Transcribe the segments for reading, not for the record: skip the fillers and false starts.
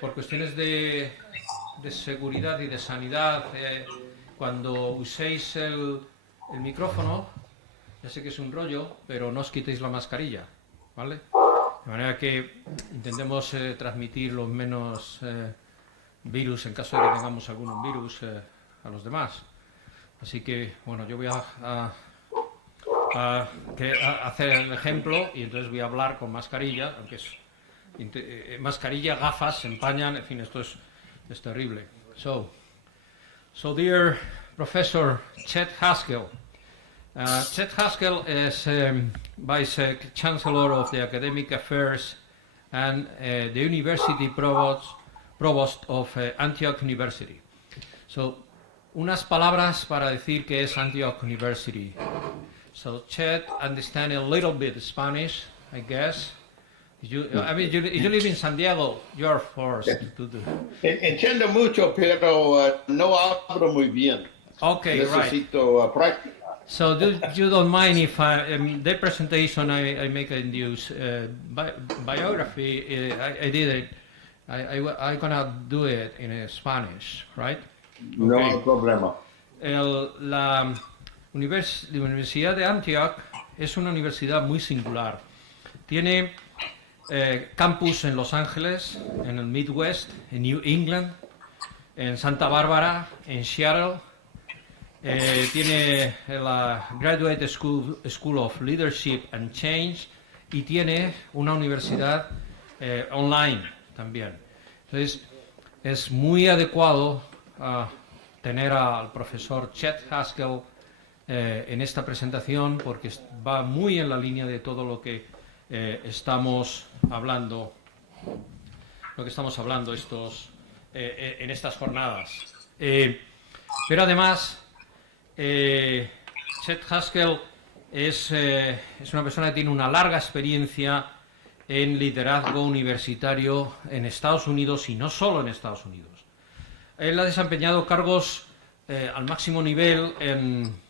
por cuestiones de seguridad y de sanidad, cuando uséis el micrófono, ya sé que es un rollo, pero no os quitéis la mascarilla, ¿vale? De manera que intentemos transmitir los menos virus, en caso de que tengamos algún virus, a los demás. Así que, bueno, yo voy a hacer el ejemplo y entonces voy a hablar con mascarilla, aunque es mascarilla, gafas, se empañan, en fin, esto es terrible. So dear Professor Chet Haskell, Chet Haskell is Vice Chancellor of the Academic Affairs and the University Provost of Antioch University. So, unas palabras para decir que es Antioch University. So, Chet understands a little bit Spanish, I guess. You live in San Diego, you are forced to do. Entiendo mucho, pero no hablo muy bien. Okay, Necesito práctica. So you don't mind if the presentation I make in use biography, I did it, I'm gonna do it in Spanish, right? No Okay. hay problema. La Universidad de Antioch es una universidad muy singular. Tiene campus en Los Ángeles, en el Midwest, en New England, en Santa Bárbara, en Seattle. Tiene la Graduate School of Leadership and Change y tiene una universidad online también. Entonces, es muy adecuado tener al profesor Chet Haskell en esta presentación porque va muy en la línea de todo lo que estamos hablando en estas jornadas. Pero además, Chet Haskell es una persona que tiene una larga experiencia en liderazgo universitario en Estados Unidos y no solo en Estados Unidos. Él ha desempeñado cargos al máximo nivel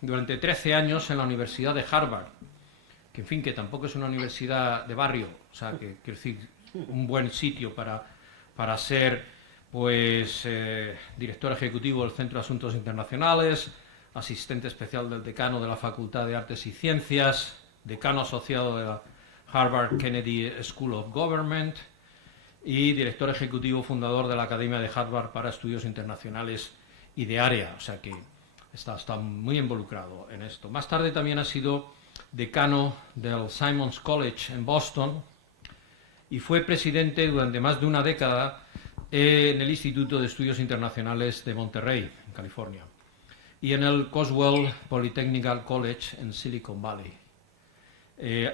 durante 13 años en la Universidad de Harvard, que en fin, que tampoco es una universidad de barrio, o sea, que quiero decir, un buen sitio para ser, pues, director ejecutivo del Centro de Asuntos Internacionales, asistente especial del decano de la Facultad de Artes y Ciencias, decano asociado de la Harvard Kennedy School of Government y director ejecutivo fundador de la Academia de Harvard para Estudios Internacionales y de Área, o sea que está muy involucrado en esto. Más tarde también ha sido decano del Simon's College en Boston y fue presidente durante más de una década en el Instituto de Estudios Internacionales de Monterrey, en California, y en el Coswell Polytechnical College en Silicon Valley.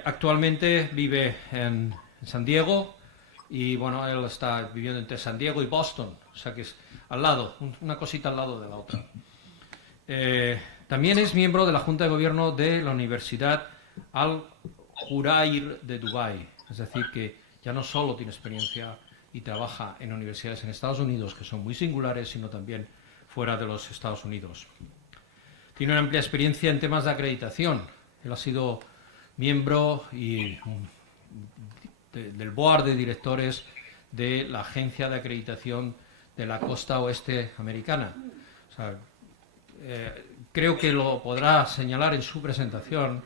Actualmente vive en San Diego y bueno, él está viviendo entre San Diego y Boston, o sea que es al lado, una cosita al lado de la otra. También es miembro de la Junta de Gobierno de la Universidad Al-Khurair de Dubái, es decir, que ya no solo tiene experiencia y trabaja en universidades en Estados Unidos, que son muy singulares, sino también fuera de los Estados Unidos. Tiene una amplia experiencia en temas de acreditación. Él ha sido miembro del board de directores de la Agencia de Acreditación de la Costa Oeste Americana. O sea, creo que lo podrá señalar en su presentación,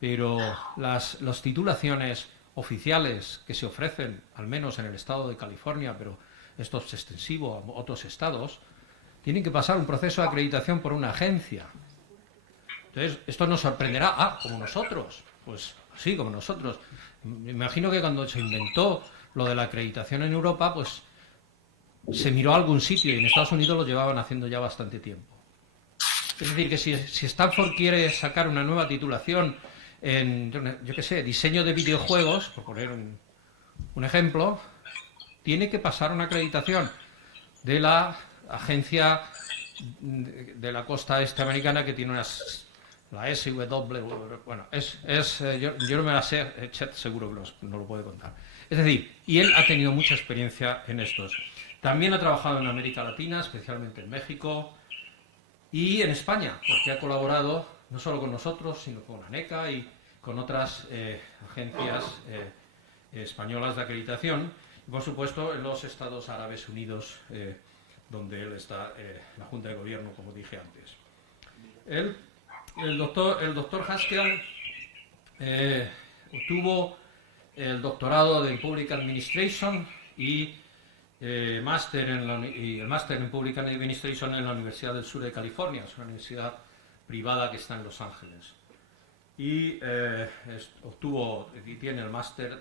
pero las titulaciones oficiales que se ofrecen, al menos en el estado de California, pero esto es extensivo a otros estados, tienen que pasar un proceso de acreditación por una agencia. Entonces, esto nos sorprenderá, como nosotros. Pues sí, como nosotros. Me imagino que cuando se inventó lo de la acreditación en Europa, pues se miró a algún sitio y en Estados Unidos lo llevaban haciendo ya bastante tiempo. Es decir, que si Stanford quiere sacar una nueva titulación en, yo qué sé, diseño de videojuegos, por poner un ejemplo, tiene que pasar una acreditación de la agencia de la costa este americana que tiene la SW, bueno, yo no me la sé, Chet seguro que no lo puede contar. Es decir, y él ha tenido mucha experiencia en estos. También ha trabajado en América Latina, especialmente en México y en España, porque ha colaborado no solo con nosotros, sino con ANECA y con otras agencias españolas de acreditación. y por supuesto en los Estados Árabes Unidos, donde él está en la Junta de Gobierno, como dije antes. El doctor Haskell obtuvo el doctorado en Public Administration y el máster en Public Administration en la Universidad del Sur de California, es una universidad privada que está en Los Ángeles. Y tiene el máster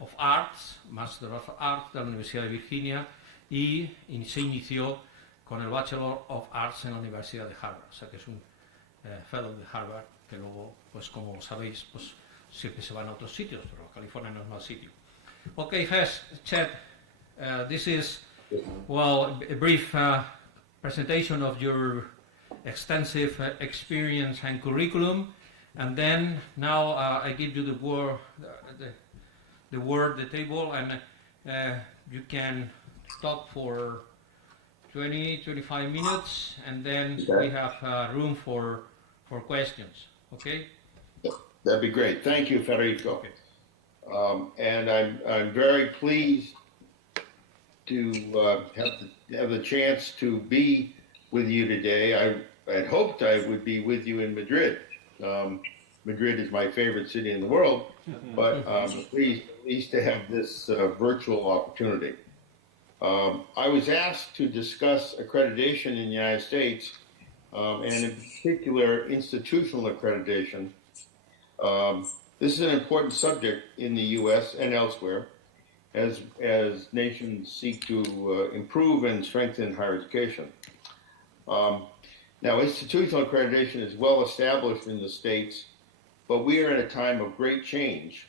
of Arts, Master of Arts de la Universidad de Virginia, y se inició con el Bachelor of Arts en la Universidad de Harvard, o sea que es un fellow de Harvard, que luego, pues como sabéis, pues siempre se van a otros sitios, pero California no es mal sitio. Okay, Chet, this is, well, a brief presentation of your extensive experience and curriculum, and then now I give you the table, and you can talk for 20-25 minutes, and then we have room for questions. Okay? That'd be great. Thank you, Federico. Okay. And I'm very pleased to have the chance to be with you today. I had hoped I would be with you in Madrid. Madrid is my favorite city in the world, but I'm pleased to have this virtual opportunity. I was asked to discuss accreditation in the United States, and in particular institutional accreditation. This is an important subject in the U.S. and elsewhere, as nations seek to improve and strengthen higher education. Now, institutional accreditation is well established in the States, but we are in a time of great change.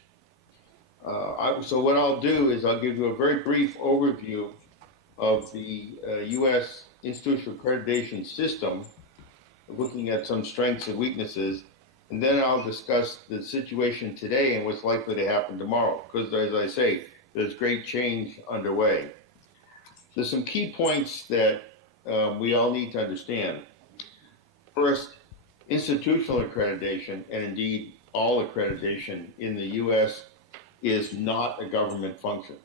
So what I'll do is I'll give you a very brief overview of the U.S. institutional accreditation system, looking at some strengths and weaknesses, and then I'll discuss the situation today and what's likely to happen tomorrow, because as I say, there's great change underway. There's some key points that we all need to understand. First, institutional accreditation, and indeed all accreditation in the U.S., is not a government function.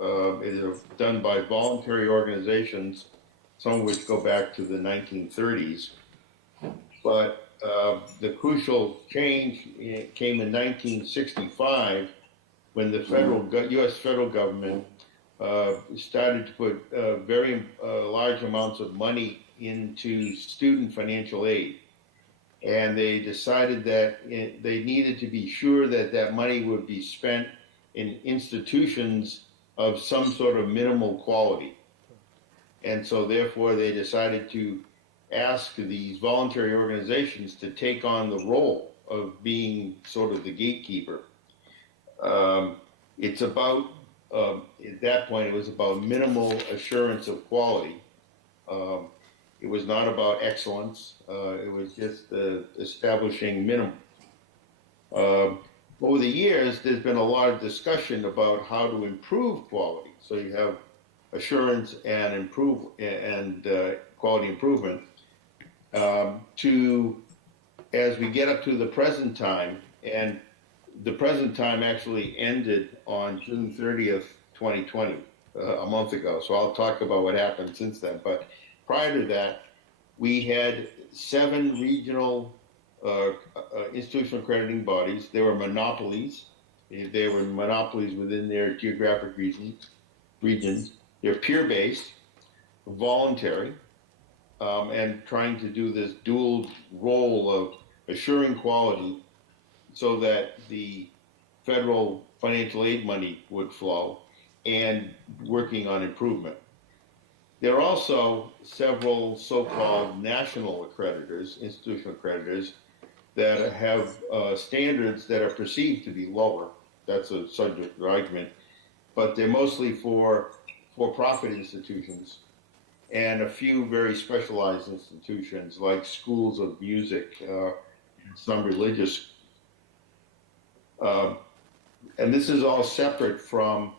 It is done by voluntary organizations, some of which go back to the 1930s. But the crucial change came in 1965 when the U.S. federal government started to put very large amounts of money into student financial aid. And they decided that they needed to be sure that that money would be spent in institutions of some sort of minimal quality. And so therefore they decided to ask these voluntary organizations to take on the role of being sort of the gatekeeper. It's about, at that point, it was about minimal assurance of quality. It was not about excellence. It was just establishing minimum. Over the years, there's been a lot of discussion about how to improve quality. So you have assurance and quality improvement. As we get up to the present time, and the present time actually ended on June 30th, 2020, a month ago. So I'll talk about what happened since then. But prior to that, we had 7 regional institutional accrediting bodies. They were monopolies. They were monopolies within their geographic regions. They're peer-based, voluntary, and trying to do this dual role of assuring quality so that the federal financial aid money would flow and working on improvement. There are also several so-called national accreditors, institutional accreditors, that have standards that are perceived to be lower. That's a subject of argument, but they're mostly for-profit institutions and a few very specialized institutions like schools of music, some religious. And this is all separate from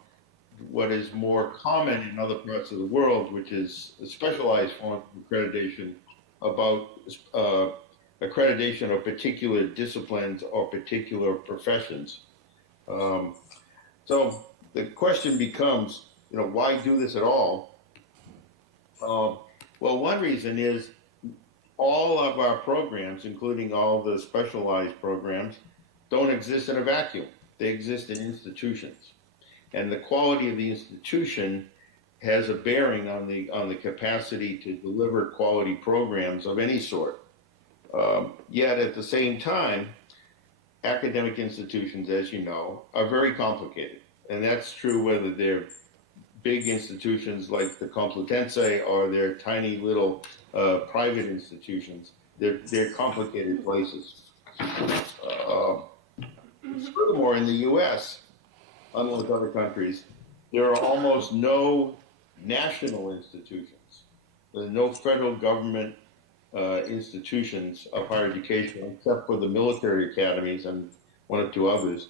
what is more common in other parts of the world, which is a specialized form of accreditation about accreditation of particular disciplines or particular professions. So the question becomes, why do this at all? Well, one reason is all of our programs, including all the specialized programs, don't exist in a vacuum. They exist in institutions. And the quality of the institution has a bearing on the capacity to deliver quality programs of any sort. Yet at the same time, academic institutions, as you know, are very complicated. And that's true whether they're big institutions like the Complutense or they're tiny little private institutions. They're complicated places. Furthermore, in the U.S., unlike other countries, there are almost no national institutions. There are no federal government institutions of higher education, except for the military academies and one or two others.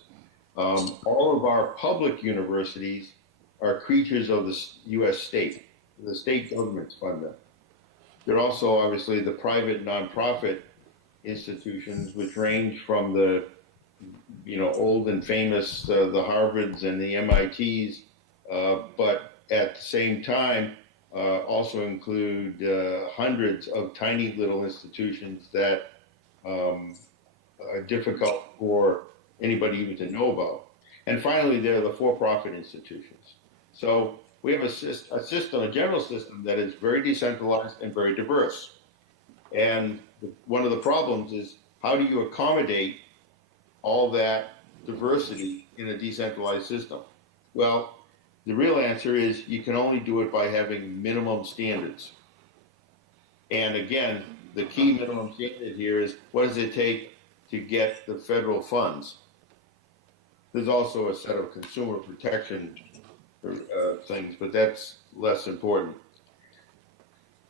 All of our public universities are creatures of the U.S. state. The state governments fund them. There are also, obviously, the private nonprofit institutions, which range from the old and famous, the Harvards and the MITs, but at the same time, also include hundreds of tiny little institutions that are difficult for anybody even to know about. And finally, there are the for-profit institutions. So we have a general system that is very decentralized and very diverse. And one of the problems is, how do you accommodate all that diversity in a decentralized system? Well, the real answer is you can only do it by having minimum standards. And again, the key minimum standard here is, what does it take to get the federal funds? There's also a set of consumer protection things, but that's less important.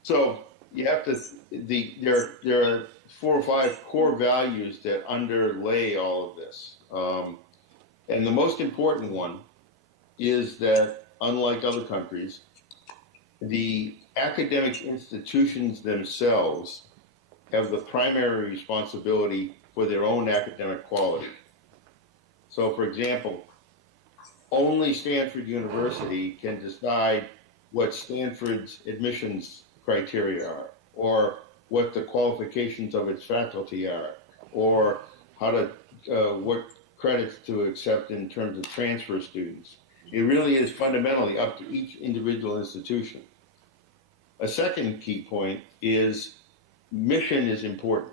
So you have to, there are 4 or 5 core values that underlay all of this. And the most important one is that, unlike other countries, the academic institutions themselves have the primary responsibility for their own academic quality. So, for example, only Stanford University can decide what Stanford's admissions criteria are, or what the qualifications of its faculty are, or how to what credits to accept in terms of transfer students. It really is fundamentally up to each individual institution. A second key point is mission is important.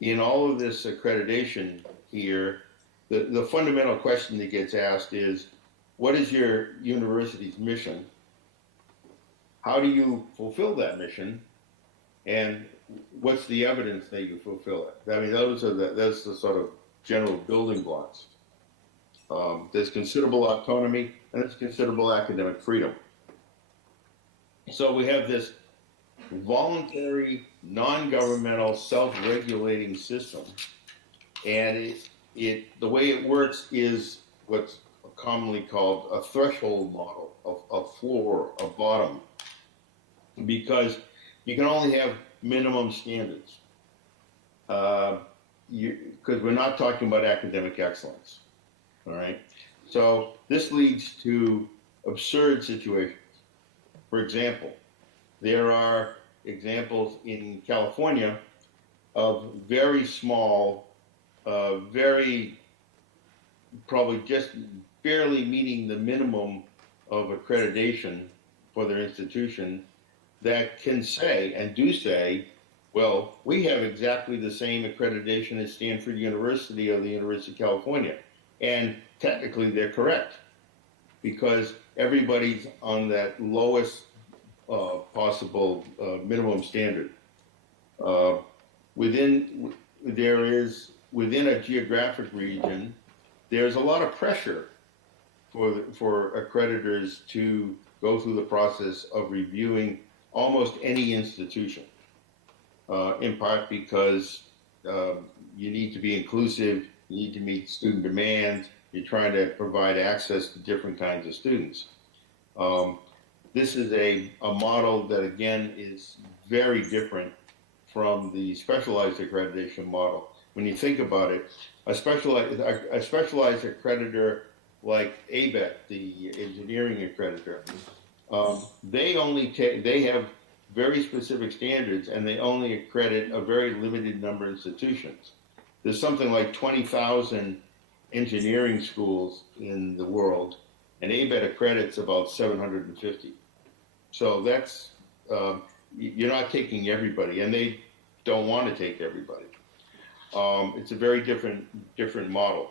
In all of this accreditation here, the fundamental question that gets asked is, what is your university's mission? How do you fulfill that mission? And what's the evidence that you fulfill it? I mean, that's the sort of general building blocks. There's considerable autonomy and there's considerable academic freedom. So we have this voluntary, non-governmental, self-regulating system, and the way it works is what's commonly called a threshold model, a floor, a bottom, because you can only have minimum standards, because we're not talking about academic excellence, all right? So this leads to absurd situations. For example, there are examples in California of very small, very probably just barely meeting the minimum of accreditation for their institution that can say, and do say, well, we have exactly the same accreditation as Stanford University or the University of California. And technically they're correct, because everybody's on that lowest possible minimum standard. Within a geographic region, there's a lot of pressure for accreditors to go through the process of reviewing almost any institution, in part because you need to be inclusive, you need to meet student demands, you're trying to provide access to different kinds of students. This is a model that, again, is very different from the specialized accreditation model. When you think about it, a specialized accreditor like ABET, the engineering accreditor, they have very specific standards, and they only accredit a very limited number of institutions. There's something like 20,000 engineering schools in the world, and ABET accredits about 750. So that's, you're not taking everybody, and they don't want to take everybody. It's a very different model.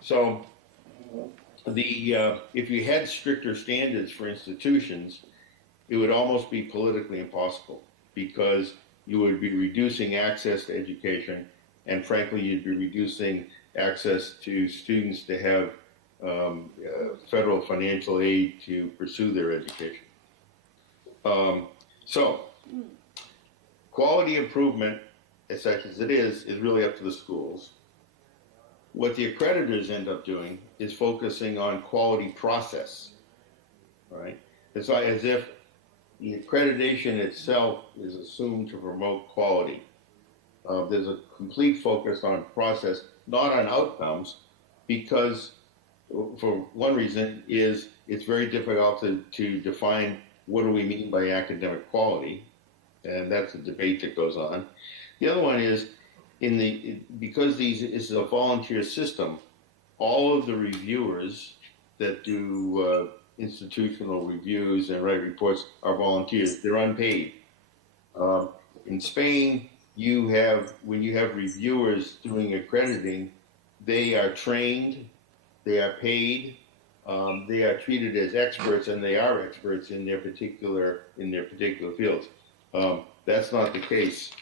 So if you had stricter standards for institutions, it would almost be politically impossible, because you would be reducing access to education, and frankly, you'd be reducing access to students to have federal financial aid to pursue their education. So quality improvement, as such as it is really up to the schools. What the accreditors end up doing is focusing on quality process, right? It's like as if the accreditation itself is assumed to promote quality. There's a complete focus on process, not on outcomes, because for one reason is it's very difficult to define what do we mean by academic quality, and that's a debate that goes on. The other one is because this is a volunteer system, all of the reviewers that do institutional reviews and write reports are volunteers. They're unpaid. In Spain, when you have reviewers doing accrediting, they are trained, they are paid, they are treated as experts, and they are experts in their particular fields. That's not the case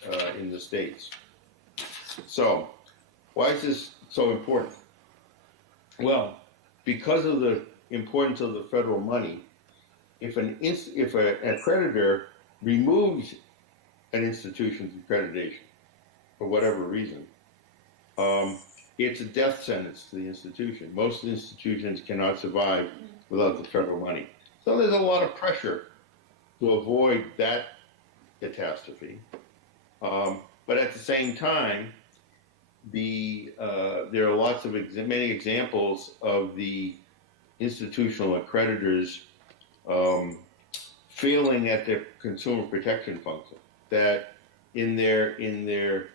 in the States. So, why is this so important? Well, because of the importance of the federal money, if an accreditor removes an institution's accreditation for whatever reason, it's a death sentence to the institution. Most institutions cannot survive without the federal money. So there's a lot of pressure to avoid that catastrophe. But at the same time, there are many examples of the institutional accreditors failing at their consumer protection function. That in their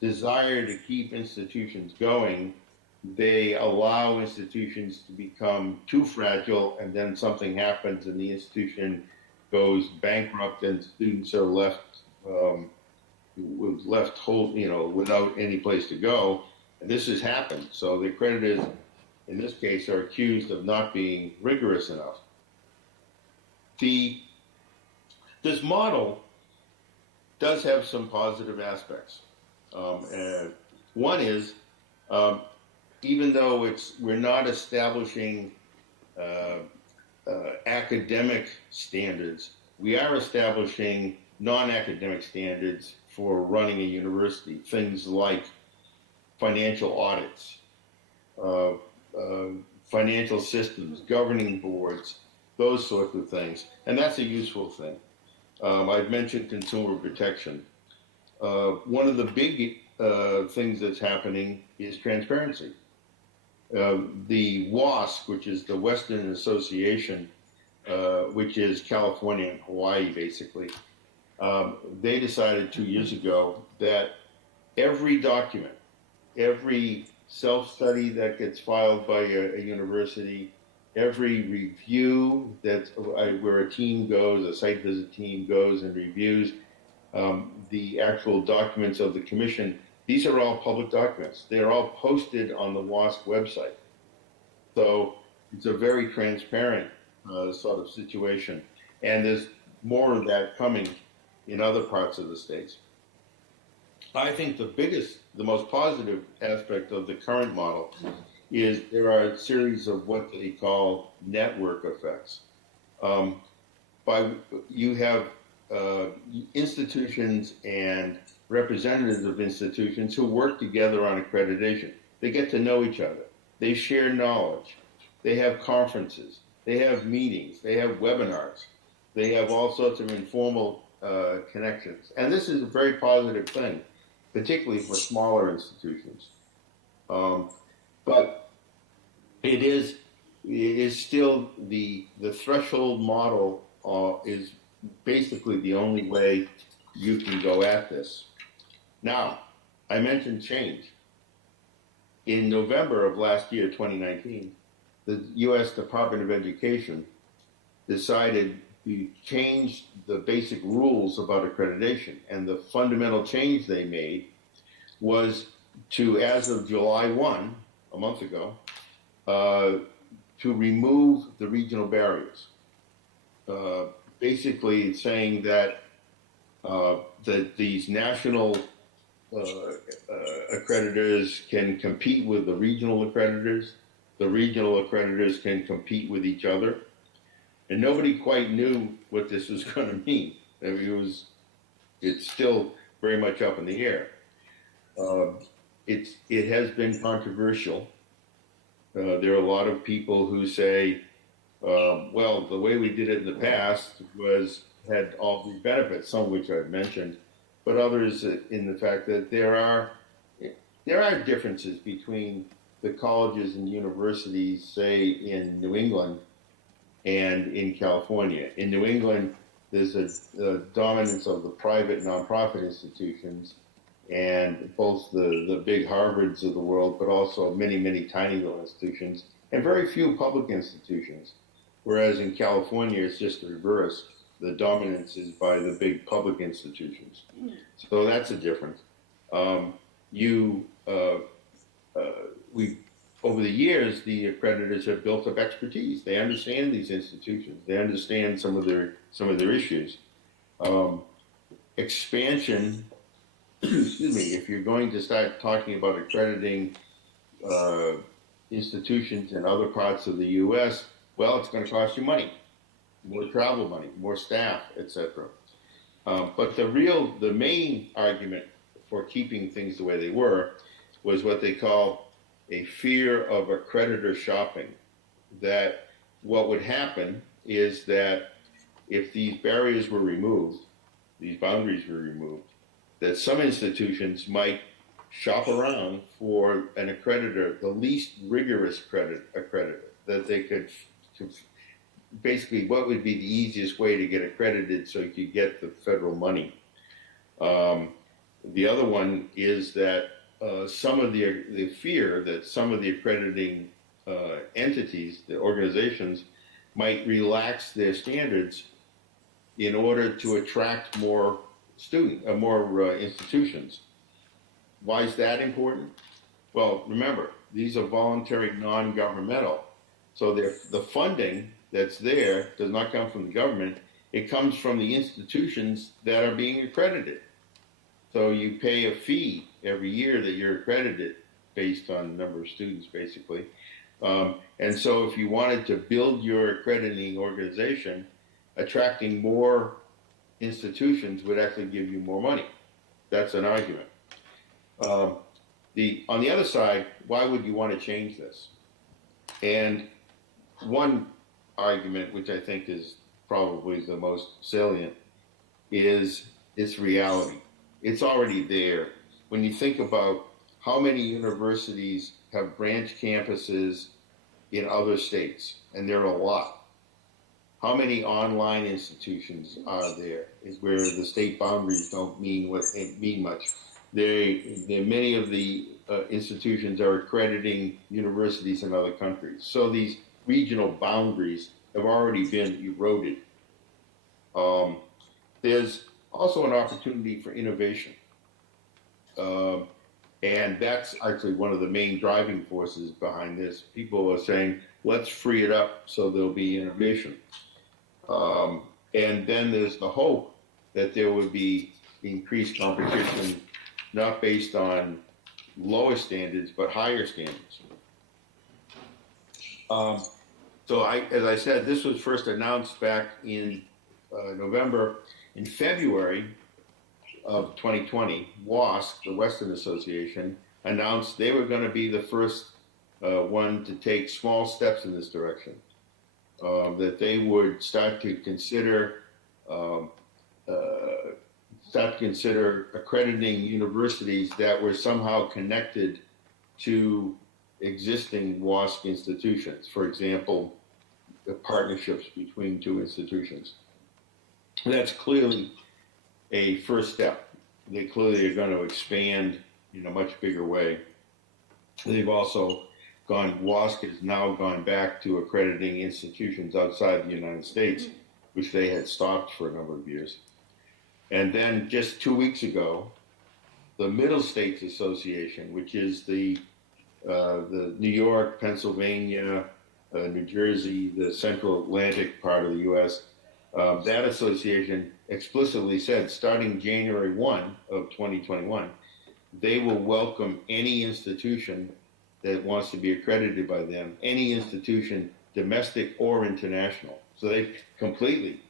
desire to keep institutions going, they allow institutions to become too fragile, and then something happens and the institution goes bankrupt, and students are left without any place to go. And this has happened. So the accreditors, in this case, are accused of not being rigorous enough. This model does have some positive aspects. And one is, even though we're not establishing academic standards, we are establishing non-academic standards for running a university. Things like financial audits, financial systems, governing boards, those sorts of things. And that's a useful thing. I've mentioned consumer protection. One of the big things that's happening is transparency. The WASC, which is the Western Association, which is California and Hawaii, basically, they decided 2 years ago that every document, every self-study that gets filed by a university, every review where a team goes, a site visit team goes and reviews the actual documents of the commission, these are all public documents. They're all posted on the WASC website. So it's a very transparent sort of situation. And there's more of that coming in other parts of the states. I think the most positive aspect of the current model is there are a series of what they call network effects. You have institutions and representatives of institutions who work together on accreditation. They get to know each other. They share knowledge. They have conferences. They have meetings. They have webinars. They have all sorts of informal connections. And this is a very positive thing, particularly for smaller institutions. But it is still the threshold model is basically the only way you can go at this. Now, I mentioned change. In November of last year, 2019, the U.S. Department of Education decided to change the basic rules about accreditation. And the fundamental change they made was to, as of July 1, a month ago, to remove the regional barriers. Basically saying that that these national accreditors can compete with the regional accreditors can compete with each other, and nobody quite knew what this was going to mean. I mean, it's still very much up in the air. It has been controversial. There are a lot of people who say, well, the way we did it in the past had all these benefits, some of which I've mentioned, but others in the fact that there are differences between the colleges and universities, say in New England and in California. In New England, there's a dominance of the private nonprofit institutions, and both the big Harvards of the world, but also many, many tiny little institutions, and very few public institutions. Whereas in California, it's just the reverse. The dominance is by the big public institutions. So that's a difference. Over the years, the accreditors have built up expertise. They understand these institutions. They understand some of their issues. Expansion. Excuse me. If you're going to start talking about accrediting institutions in other parts of the U.S., well, it's going to cost you money, more travel money, more staff, etc. But the main argument for keeping things the way they were was what they call a fear of accreditor shopping. That what would happen is that if these barriers were removed, these boundaries were removed, that some institutions might shop around for an accreditor, the least rigorous accreditor, that they could basically what would be the easiest way to get accredited so you could get the federal money. The other one is that some of the fear that some of the accrediting entities, the organizations, might relax their standards in order to attract more institutions. Why is that important? Well, remember, these are voluntary, non-governmental. So the funding that's there does not come from the government. It comes from the institutions that are being accredited. So you pay a fee every year that you're accredited based on the number of students, basically. And so if you wanted to build your accrediting organization, attracting more institutions would actually give you more money. That's an argument. On the other side, why would you want to change this? And one argument, which I think is probably the most salient, is its reality. It's already there. When you think about how many universities have branch campuses in other states, and there are a lot. How many online institutions are there? Is where the state boundaries don't mean much. Many of the institutions are accrediting universities in other countries. So these regional boundaries have already been eroded. There's also an opportunity for innovation. And that's actually one of the main driving forces behind this. People are saying, let's free it up so there'll be innovation. And then there's the hope that there would be increased competition, not based on lower standards, but higher standards. So as I said, this was first announced back in November. In February of 2020, WASC, the Western Association, announced they were going to be the first one to take small steps in this direction. That they would start to consider accrediting universities that were somehow connected to existing WASC institutions. For example, the partnerships between two institutions. That's clearly a first step. They clearly are going to expand in a much bigger way. They've also WASC has now gone back to accrediting institutions outside the United States, which they had stopped for a number of years. And then just 2 weeks ago, the Middle States Association, which is the New York, Pennsylvania, New Jersey, the Central Atlantic part of the U.S., that association explicitly said, starting January 1 of 2021, they will welcome any institution that wants to be accredited by them, any institution, domestic or international. So they're completely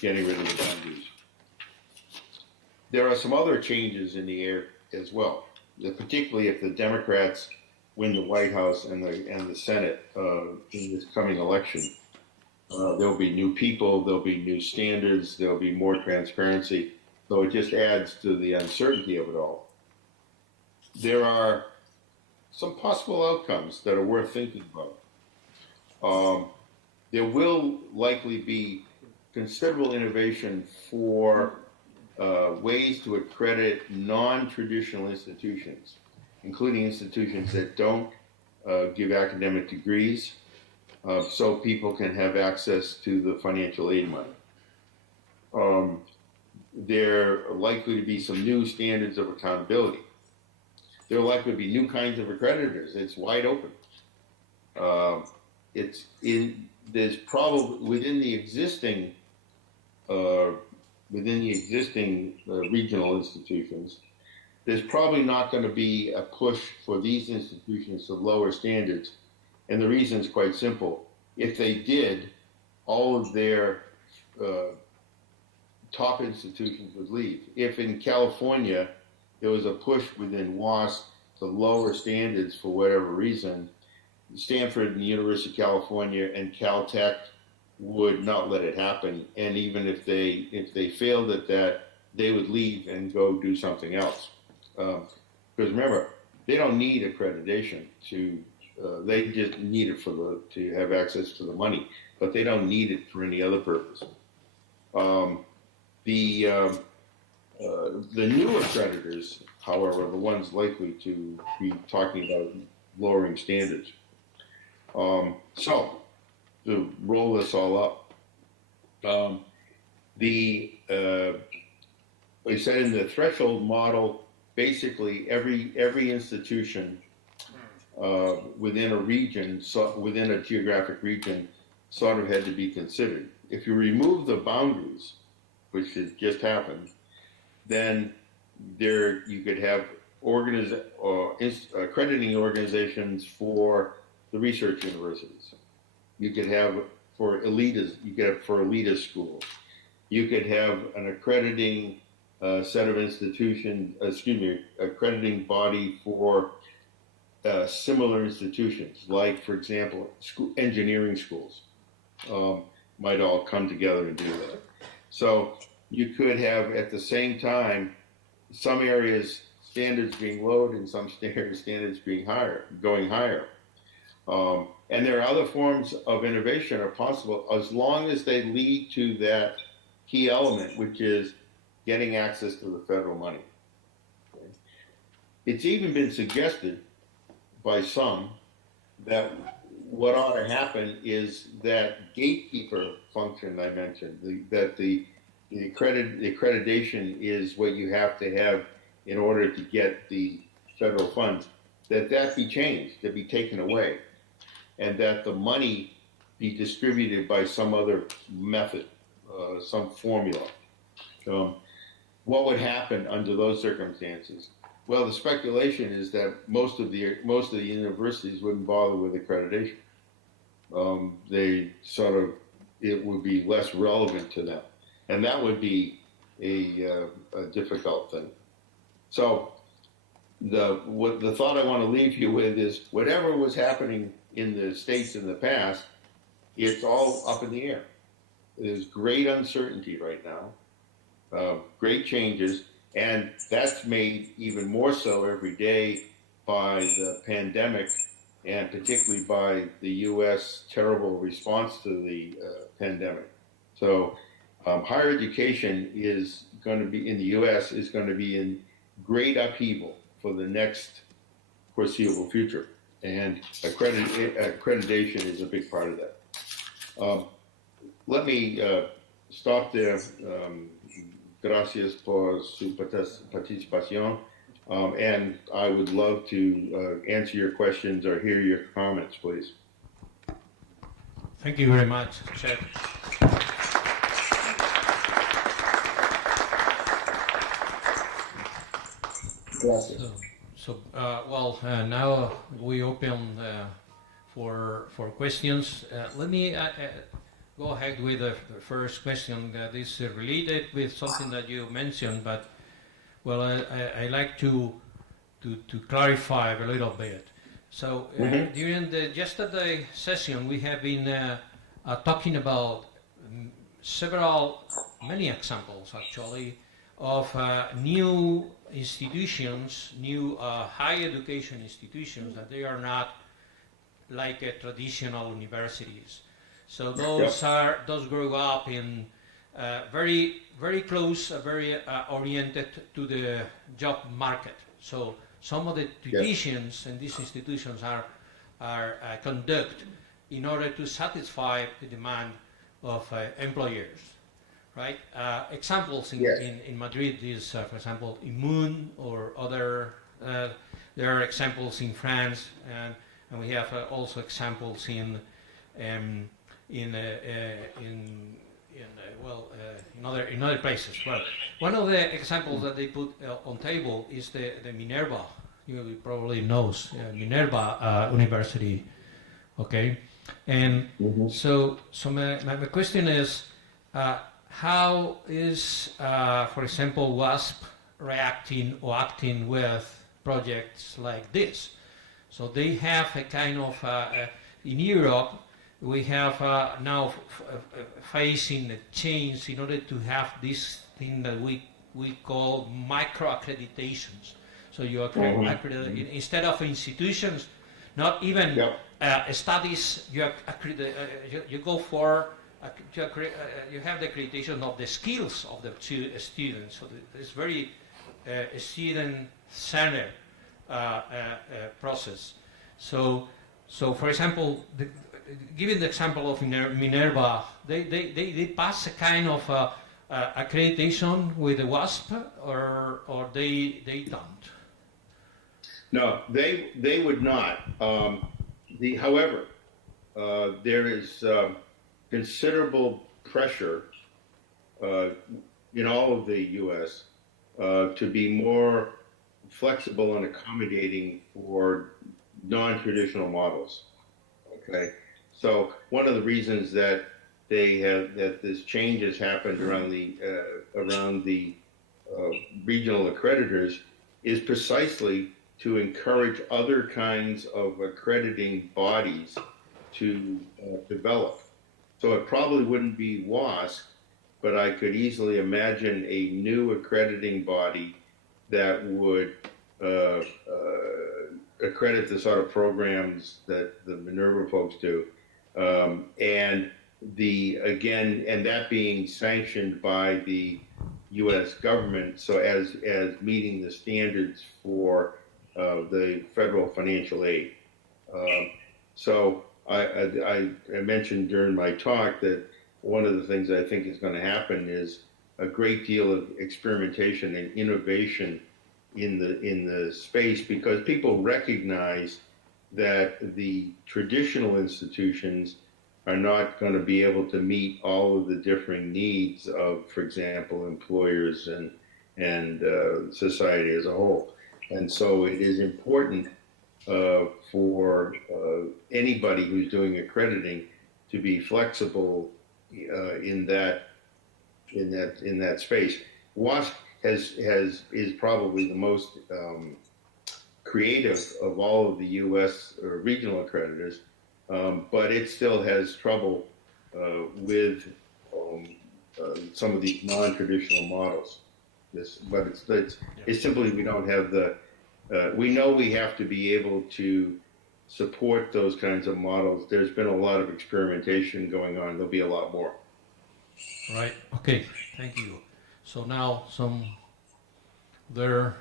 getting rid of the boundaries. There are some other changes in the air as well, particularly if the Democrats win the White House and the Senate in this coming election. There'll be new people, there'll be new standards, there'll be more transparency, so it just adds to the uncertainty of it all. There are some possible outcomes that are worth thinking about. There will likely be considerable innovation for ways to accredit non-traditional institutions, including institutions that don't give academic degrees, so people can have access to the financial aid money. There are likely to be some new standards of accountability. There are likely to be new kinds of accreditors. It's wide open. There's probably within the existing regional institutions, there's probably not going to be a push for these institutions to lower standards. And the reason is quite simple. If they did, all of their top institutions would leave. If in California there was a push within WASC to lower standards for whatever reason, Stanford and the University of California and Caltech would not let it happen. And even if they failed at that, they would leave and go do something else. Because remember, they don't need accreditation they just need it to have access to the money, but they don't need it for any other purpose. The new accreditors, however, are the ones likely to be talking about lowering standards. So, to roll this all up, we said in the threshold model, basically every institution within a region, within a geographic region, sort of had to be considered. If you remove the boundaries, which has just happened, then you could have accrediting organizations for the research universities. You could have for elitist schools. You could have an accrediting set of institutions, accrediting body for similar institutions, like, for example, engineering schools might all come together and do that. So you could have, at the same time, some areas standards being lowered and some standards being going higher. And there are other forms of innovation are possible as long as they lead to that key element, which is getting access to the federal money. Okay. It's even been suggested by some that what ought to happen is that gatekeeper function I mentioned, that the accreditation is what you have to have in order to get the federal funds, that be changed, that be taken away, and that the money be distributed by some other method, some formula. What would happen under those circumstances? Well, the speculation is that most of the universities wouldn't bother with accreditation. It would be less relevant to them, and that would be a difficult thing. So, the thought I want to leave you with is whatever was happening in the states in the past, it's all up in the air. There's great uncertainty right now, great changes, and that's made even more so every day by the pandemic and particularly by the U.S. terrible response to the pandemic. So higher education is going to be in the U.S. is going to be in great upheaval for the next foreseeable future, and accreditation is a big part of that. Let me stop there. Gracias por su participación, and I would love to answer your questions or hear your comments, please. Thank you very much, Chet. Now we open for questions. Let me go ahead with the first question that is related with something that you mentioned, but I like to clarify a little bit. So during the yesterday session, we have been talking about many examples actually of new institutions, new higher education institutions, that they are not like traditional universities. So those grow up in very close, very oriented to the job market. So some of the traditions in these institutions are conducted in order to satisfy the demand of employers. Right? Examples in Madrid is, for example, Immune or other. There are examples in France, and we have also examples in other places. Well, one of the examples that they put on table is the Minerva. You probably knows Minerva University. Okay, and so my question is. How is, for example, WASP reacting or acting with projects like this? So they have a kind of, in Europe, we have now facing a change in order to have this thing that we call micro-accreditations. So you instead of institutions, not even studies, you go for you have the accreditation of the skills of the students. So it's very student-centered process. So for example, given the example of Minerva, they pass a kind of accreditation with the WASP, or they don't. No, they would not. However, there is considerable pressure in all of the U.S. To be more flexible and accommodating for non-traditional models. Okay, so one of the reasons that this change has happened around the regional accreditors is precisely to encourage other kinds of accrediting bodies to develop. So it probably wouldn't be WASC, but I could easily imagine a new accrediting body that would accredit the sort of programs that the Minerva folks do, and that being sanctioned by the U.S. government, so as meeting the standards for the federal financial aid. So I mentioned during my talk that one of the things I think is going to happen is a great deal of experimentation and innovation in the space, because people recognize that the traditional institutions are not going to be able to meet all of the differing needs of, for example, employers and society as a whole. And so it is important for anybody who's doing accrediting to be flexible in that space. WASC is probably the most creative of all of the U.S. regional accreditors, but it still has trouble with some of these non-traditional models. But it's simply we don't have the we know we have to be able to support those kinds of models. There's been a lot of experimentation going on. There'll be a lot more. Right. Okay. Thank you. So now some other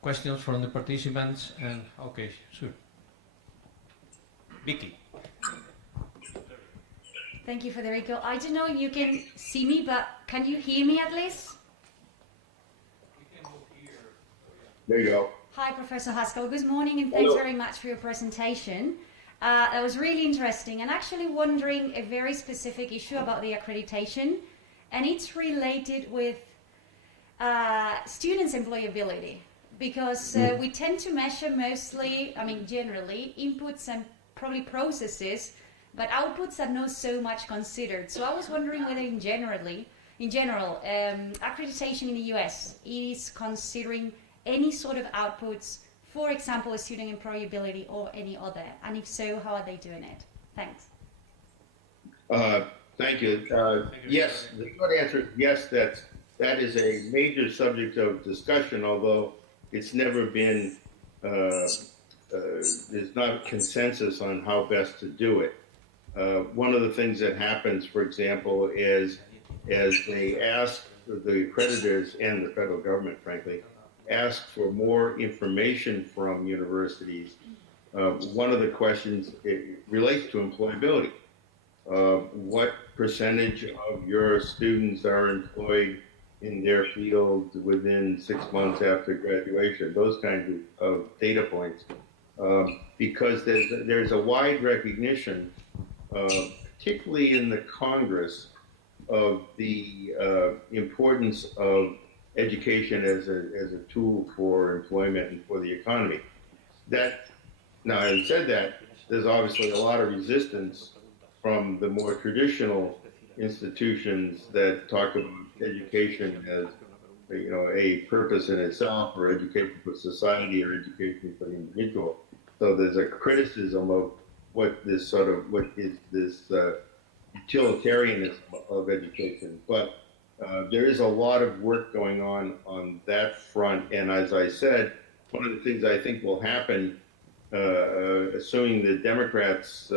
questions from the participants, and okay, sure. Vicky. Thank you, Federico. I don't know if you can see me, but can you hear me at least? There you go. Hi, Professor Haskell. Good morning, and thanks very much for your presentation. That was really interesting, and actually wondering a very specific issue about the accreditation, and it's related with students' employability, because we tend to measure mostly, I mean, generally, inputs and probably processes, but outputs are not so much considered. So I was wondering whether in general, accreditation in the US is considering any sort of outputs, for example, student employability or any other, and if so, how are they doing it? Thanks. Thank you. Yes, the short answer is yes, that is a major subject of discussion, although it's never been, there's not consensus on how best to do it. One of the things that happens, for example, is as they ask the accreditors and the federal government, frankly, ask for more information from universities, one of the questions relates to employability. What percentage of your students are employed in their field within 6 months after graduation? Those kinds of data points. Because there's a wide recognition, particularly in the Congress, of the importance of education as a tool for employment and for the economy. Now, having said that, there's obviously a lot of resistance from the more traditional institutions that talk about education as, a purpose in itself, or education for society, or education for the individual. So there's a criticism of what is this utilitarianism of education. But there is a lot of work going on that front, and as I said, one of the things I think will happen, assuming the Democrats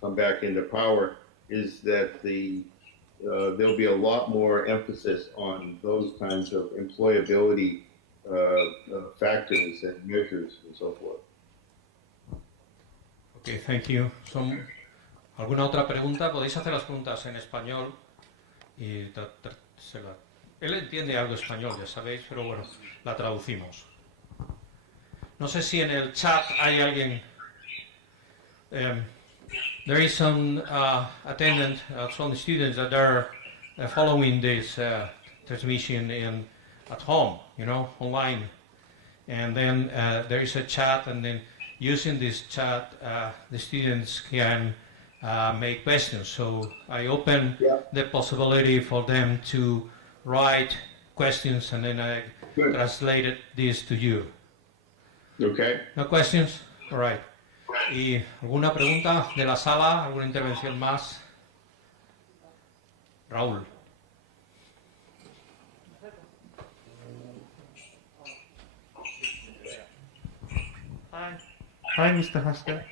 come back into power, is that there'll be a lot more emphasis on those kinds of employability factors and measures and so forth. Okay, thank you. ¿Alguna otra pregunta? Podéis hacer las preguntas en español y él entiende algo español, ya sabéis, pero bueno, la traducimos. No sé si en el chat hay alguien. There is some attendant, some students that are following this transmission at home, online. And then there is a chat, and then using this chat, the students can make questions. So I open the possibility for them to write questions, and then I translated this to you. Okay. No questions? All right. ¿Y alguna pregunta de la sala? ¿Alguna intervención más? Raúl. Hi, Mr. Haskell.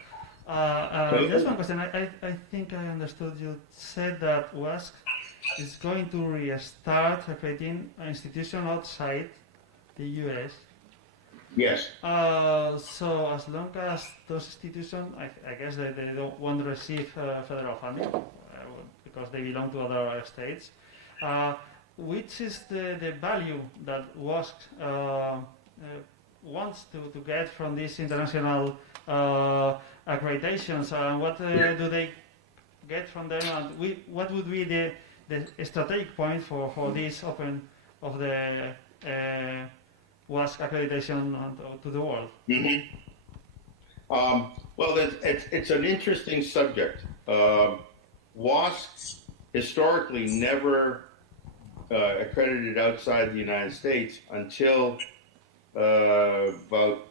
Just one question. I think I understood you said that WASC is going to restart accrediting an institution outside the US. Yes. So as long as those institutions, I guess they don't want to receive federal funding because they belong to other states, which is the value that WASC wants to get from these international accreditations, and what do they get from them, and what would be the strategic point for this open of the WASC accreditation to the world? Mm-hmm. Well, it's an interesting subject. WASC historically never accredited outside the United States until about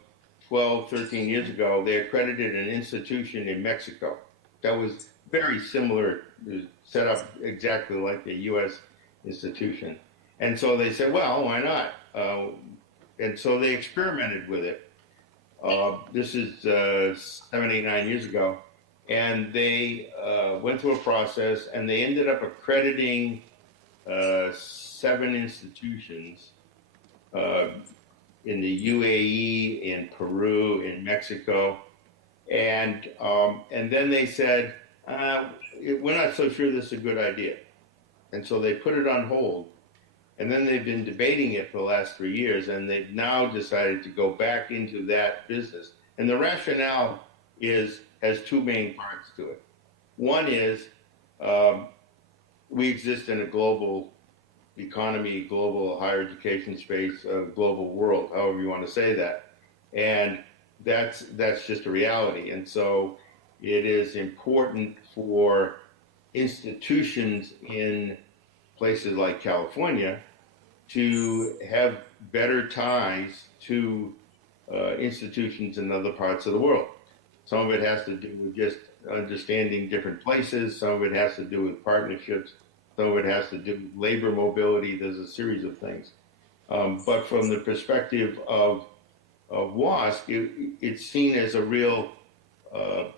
12, 13 years ago. They accredited an institution in Mexico that was very similar, set up exactly like a U.S. institution. And so they said, well, why not? and so they experimented with it. This is 7, 8, 9 years ago, and they went through a process, and they ended up accrediting 7 institutions in the UAE, in Peru, in Mexico, and then they said, we're not so sure this is a good idea. And so they put it on hold. And then they've been debating it for the last 3 years, and they've now decided to go back into that business. And the rationale has 2 main parts to it. One is we exist in a global economy, global higher education space, global world, however you want to say that. And that's just a reality. And so it is important for institutions in places like California to have better ties to institutions in other parts of the world. Some of it has to do with just understanding different places. Some of it has to do with partnerships. Some of it has to do with labor mobility. There's a series of things. But from the perspective of WASC, it's seen as a real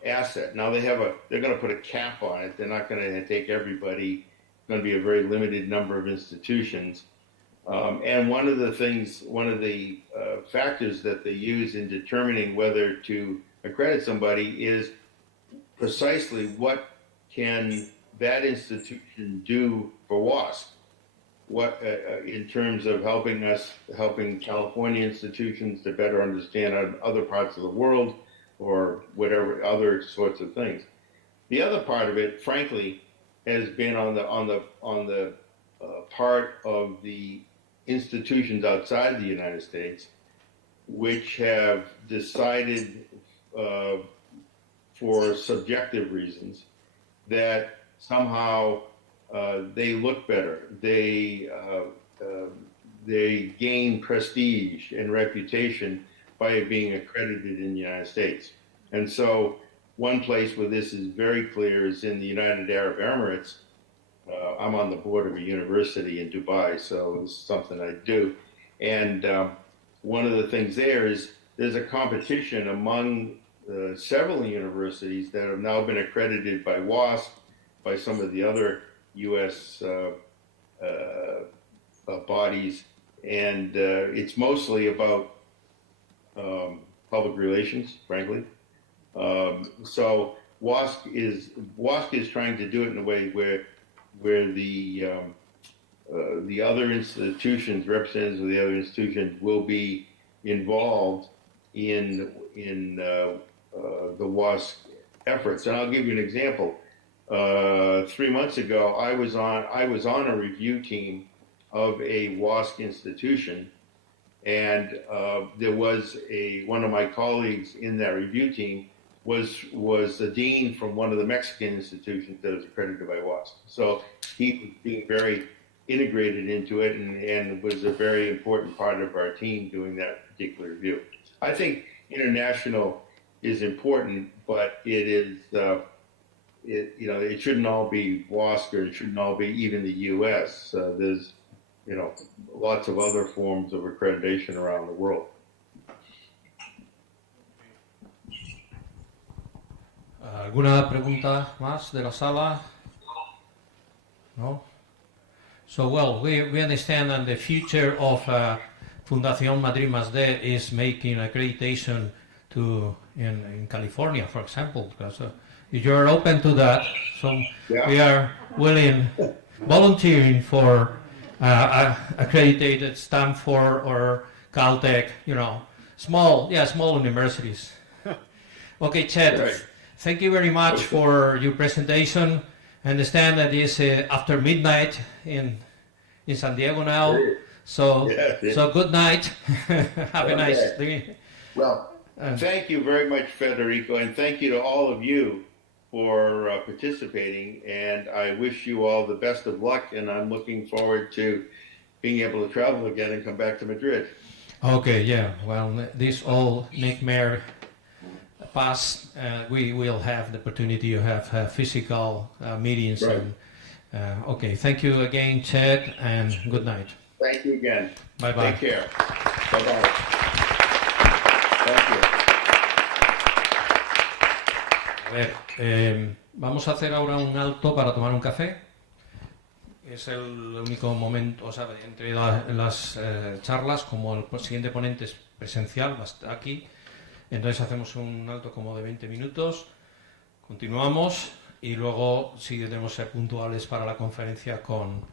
asset. Now they're going to put a cap on it. They're not going to take everybody. It's going to be a very limited number of institutions. And one of the factors that they use in determining whether to accredit somebody is precisely what can that institution do for WASC. What in terms of helping California institutions to better understand other parts of the world, or whatever other sorts of things. The other part of it, frankly, has been on the part of the institutions outside the United States, which have decided for subjective reasons that somehow they look better. They gain prestige and reputation by being accredited in the United States. And so one place where this is very clear is in the United Arab Emirates. I'm on the board of a university in Dubai, so it's something I do. And one of the things there is there's a competition among several universities that have now been accredited by WASC, by some of the other U.S. Bodies, and it's mostly about public relations, frankly. So WASC is trying to do it in a way where the other institutions, representatives of the other institutions, will be involved in the WASC efforts. And I'll give you an example. 3 months ago, I was on a review team of a WASC institution, and there was one of my colleagues in that review team was the dean from one of the Mexican institutions that was accredited by WASC. So he was being very integrated into it, and was a very important part of our team doing that particular review. I think international is important, but it is. It shouldn't all be WASC, or it shouldn't all be even the U.S. There's, lots of other forms of accreditation around the world. ¿Alguna pregunta más de la sala? No? So, well, we understand that the future of Fundación madri+d is making accreditation in California, for example, because if you're open to that, so yeah. We are volunteering for accredited Stanford or Caltech, small universities. Okay, Chet, right. Thank you very much for your presentation. I understand that it's after midnight in San Diego now, so good night. Have a nice day. Well, thank you very much, Federico, and thank you to all of you for participating, and I wish you all the best of luck, and I'm looking forward to being able to travel again and come back to Madrid. Okay, yeah, well, this all nightmare pass, we will have the opportunity to have physical meetings. Right. And, okay, thank you again, Chet, and good night. Thank you again. Bye-bye. Take care. Bye-bye. Thank you. A ver, vamos a hacer ahora un alto para tomar un café. Es el único momento, o sea, entre las charlas, como el siguiente ponente es presencial, va a estar aquí, entonces hacemos un alto como de 20 minutos, continuamos y luego sí debemos ser puntuales para la conferencia con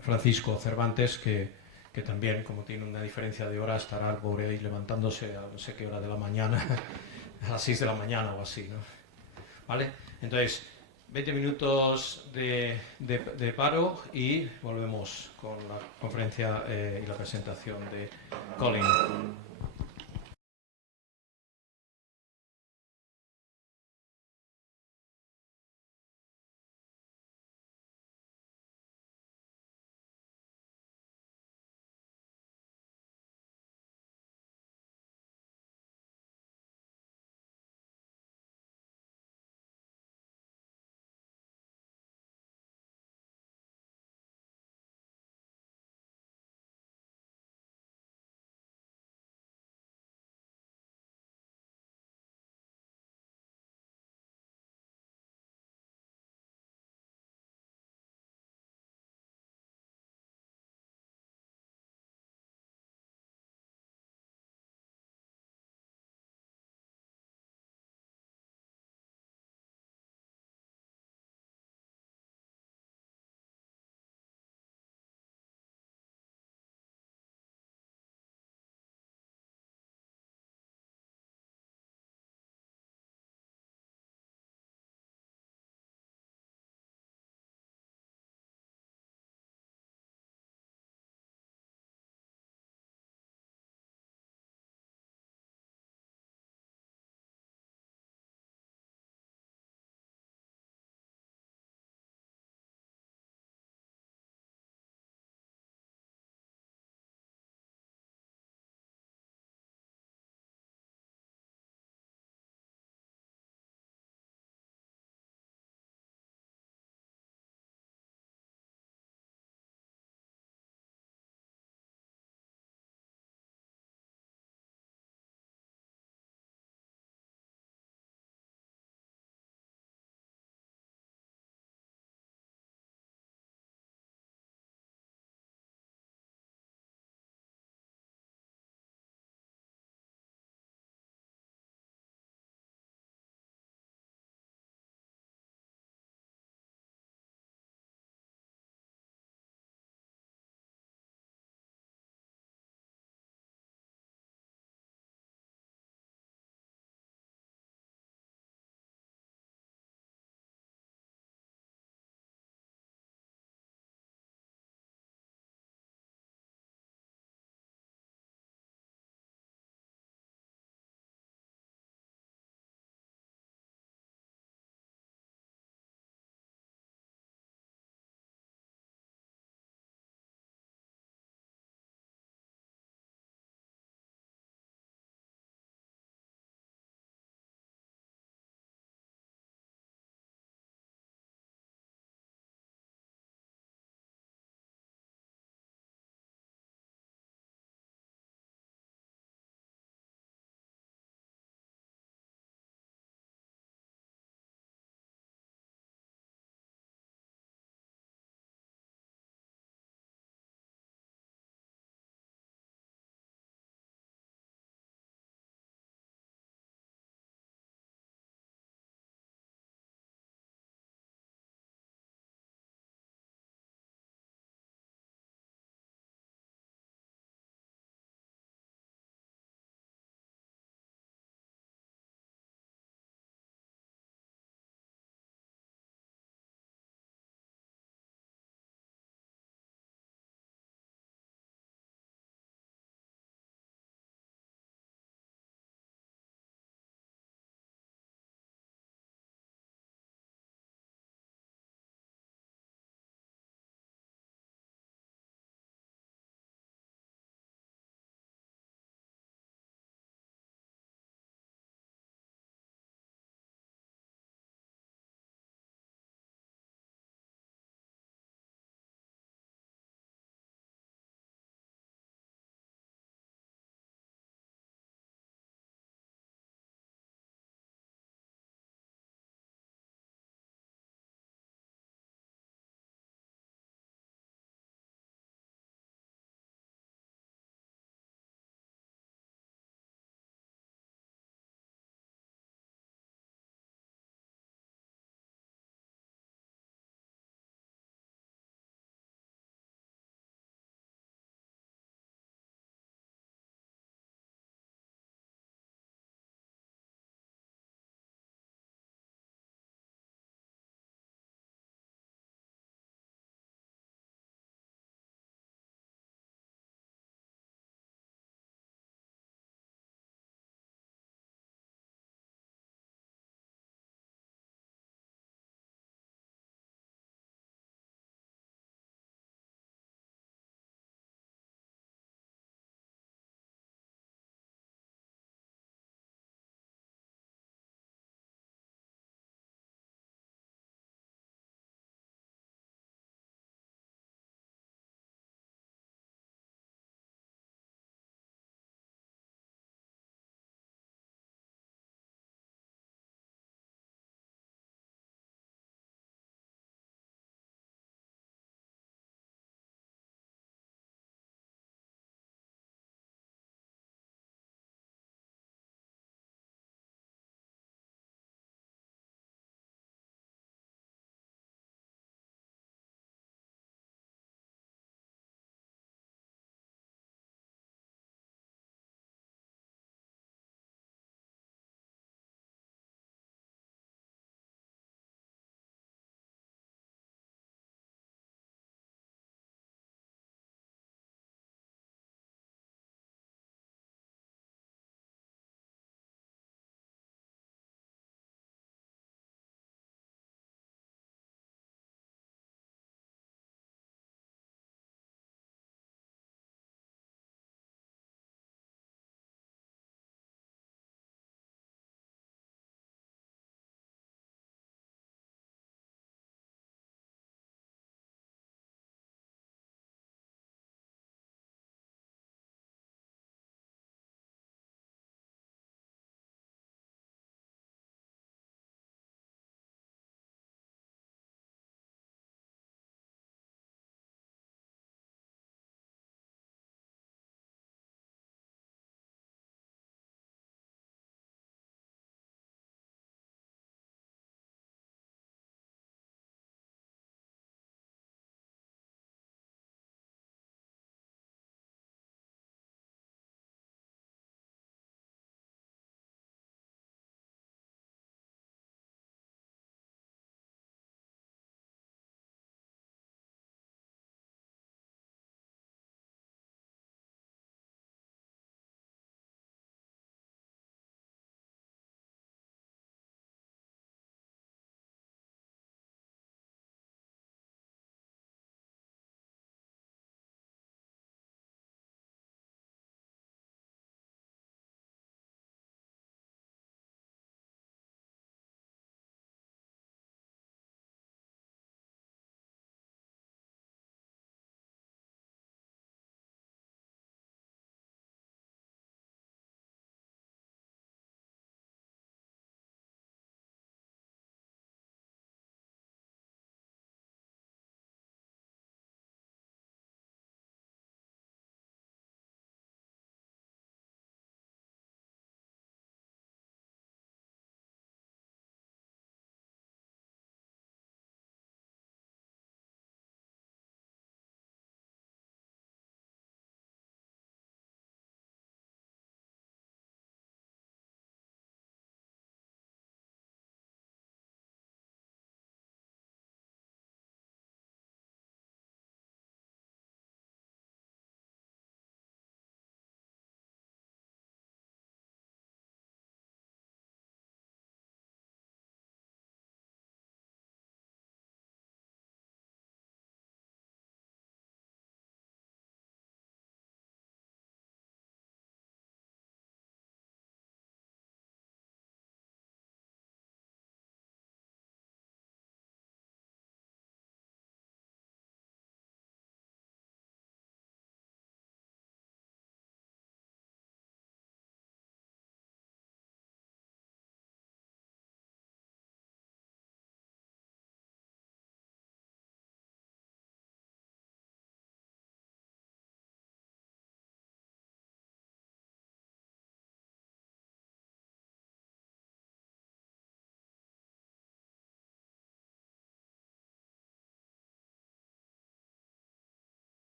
Francisco Cervantes, que también, como tiene una diferencia de hora, estará el pobre ahí levantándose a no sé qué hora de la mañana, a las 6 de la mañana o así, ¿no? ¿Vale? Entonces, 20 minutos de paro y volvemos con la conferencia y la presentación de Colin.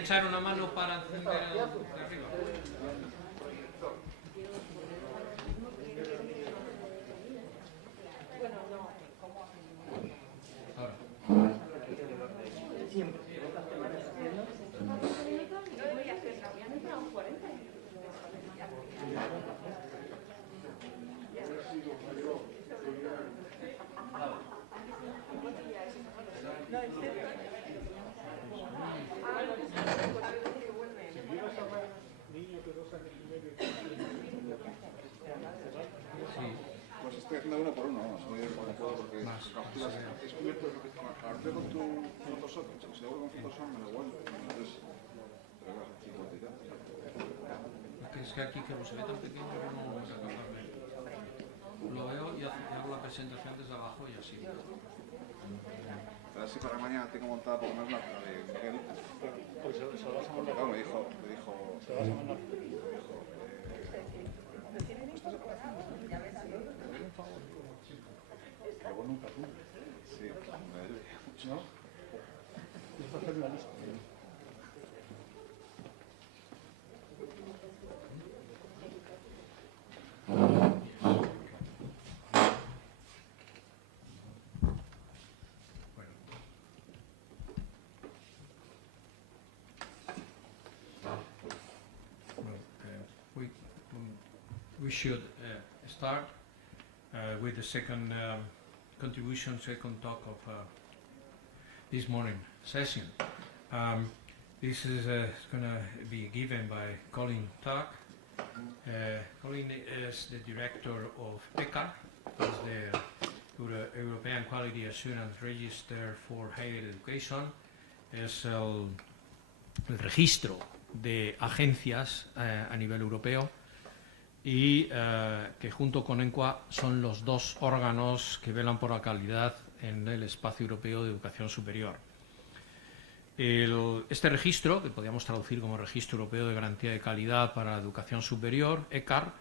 echar una mano para encender el de arriba? Ahora. Pues estoy haciendo uno por uno, vamos, voy a ir por todo porque he descubierto lo que ahorita con tu Photoshop, si hago con Photoshop me da igual, entonces, pero claro, 50 y tantos. Porque es que aquí, como se ve tan pequeño, yo no voy a capaz de... Lo veo y hago la presentación desde abajo y así. A ver si para mañana tengo montada por lo menos la de Miguel. Pues se lo vas a mandar. Claro, me dijo, Se lo vas a mandar. luego nunca tú. Sí, me ayudaría mucho. ¿No? Tienes que hacer una lista. We should start with the second contribution, second talk of this morning session. This is going to be given by Colin Tuck. Colin is the director of ECAR, is the European Quality Assurance Register for Higher Education. Es el registro de agencias a nivel europeo y que junto con ENQUA son los dos órganos que velan por la calidad en el espacio europeo de educación superior. Este registro, que podríamos traducir como Registro Europeo de Garantía de Calidad para la Educación Superior, ECAR,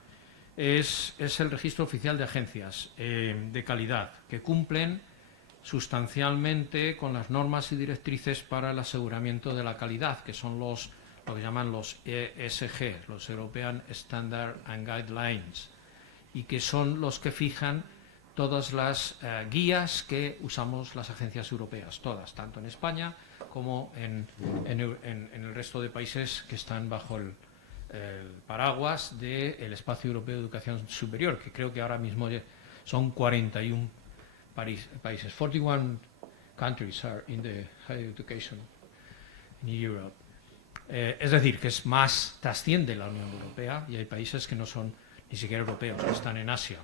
es el registro oficial de agencias de calidad que cumplen sustancialmente con las normas y directrices para el aseguramiento de la calidad, que son lo que llaman los ESG, los European Standard and Guidelines, y que son los que fijan todas las guías que usamos las agencias europeas, todas, tanto en España como en el resto de países que están bajo el paraguas del Espacio Europeo de Educación Superior, que creo que ahora mismo son 41 países. 41 countries are in the higher education in Europe. Es decir, que es más, trasciende la Unión Europea y hay países que no son ni siquiera europeos, que están en Asia.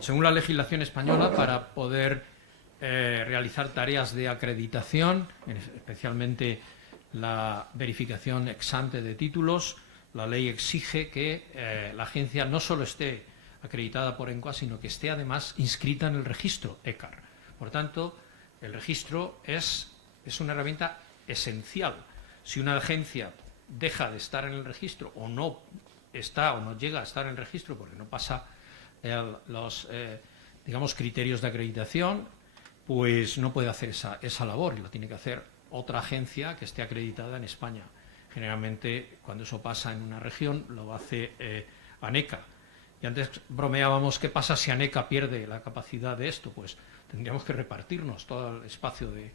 Según la legislación española, para poder realizar tareas de acreditación, especialmente la verificación ex ante de títulos, la ley exige que la agencia no solo esté acreditada por ENQUA, sino que esté además inscrita en el registro ECAR. Por tanto, el registro es una herramienta esencial. Si una agencia deja de estar en el registro o no está o no llega a estar en el registro porque no pasa los digamos criterios de acreditación, pues no puede hacer esa labor y lo tiene que hacer otra agencia que esté acreditada en España. Generalmente, cuando eso pasa en una región, lo hace ANECA. Y antes bromeábamos, ¿qué pasa si ANECA pierde la capacidad de esto? Pues tendríamos que repartirnos todo el espacio de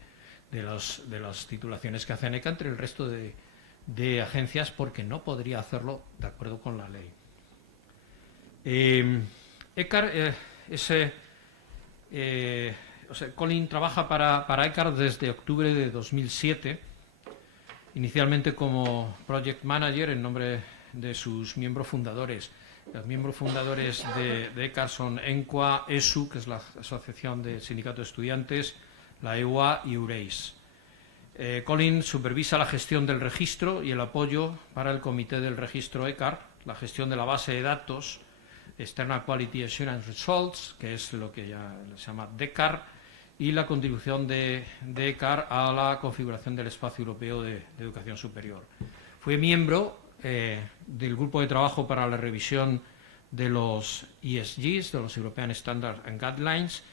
las titulaciones que hace ANECA entre el resto de agencias, porque no podría hacerlo de acuerdo con la ley. ECAR Colin trabaja para ECAR desde octubre de 2007, inicialmente como Project Manager en nombre de sus miembros fundadores. Los miembros fundadores de ECAR son ENQUA, ESU, que es la Asociación de Sindicatos de Estudiantes, la EUA y UREIS. Colin supervisa la gestión del registro y el apoyo para el comité del registro ECAR, la gestión de la base de datos, External Quality Assurance Results, que es lo que ya se llama DECAR, y la contribución de ECAR a la configuración del espacio europeo de educación superior. Fue miembro del grupo de trabajo para la revisión de los ESGs, de los European Standard and Guidelines,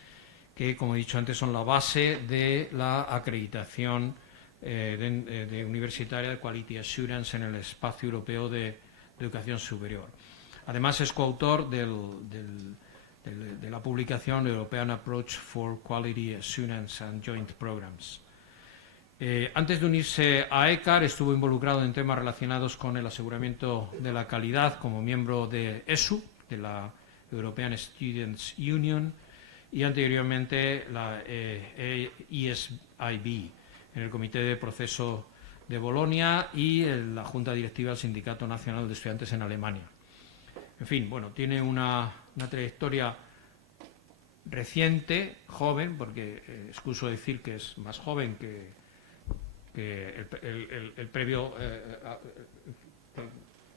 que, como he dicho antes, son la base de la acreditación de universitaria de Quality Assurance en el espacio europeo de educación superior. Además es coautor de la publicación European Approach for Quality Assurance and Joint Programs. Antes de unirse a ECAR estuvo involucrado en temas relacionados con el aseguramiento de la calidad como miembro de ESU, de la European Students Union, y anteriormente la ESIB, en el Comité de Proceso de Bolonia y en la Junta Directiva del Sindicato Nacional de Estudiantes en Alemania. En fin, bueno, tiene una trayectoria reciente, joven, porque excuso decir que es más joven que el previo,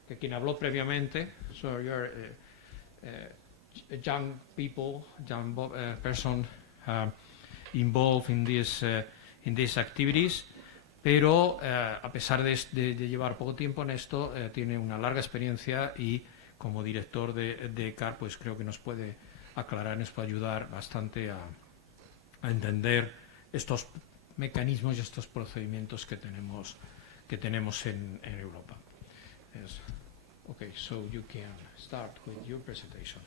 que quien habló previamente. So you're young people, young person involved in these activities, pero a pesar de llevar poco tiempo en esto, tiene una larga experiencia y como director de ECAR, pues creo que nos puede aclarar, nos puede ayudar bastante a entender estos mecanismos y estos procedimientos que tenemos en Europa. Yes. Okay, so you can start with your presentation.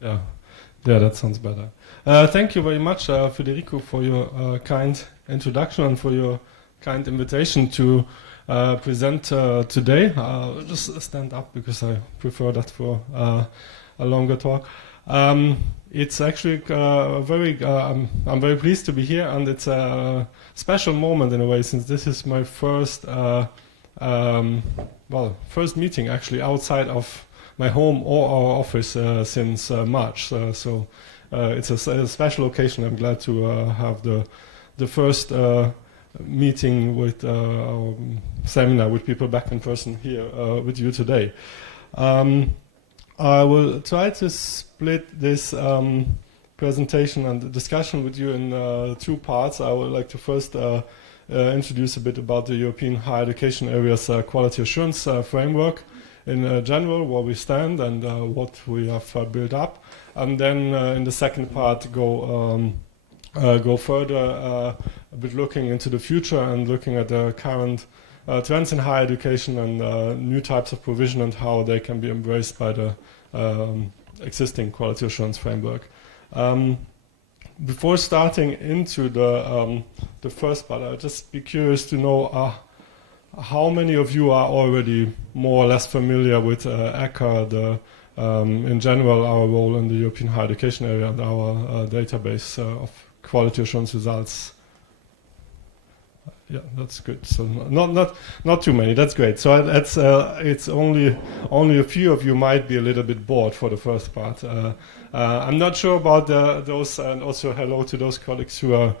Yeah, that sounds better. Thank you very much, Federico, for your kind introduction and for your kind invitation to present today. Just stand up because I prefer that for a longer talk. It's actually I'm very pleased to be here, and it's a special moment in a way, since this is my first meeting actually outside of my home or our office since March. So it's a special occasion. I'm glad to have the first meeting with our seminar with people back in person here with you today. I will try to split this presentation and discussion with you in two parts. I would like to first introduce a bit about the European higher education area's quality assurance framework in general, where we stand and what we have built up, and then in the second part go further, a bit looking into the future and looking at the current trends in higher education and new types of provision and how they can be embraced by the existing quality assurance framework. Before starting into the first part, I'd just be curious to know how many of you are already more or less familiar with ECHA, in general, our role in the European higher education area and our database of quality assurance results? Yeah, that's good. So not too many. That's great. So it's only a few of you might be a little bit bored for the first part. I'm not sure about those, and also hello to those colleagues who are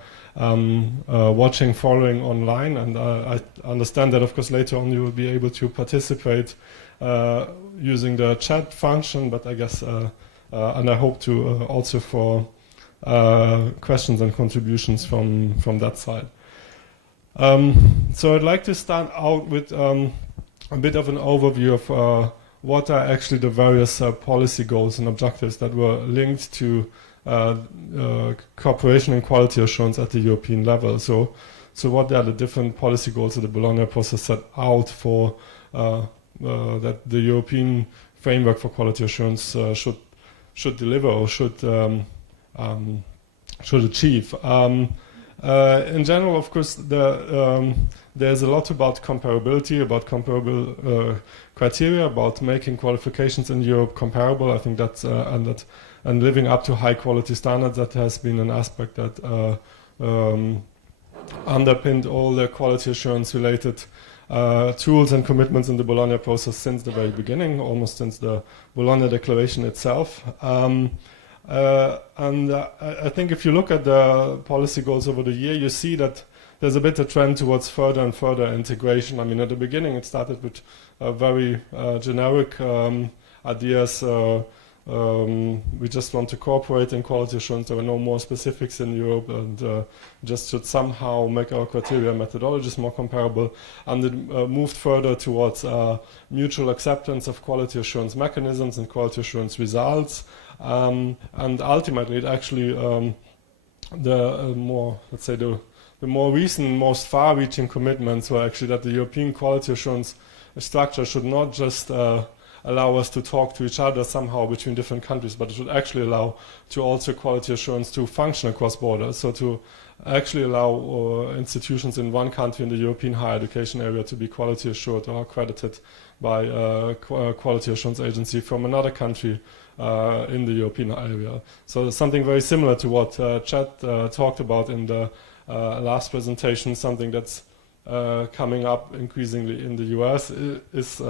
watching, following online. And I understand that, of course, later on you will be able to participate using the chat function. But I guess, and I hope to also for questions and contributions from that side. So I'd like to start out with a bit of an overview of what are actually the various policy goals and objectives that were linked to cooperation and quality assurance at the European level. So what are the different policy goals that the Bologna process set out for that the European framework for quality assurance should deliver or should achieve? In general, of course, there's a lot about comparability, about comparable criteria, about making qualifications in Europe comparable. I think that's and living up to high quality standards. That has been an aspect that underpinned all the quality assurance related tools and commitments in the Bologna process since the very beginning, almost since the Bologna Declaration itself. I think if you look at the policy goals over the year, you see that there's a bit of trend towards further and further integration. I mean, at the beginning it started with very generic ideas we just want to cooperate in quality assurance. There were no more specifics in Europe, and just should somehow make our criteria methodologies more comparable. And it moved further towards mutual acceptance of quality assurance mechanisms and quality assurance results. And ultimately, it actually the more, let's say, the more recent, most far-reaching commitments were actually that the European quality assurance structure should not just allow us to talk to each other somehow between different countries, but it should actually allow to also quality assurance to function across borders. So to actually allow institutions in one country in the European higher education area to be quality assured or accredited by a quality assurance agency from another country in the European area. So something very similar to what Chad talked about in the last presentation, something that's coming up increasingly in the US is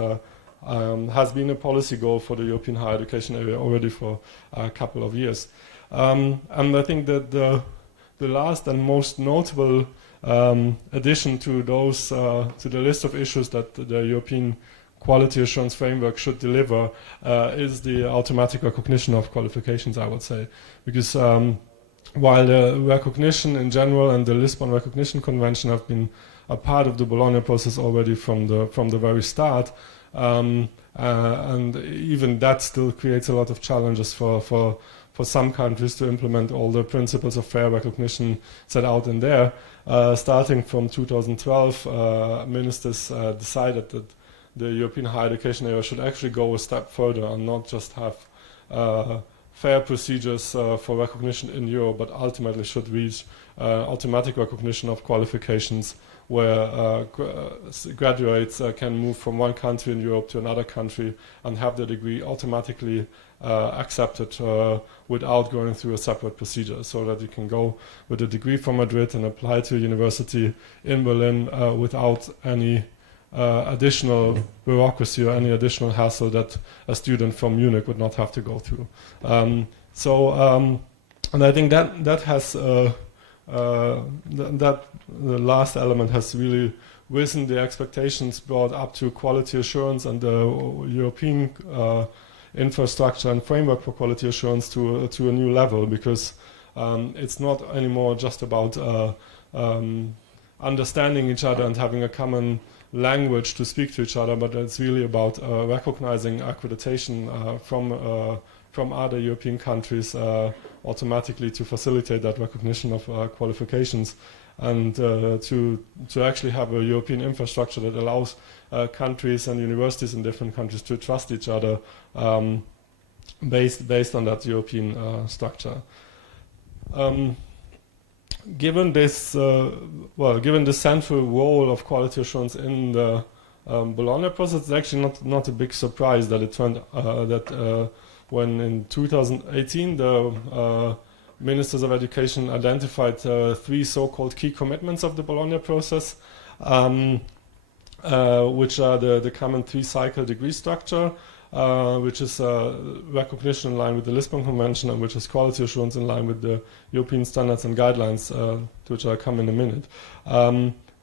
has been a policy goal for the European higher education area already for a couple of years. And I think that the last and most notable addition to those to the list of issues that the European quality assurance framework should deliver is the automatic recognition of qualifications, I would say. Because while the recognition in general and the Lisbon Recognition Convention have been a part of the Bologna process already from the very start, and even that still creates a lot of challenges for some countries to implement all the principles of fair recognition set out in there. Starting from 2012, ministers decided that the European higher education area should actually go a step further and not just have fair procedures for recognition in Europe, but ultimately should reach automatic recognition of qualifications where graduates can move from one country in Europe to another country and have their degree automatically accepted without going through a separate procedure, so that you can go with a degree from Madrid and apply to a university in Berlin without any additional bureaucracy or any additional hassle that a student from Munich would not have to go through. And I think that has that the last element has really risen the expectations brought up to quality assurance and the European infrastructure and framework for quality assurance to a new level, because it's not anymore just about understanding each other and having a common language to speak to each other, but it's really about recognizing accreditation from other European countries automatically to facilitate that recognition of qualifications, and to actually have a European infrastructure that allows countries and universities in different countries to trust each other based on that European structure. Given this, given the central role of quality assurance in the Bologna process, it's actually not a big surprise that it turned that when in 2018 the ministers of education identified three so-called key commitments of the Bologna process, which are the common three-cycle degree structure, which is recognition in line with the Lisbon Convention, and which is quality assurance in line with the European standards and guidelines, to which I'll come in a minute.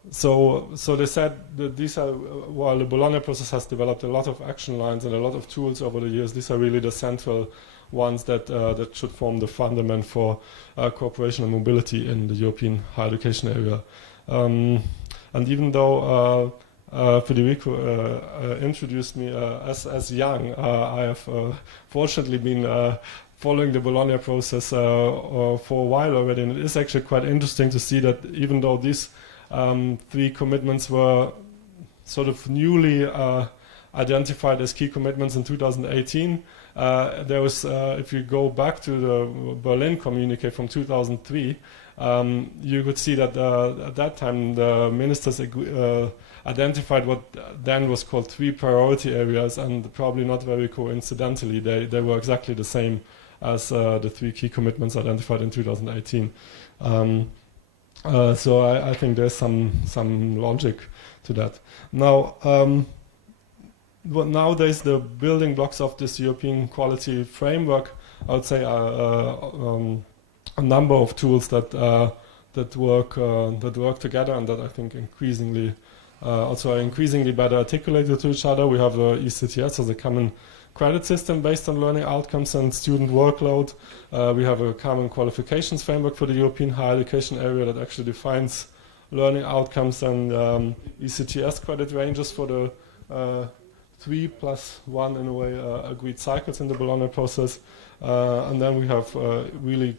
So they said that these are, while the Bologna process has developed a lot of action lines and a lot of tools over the years, these are really the central ones that should form the fundament for cooperation and mobility in the European higher education area. And even though Federico introduced me as young, I have fortunately been following the Bologna process for a while already, and it is actually quite interesting to see that even though these three commitments were sort of newly identified as key commitments in 2018, there was, if you go back to the Berlin communique from 2003, you could see that at that time the ministers identified what then was called three priority areas, and probably not very coincidentally, they were exactly the same as the three key commitments identified in 2018. So I think there's some logic to that. Now, nowadays the building blocks of this European quality framework, I would say, are a number of tools that work together, and that I think increasingly also are increasingly better articulated to each other. We have the ECTS as a common credit system based on learning outcomes and student workload. We have a common qualifications framework for the European higher education area that actually defines learning outcomes and ECTS credit ranges for the 3+1 in a way agreed cycles in the Bologna process. And then we have really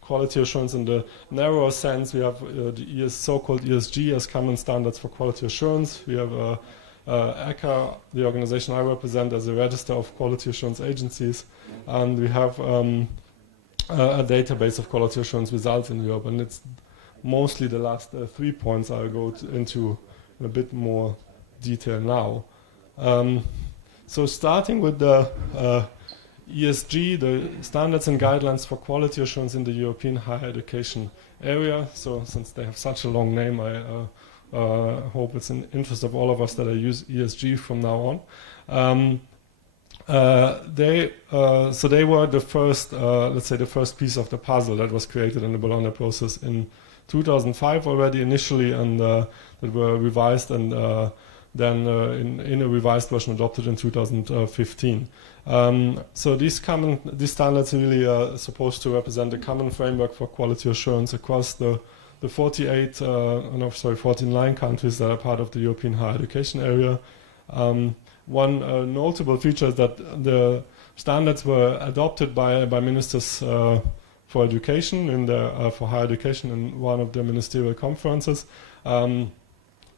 quality assurance in the narrower sense. We have the so-called ESG as common standards for quality assurance. We have ECHA, the organization I represent, as a register of quality assurance agencies. And we have a database of quality assurance results in Europe. And it's mostly the last 3 points I'll go into in a bit more detail now. So starting with the ESG, the standards and guidelines for quality assurance in the European higher education area. So since they have such a long name, I hope it's in interest of all of us that I use ESG from now on. So they were the first, let's say, the first piece of the puzzle that was created in the Bologna process in 2005 already initially, and that were revised and then in a revised version adopted in 2015. So these standards really are supposed to represent a common framework for quality assurance across the 49 countries that are part of the European higher education area. One notable feature is that the standards were adopted by ministers for education for higher education in one of their ministerial conferences.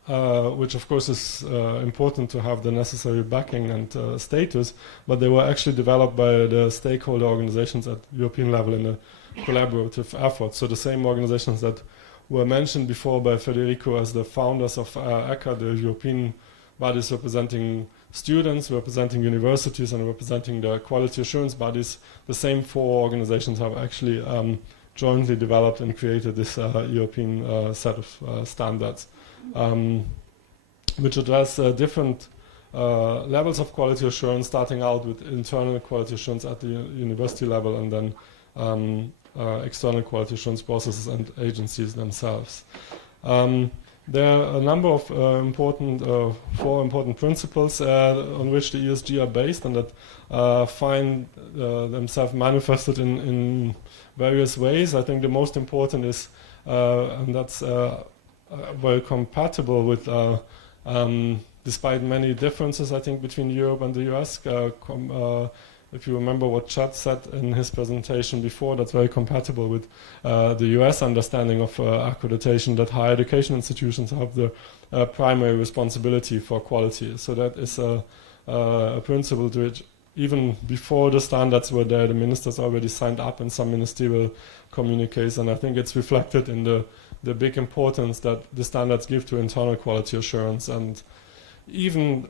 Which of course is important to have the necessary backing and status, but they were actually developed by the stakeholder organizations at European level in a collaborative effort. So the same organizations that were mentioned before by Federico as the founders of ECHA, the European bodies representing students, representing universities, and representing the quality assurance bodies, the same 4 organizations have actually jointly developed and created this European set of standards. Which address different levels of quality assurance, starting out with internal quality assurance at the university level, and then external quality assurance processes and agencies themselves. There are a number of 4 important principles on which the ESG are based, and that find themselves manifested in various ways. I think the most important is, and that's very compatible with, despite many differences, I think, between Europe and the US. If you remember what Chad said in his presentation before, that's very compatible with the US understanding of accreditation, that higher education institutions have the primary responsibility for quality. So that is a principle to which, even before the standards were there, the ministers already signed up in some ministerial communiques, and I think it's reflected in the big importance that the standards give to internal quality assurance. And even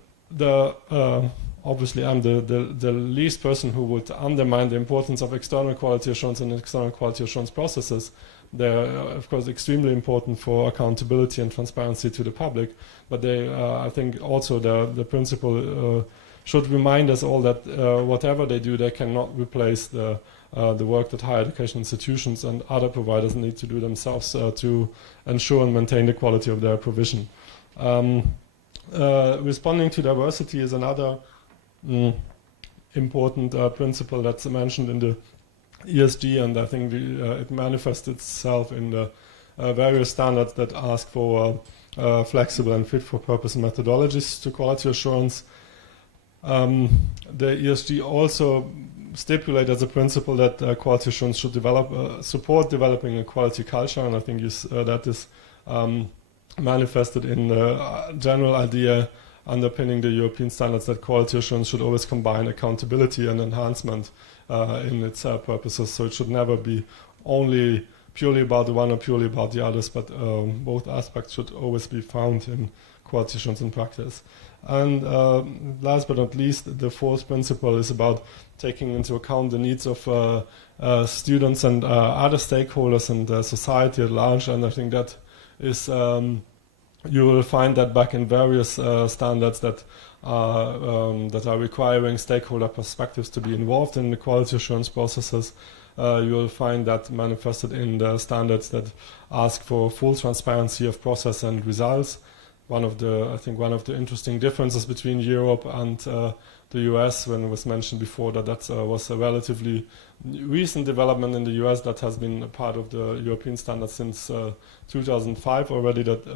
obviously I'm the least person who would undermine the importance of external quality assurance and external quality assurance processes. They're of course extremely important for accountability and transparency to the public, but they I think also the principle should remind us all that whatever they do, they cannot replace the work that higher education institutions and other providers need to do themselves to ensure and maintain the quality of their provision. Responding to diversity is another important principle that's mentioned in the ESG, and I think it manifests itself in the various standards that ask for flexible and fit-for-purpose methodologies to quality assurance. The ESG also stipulate as a principle that quality assurance should support developing a quality culture, and I think that is manifested in the general idea underpinning the European standards that quality assurance should always combine accountability and enhancement in its purposes. So it should never be only purely about the one or purely about the others, but both aspects should always be found in quality assurance in practice. And last but not least, the 4th principle is about taking into account the needs of students and other stakeholders and society at large. And I think that is, you will find that back in various standards that are requiring stakeholder perspectives to be involved in the quality assurance processes. You will find that manifested in the standards that ask for full transparency of process and results. one of the interesting differences between Europe and the US, when it was mentioned before that was a relatively recent development in the US that has been a part of the European standard since 2005 already, that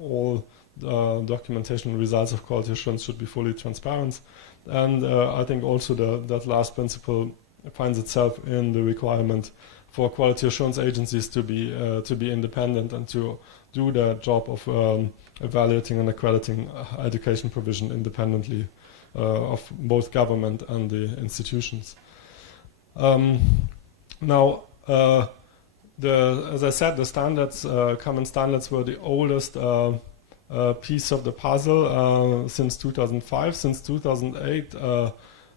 all documentation results of quality assurance should be fully transparent. And I think also that last principle finds itself in the requirement for quality assurance agencies to be independent and to do their job of evaluating and accrediting education provision independently of both government and the institutions. Now, as I said, the standards, common standards, were the oldest piece of the puzzle since 2005. Since 2008,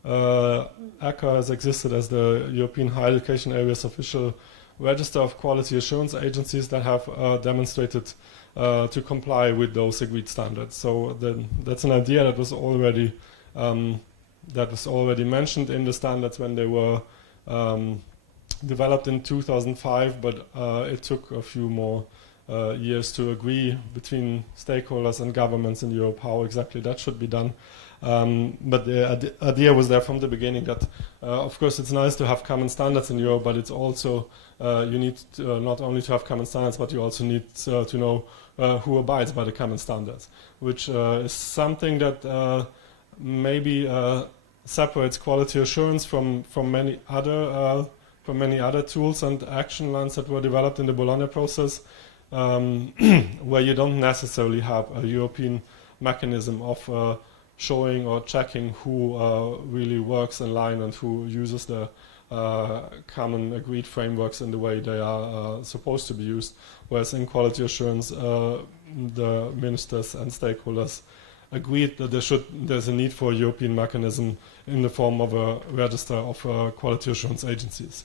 ECHA has existed as the European Higher Education Area's official register of quality assurance agencies that have demonstrated to comply with those agreed standards. So that's an idea that was already mentioned in the standards when they were developed in 2005, but it took a few more years to agree between stakeholders and governments in Europe how exactly that should be done. But the idea was there from the beginning that, of course, it's nice to have common standards in Europe, but it's also, you need not only to have common standards, but you also need to know who abides by the common standards, which is something that maybe separates quality assurance from many other tools and action plans that were developed in the Bologna process, where you don't necessarily have a European mechanism of showing or checking who really works in line and who uses the common agreed frameworks in the way they are supposed to be used. Whereas in quality assurance, the ministers and stakeholders agreed that there's a need for a European mechanism in the form of a register of quality assurance agencies.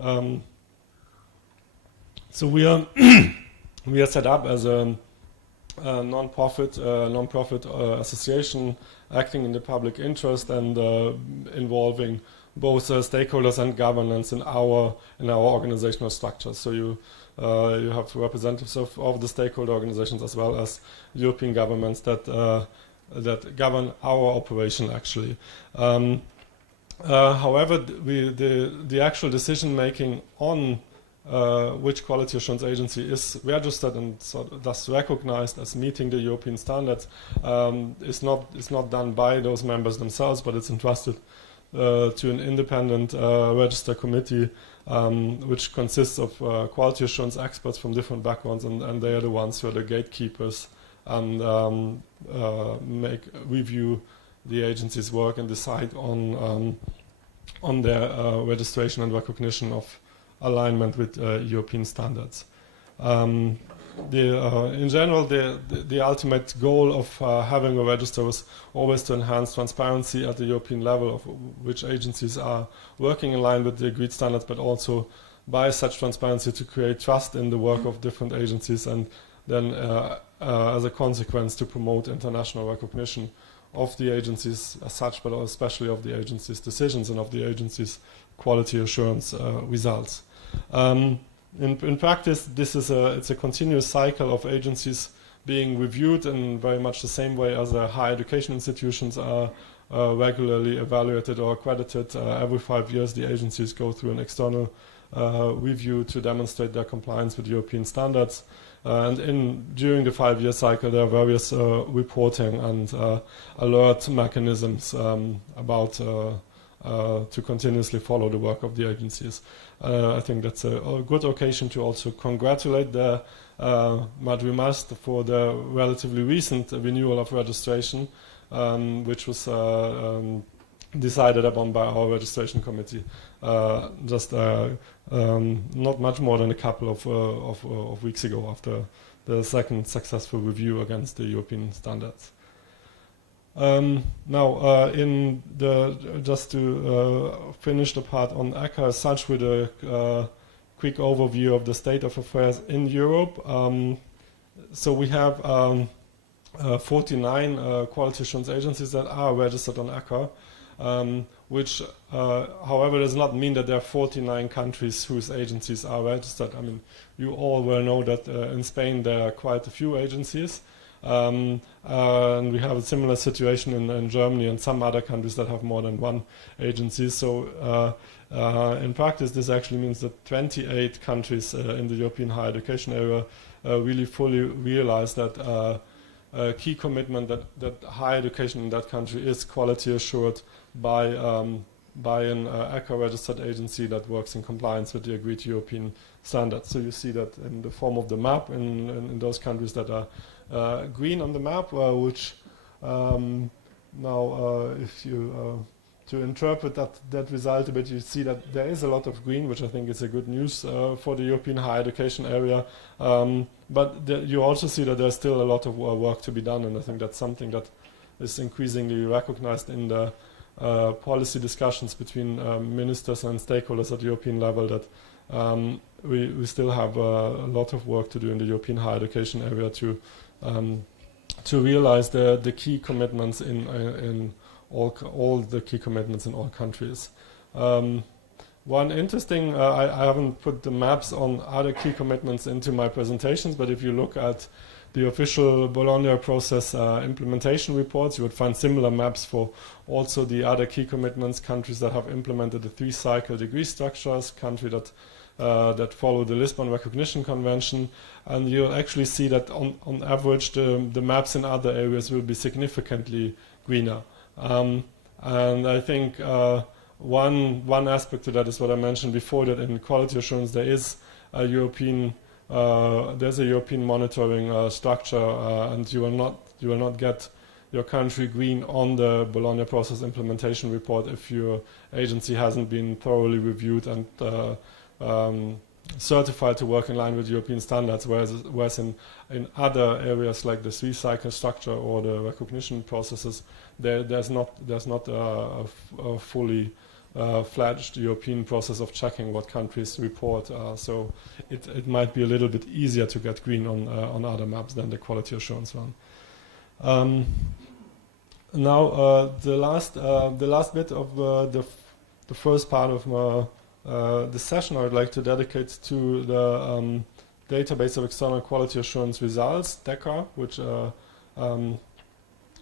So we are we are set up as a non-profit association acting in the public interest and involving both stakeholders and governance in our organizational structure. So you have representatives of the stakeholder organizations as well as European governments that govern our operation actually. However, the actual decision making on which quality assurance agency is registered and thus recognized as meeting the European standards is not done by those members themselves, but it's entrusted to an independent register committee, which consists of quality assurance experts from different backgrounds, and they are the ones who are the gatekeepers and review the agency's work and decide on their registration and recognition of alignment with European standards. In general, the ultimate goal of having a register was always to enhance transparency at the European level of which agencies are working in line with the agreed standards, but also by such transparency to create trust in the work of different agencies, and then as a consequence to promote international recognition of the agencies as such, but especially of the agency's decisions and of the agency's quality assurance results. In practice, it's a continuous cycle of agencies being reviewed in very much the same way as the higher education institutions are regularly evaluated or accredited. Every 5 years, the agencies go through an external review to demonstrate their compliance with European standards. And during the 5-year cycle, there are various reporting and alert mechanisms about to continuously follow the work of the agencies. I think that's a good occasion to also congratulate the madri+d for the relatively recent renewal of registration, which was decided upon by our registration committee just not much more than a couple of weeks ago after the second successful review against the European standards. Now, just to finish the part on ECHA as such with a quick overview of the state of affairs in Europe. So we have 49 quality assurance agencies that are registered on ECHA, which, however, does not mean that there are 49 countries whose agencies are registered. I mean, you all well know that in Spain there are quite a few agencies. And we have a similar situation in Germany and some other countries that have more than one agency. So in practice, this actually means that 28 countries in the European higher education area really fully realize that a key commitment that higher education in that country is quality assured by an ECHA registered agency that works in compliance with the agreed European standards. So you see that in the form of the map in those countries that are green on the map, which now if you to interpret that result a bit, you see that there is a lot of green, which I think is a good news for the European higher education area. But you also see that there's still a lot of work to be done, and I think that's something that is increasingly recognized in the policy discussions between ministers and stakeholders at the European level, that we still have a lot of work to do in the European higher education area to realize the key commitments in all the key commitments in all countries. One interesting, I haven't put the maps on other key commitments into my presentations, but if you look at the official Bologna process implementation reports, you would find similar maps for also the other key commitments, countries that have implemented the 3-cycle degree structures, country that follow the Lisbon Recognition Convention, and you'll actually see that on average the maps in other areas will be significantly greener. And I think one aspect to that is what I mentioned before, that in quality assurance there is a European monitoring structure, and you will not get your country green on the Bologna process implementation report if your agency hasn't been thoroughly reviewed and certified to work in line with European standards, whereas in other areas like the 3-cycle structure or the recognition processes, there's not a fully fledged European process of checking what countries report. So it might be a little bit easier to get green on other maps than the quality assurance one. Now the last bit of the first part of the session I would like to dedicate to the database of external quality assurance results, DECA, which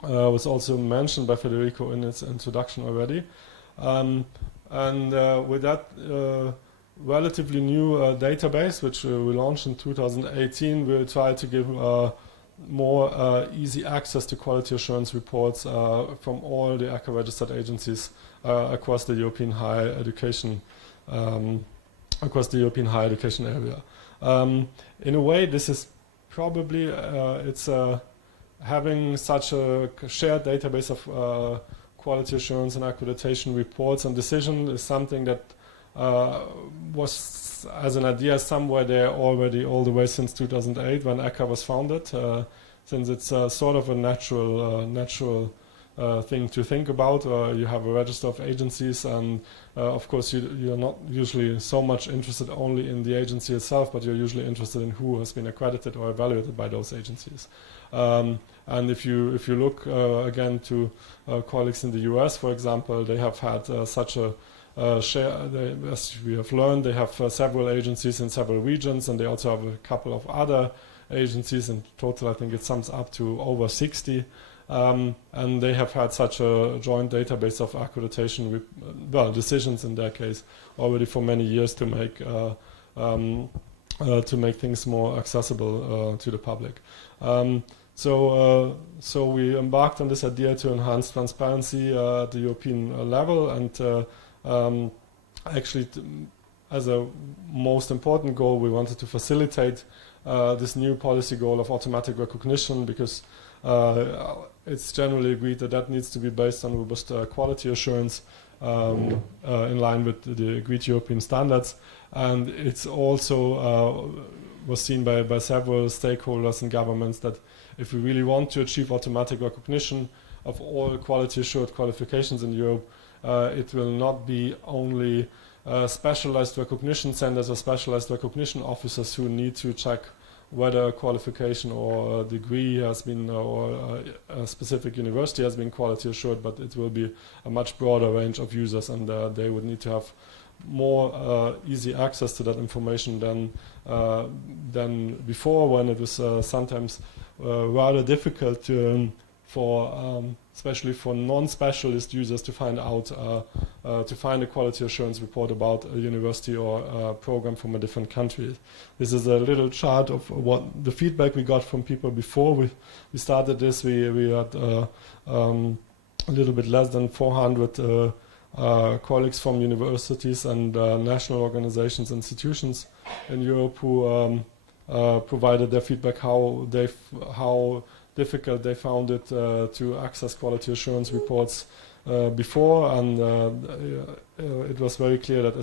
was also mentioned by Federico in its introduction already. And with that relatively new database, which we launched in 2018, we'll try to give more easy access to quality assurance reports from all the ECHA registered agencies across the European higher education area. In a way, this is probably having such a shared database of quality assurance and accreditation reports and decision is something that was as an idea somewhere there already all the way since 2008 when ECHA was founded, since it's sort of a natural thing to think about. You have a register of agencies, and of course you're not usually so much interested only in the agency itself, but you're usually interested in who has been accredited or evaluated by those agencies. And if you look again to colleagues in the US, for example, they have had such a share. As we have learned, they have several agencies in several regions, and they also have a couple of other agencies. In total, I think it sums up to over 60. And they have had such a joint database of accreditation, decisions in their case, already for many years to make things more accessible to the public. So we embarked on this idea to enhance transparency at the European level, and actually, as a most important goal, we wanted to facilitate this new policy goal of automatic recognition, because it's generally agreed that needs to be based on robust quality assurance in line with the agreed European standards. And it's also was seen by several stakeholders and governments that if we really want to achieve automatic recognition of all quality assured qualifications in Europe, it will not be only specialized recognition centers or specialized recognition officers who need to check whether a qualification or a degree has been, or a specific university has been quality assured, but it will be a much broader range of users, and they would need to have more easy access to that information than before, when it was sometimes rather difficult to, especially for non-specialist users, to find out to find a quality assurance report about a university or a program from a different country. This is a little chart of what the feedback we got from people before we started this. We had a little bit less than 400 colleagues from universities and national organizations, institutions in Europe who provided their feedback how difficult they found it to access quality assurance reports before, and it was very clear that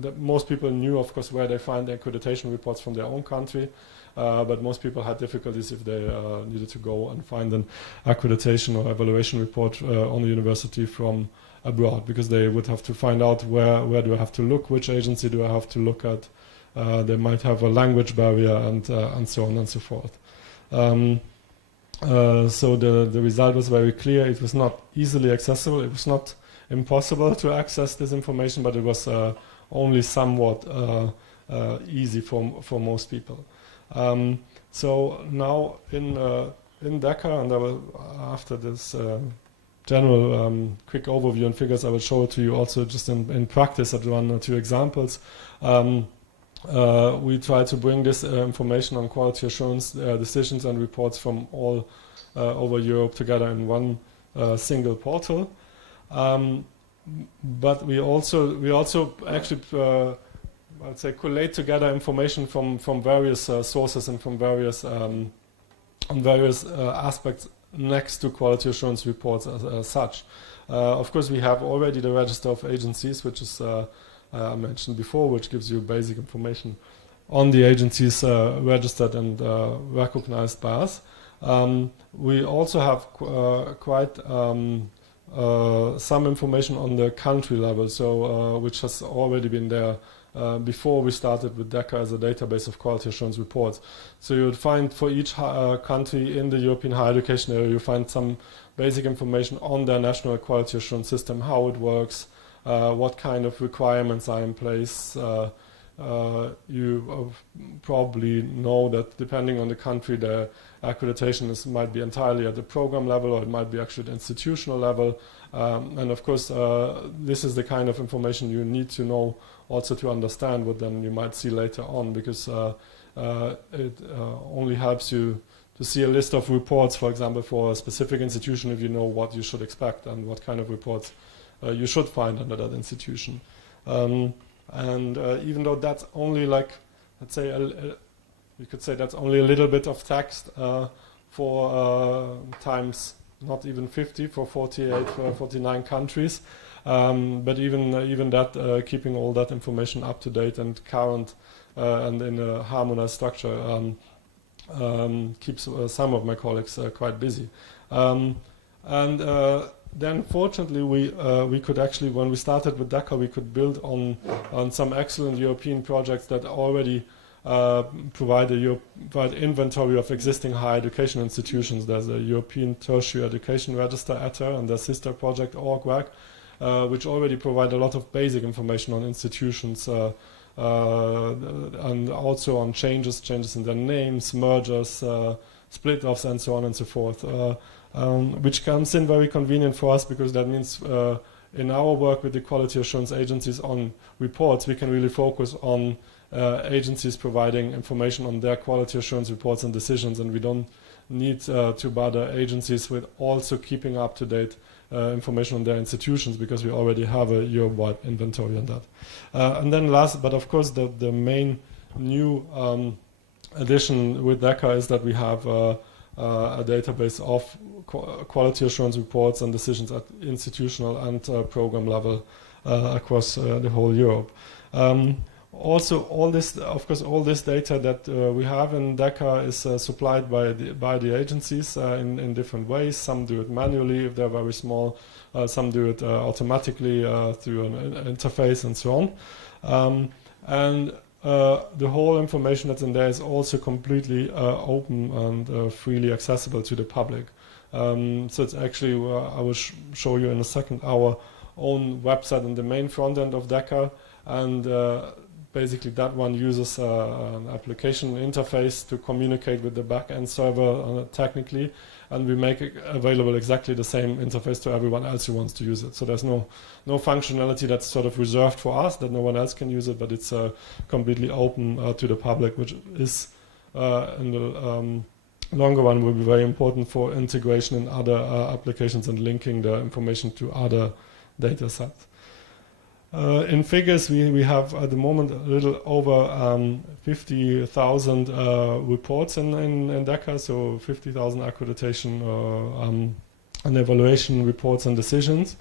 that most people knew, of course, where they find the accreditation reports from their own country, but most people had difficulties if they needed to go and find an accreditation or evaluation report on the university from abroad, because they would have to find out where do I have to look, which agency do I have to look at. They might have a language barrier and so on and so forth. So the result was very clear. It was not easily accessible. It was not impossible to access this information, but it was only somewhat easy for most people. So now in Dhaka, and I will, after this general quick overview and figures, I will show it to you also just in practice at one or two examples. We try to bring this information on quality assurance decisions and reports from all over Europe together in one single portal. But we also actually, I'd say, collate together information from various sources and from various on various aspects next to quality assurance reports as such. Of course, we have already the register of agencies, which is I mentioned before, which gives you basic information on the agencies registered and recognized by us. We also have quite some information on the country level, so which has already been there before we started with Dhaka as a database of quality assurance reports. So you would find for each country in the European higher education area, you find some basic information on their national quality assurance system, how it works, what kind of requirements are in place. You probably know that depending on the country, the accreditation might be entirely at the program level, or it might be actually at the institutional level. And of course, this is the kind of information you need to know also to understand what then you might see later on, because it only helps you to see a list of reports, for example, for a specific institution, if you know what you should expect and what kind of reports you should find under that institution. And even though that's only like, let's say, you could say that's only a little bit of text for times not even 50 for 48, 49 countries. But even that, keeping all that information up to date and current and in a harmonized structure keeps some of my colleagues quite busy. Then fortunately we could actually, when we started with Dhaka, we could build on some excellent European projects that already provide inventory of existing higher education institutions. There's a European Tertiary Education Register, ETER, and their sister project, ORGWAC, which already provide a lot of basic information on institutions and also on changes in their names, mergers, split-offs, and so on and so forth, which comes in very convenient for us, because that means in our work with the quality assurance agencies on reports, we can really focus on agencies providing information on their quality assurance reports and decisions, and we don't need to bother agencies with also keeping up to date information on their institutions, because we already have a Europe-wide inventory on that. And then last, but of course the main new addition with Dhaka is that we have a database of quality assurance reports and decisions at institutional and program level across the whole Europe. Also, all this data that we have in Dhaka is supplied by the agencies in different ways. Some do it manually if they're very small. Some do it automatically through an interface and so on. And the whole information that's in there is also completely open and freely accessible to the public. So it's actually, I will show you in a second, our own website and the main front end of Dhaka. and basically that one uses an application interface to communicate with the back-end server technically, and we make it available exactly the same interface to everyone else who wants to use it. So there's no functionality that's sort of reserved for us, that no one else can use it, but it's completely open to the public, which is in the longer run will be very important for integration in other applications and linking the information to other data sets. In figures, we have at the moment a little over 50,000 reports in DECA, so 50,000 accreditation and evaluation reports and decisions.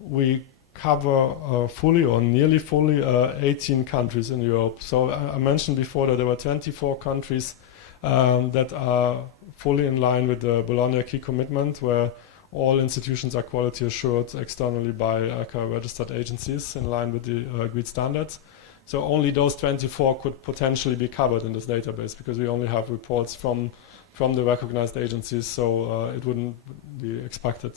We cover fully or nearly fully 18 countries in Europe. So I mentioned before that there were 24 countries that are fully in line with the Bologna Key Commitment, where all institutions are quality assured externally by registered agencies in line with the agreed standards. So only those 24 could potentially be covered in this database, because we only have reports from the recognized agencies, so it wouldn't be expected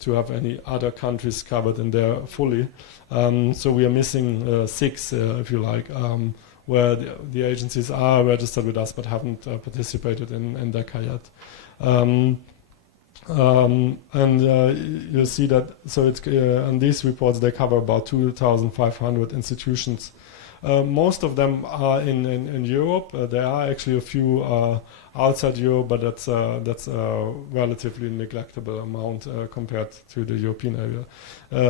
to have any other countries covered in there fully. So we are missing 6, if you like, where the agencies are registered with us but haven't participated in DECA yet. You'll see that, so it's and these reports, they cover about 2,500 institutions. Most of them are in Europe. There are actually a few outside Europe, but that's a relatively neglectable amount compared to the European area.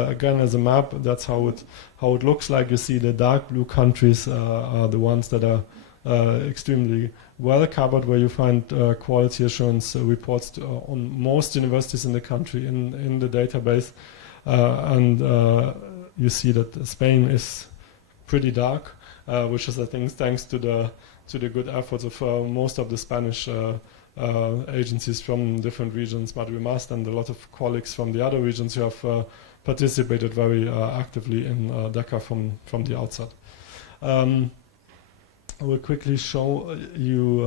Again, as a map, that's how it looks like. You see the dark blue countries are the ones that are extremely well covered, where you find quality assurance reports on most universities in the country in the database, and you see that Spain is pretty dark, which is, I think, thanks to the good efforts of most of the Spanish agencies from different regions, madri+d, and a lot of colleagues from the other regions who have participated very actively in DECA from the outset. I will quickly show you,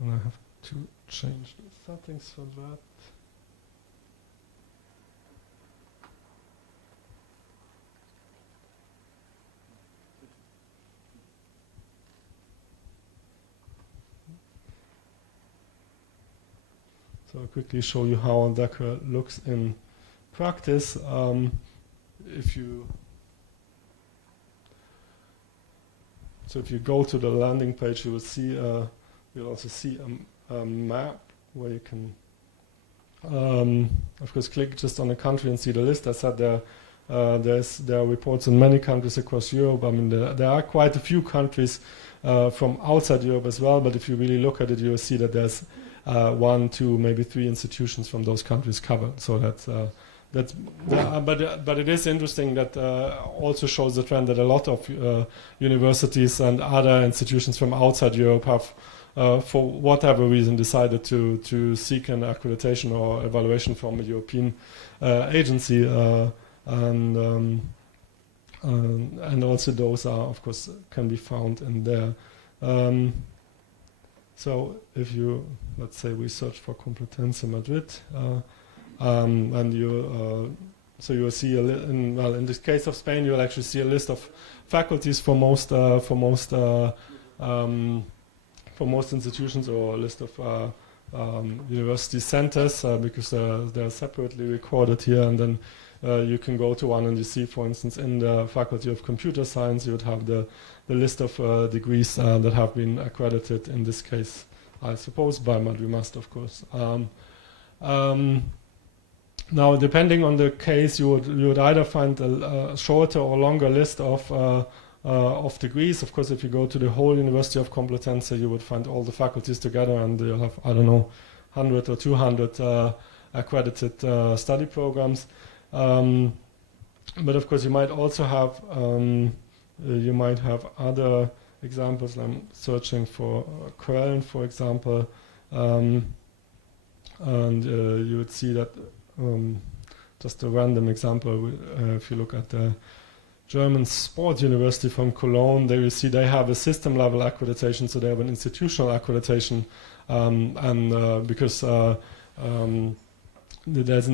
and I have to change the settings for that. So I'll quickly show you how DECA looks in practice. So if you go to the landing page, you will see, you'll also see a map where you can, of course, click just on a country and see the list. I said there are reports in many countries across Europe. I mean, there are quite a few countries from outside Europe as well, but if you really look at it, you'll see that there's 1, 2, maybe 3 institutions from those countries covered. So but it is interesting that also shows the trend that a lot of universities and other institutions from outside Europe have, for whatever reason, decided to seek an accreditation or evaluation from a European agency, and also those are, of course, can be found in there. So if you, let's say, we search for Complutense Madrid. And so you will see in this case of Spain, you will actually see a list of faculties for most institutions, or a list of university centers, because they're separately recorded here, and then you can go to one and you see, for instance, in the Faculty of Computer Science, you would have the list of degrees that have been accredited, in this case, I suppose, by madri+d, of course. Now, depending on the case, you would either find a shorter or longer list of degrees. Of course, if you go to the whole University of Complutense, you would find all the faculties together, and you'll have, I don't know, 100 or 200 accredited study programs. But of course, you might also have other examples. I'm searching for Köln, for example, and you would see that. Just a random example, if you look at the German Sport University from Cologne, there you see they have a system level accreditation, so they have an institutional accreditation, and because there's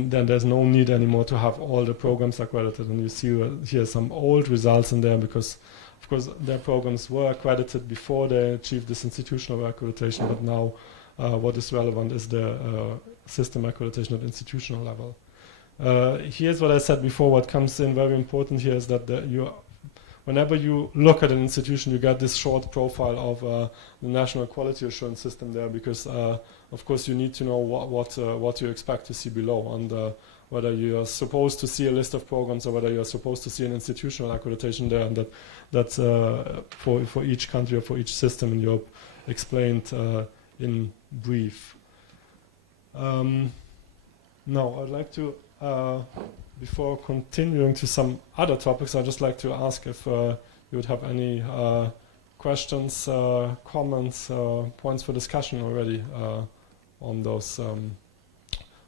no need anymore to have all the programs accredited. And you see here some old results in there because, of course, their programs were accredited before they achieved this institutional accreditation, but now what is relevant is the system accreditation at institutional level. Here's what I said before. What comes in very important here is that whenever you look at an institution, you get this short profile of the national quality assurance system there, because of course you need to know what you expect to see below, and whether you are supposed to see a list of programs or whether you are supposed to see an institutional accreditation there, and that's for each country or for each system in Europe explained in brief. Now I'd like to, before continuing to some other topics, I'd just like to ask if you would have any questions, comments, points for discussion already on those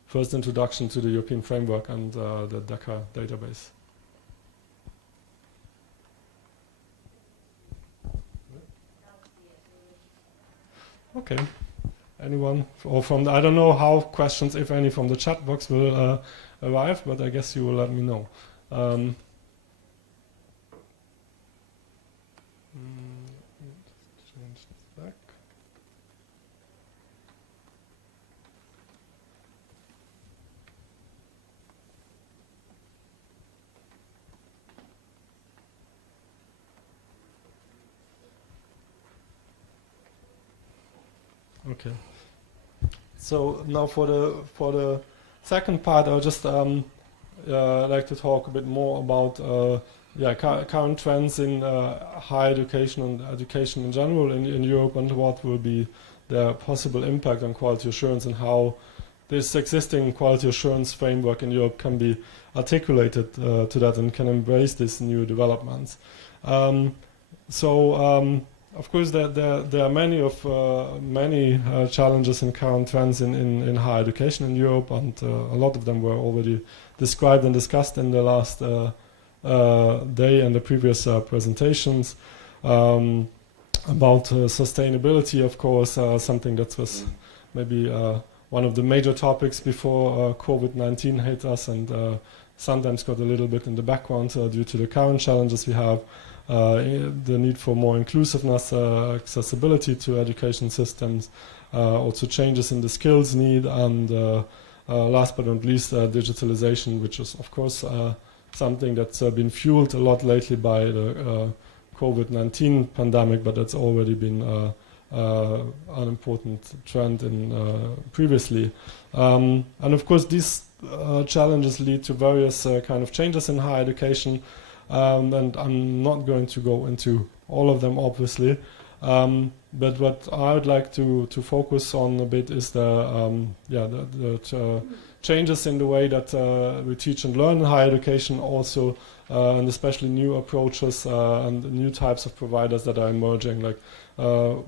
first introduction to the European framework and the DECA database. Okay. Anyone? Or from the, I don't know how questions, if any, from the chat box will arrive, but I guess you will let me know. Change this back. Okay. So now for the second part, I'll just like to talk a bit more about current trends in higher education and education in general in Europe, and what will be the possible impact on quality assurance, and how this existing quality assurance framework in Europe can be articulated to that and can embrace these new developments. Of course, there are many challenges and current trends in higher education in Europe, and a lot of them were already described and discussed in the last day and the previous presentations. About sustainability, of course, something that was maybe one of the major topics before COVID-19 hit us, and sometimes got a little bit in the background due to the current challenges we have. The need for more inclusiveness, accessibility to education systems, also changes in the skills need, and last but not least, digitalization, which is of course something that's been fueled a lot lately by the COVID-19 pandemic, but that's already been an important trend in previously. And of course these challenges lead to various kind of changes in higher education. And I'm not going to go into all of them, obviously, but what I would like to focus on a bit is the changes in the way that we teach and learn in higher education, also, and especially new approaches and new types of providers that are emerging, like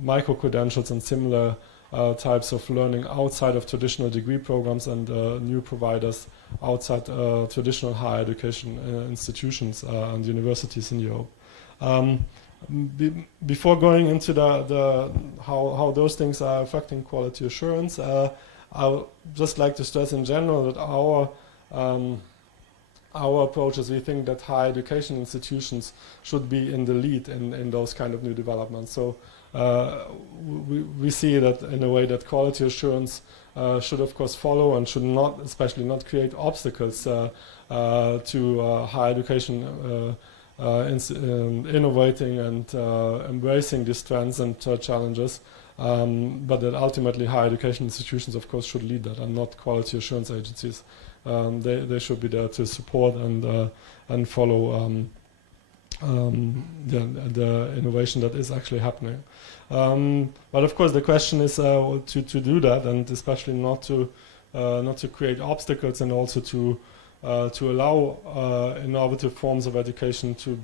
micro-credentials and similar types of learning outside of traditional degree programs, and new providers outside traditional higher education institutions and universities in Europe. Before going into the how those things are affecting quality assurance, I would just like to stress in general that our approaches, we think that higher education institutions should be in the lead in those kind of new developments. So we see that in a way that quality assurance should of course follow, and should not, especially not create obstacles to higher education innovating and embracing these trends and challenges, but that ultimately higher education institutions of course should lead that, and not quality assurance agencies. They should be there to support and follow the innovation that is actually happening. But of course the question is to do that, and especially not to create obstacles, and also to allow innovative forms of education to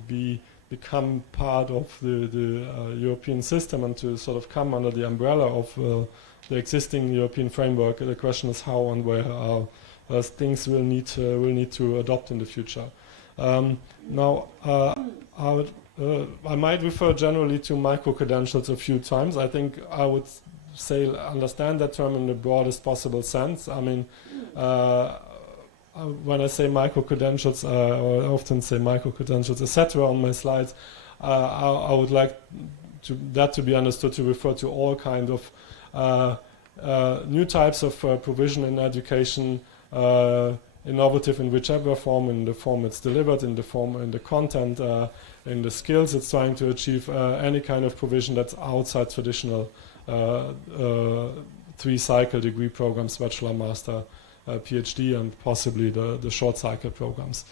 become part of the European system, and to sort of come under the umbrella of the existing European framework. The question is how and where things will need to adopt in the future. Now, I might refer generally to micro-credentials a few times. I think I would say understand that term in the broadest possible sense. I mean, when I say micro-credentials, or I often say micro-credentials, etc. on my slides, I would like that to be understood to refer to all kind of new types of provision in education, innovative in whichever form, in the form it's delivered, in the content, in the skills it's trying to achieve, any kind of provision that's outside traditional 3-cycle degree programs, bachelor, master, PhD, and possibly the short cycle programs.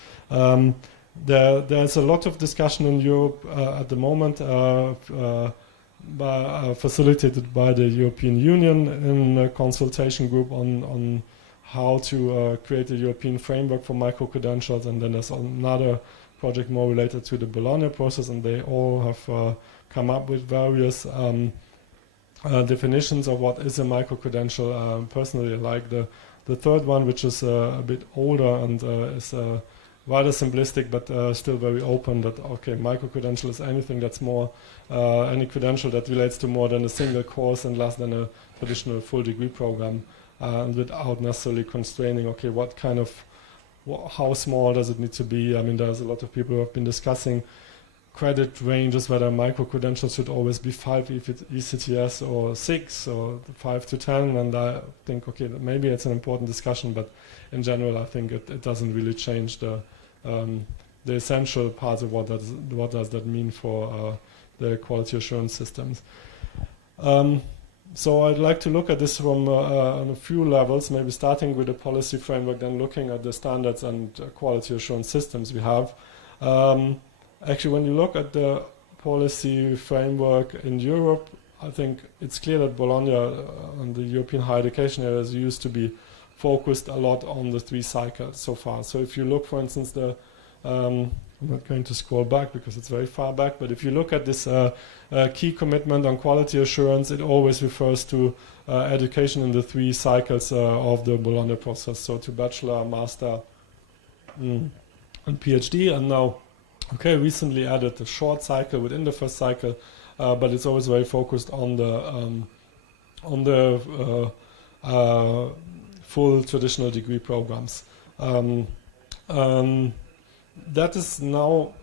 There's a lot of discussion in Europe at the moment, facilitated by the European Union in a consultation group on how to create a European framework for micro-credentials, and then there's another project more related to the Bologna process, and they all have come up with various definitions of what is a micro-credential. Personally, I like the third one, which is a bit older and is rather simplistic, but still very open, that, okay, micro-credential is anything that's more, any credential that relates to more than a single course and less than a traditional full degree program, and without necessarily constraining, okay, what kind of, how small does it need to be? I mean, there's a lot of people who have been discussing credit ranges, whether micro-credentials should always be 5 ECTS or 6 or 5 to 10, and I think, okay, maybe it's an important discussion, but in general, I think it doesn't really change the essential parts of what does that mean for the quality assurance systems. So I'd like to look at this from on a few levels, maybe starting with the policy framework, then looking at the standards and quality assurance systems we have. Actually, when you look at the policy framework in Europe, I think it's clear that Bologna and the European higher education areas used to be focused a lot on the 3 cycles so far. So if you look, for instance, I'm not going to scroll back because it's very far back, but if you look at this key commitment on quality assurance, it always refers to education in the 3 cycles of the Bologna process, so to bachelor, master, and PhD, and now, okay, recently added a short cycle within the first cycle, but it's always very focused on the full traditional degree programs. That is now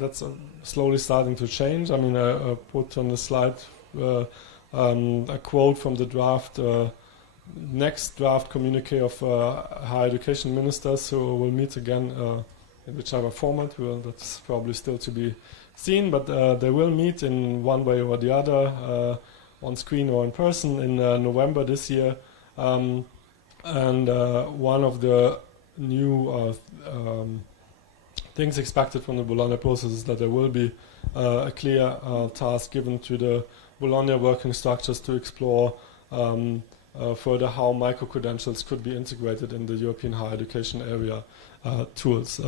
that's slowly starting to change. I mean, I put on the slide a quote from the next draft communique of higher education ministers who will meet again in whichever format. That's probably still to be seen, but they will meet in one way or the other, on screen or in person, in November this year. And one of the new things expected from the Bologna process is that there will be a clear task given to the Bologna working structures to explore further how micro-credentials could be integrated in the European higher education area tools.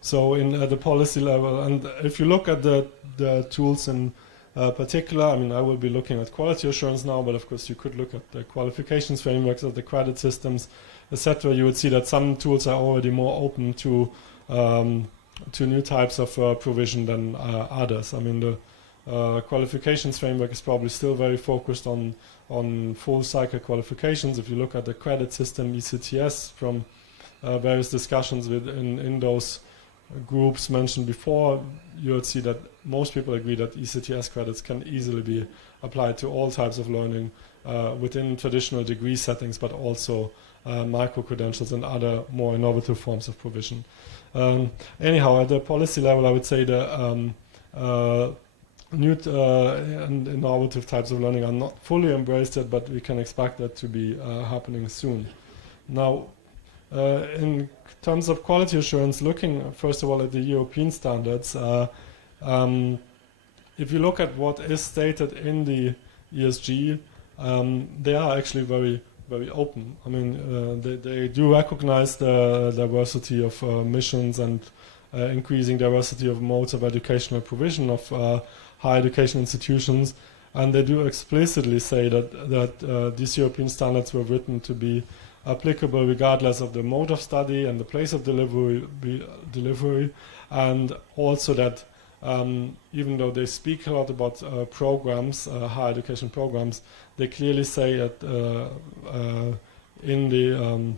So in the policy level, and if you look at the tools in particular, I mean, I will be looking at quality assurance now, but of course you could look at the qualifications frameworks of the credit systems, etc. You would see that some tools are already more open to new types of provision than others. I mean, the qualifications framework is probably still very focused on full cycle qualifications. If you look at the credit system, ECTS, from various discussions in those groups mentioned before, you would see that most people agree that ECTS credits can easily be applied to all types of learning within traditional degree settings, but also micro-credentials and other more innovative forms of provision. Anyhow, at the policy level, I would say the new and innovative types of learning are not fully embraced yet, but we can expect that to be happening soon. Now, in terms of quality assurance, looking first of all at the European standards, if you look at what is stated in the ESG, they are actually very, very open. I mean, they do recognize the diversity of missions and increasing diversity of modes of educational provision of higher education institutions, and they do explicitly say that these European standards were written to be applicable regardless of the mode of study and the place of delivery, and also that even though they speak a lot about programs, higher education programs, they clearly say that in the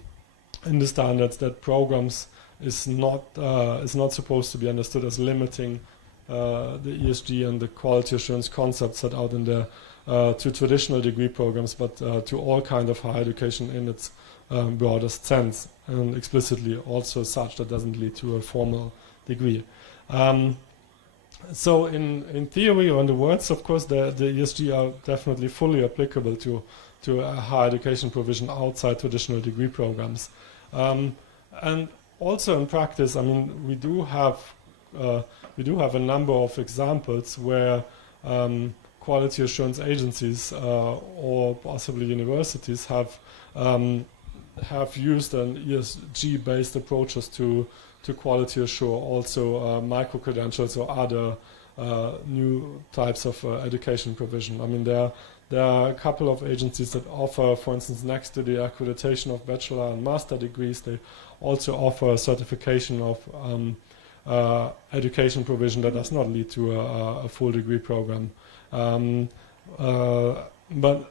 in the standards that programs is not supposed to be understood as limiting the ESG and the quality assurance concepts set out in there to traditional degree programs, but to all kind of higher education in its broadest sense, and explicitly also such that doesn't lead to a formal degree. So in theory, or in the words, of course, the ESG are definitely fully applicable to a higher education provision outside traditional degree programs. And also in practice, I mean, we do have a number of examples where quality assurance agencies or possibly universities have used an ESG-based approaches to quality assure also micro-credentials or other new types of education provision. I mean, there are a couple of agencies that offer, for instance, next to the accreditation of bachelor and master degrees, they also offer a certification of education provision that does not lead to a full degree program. But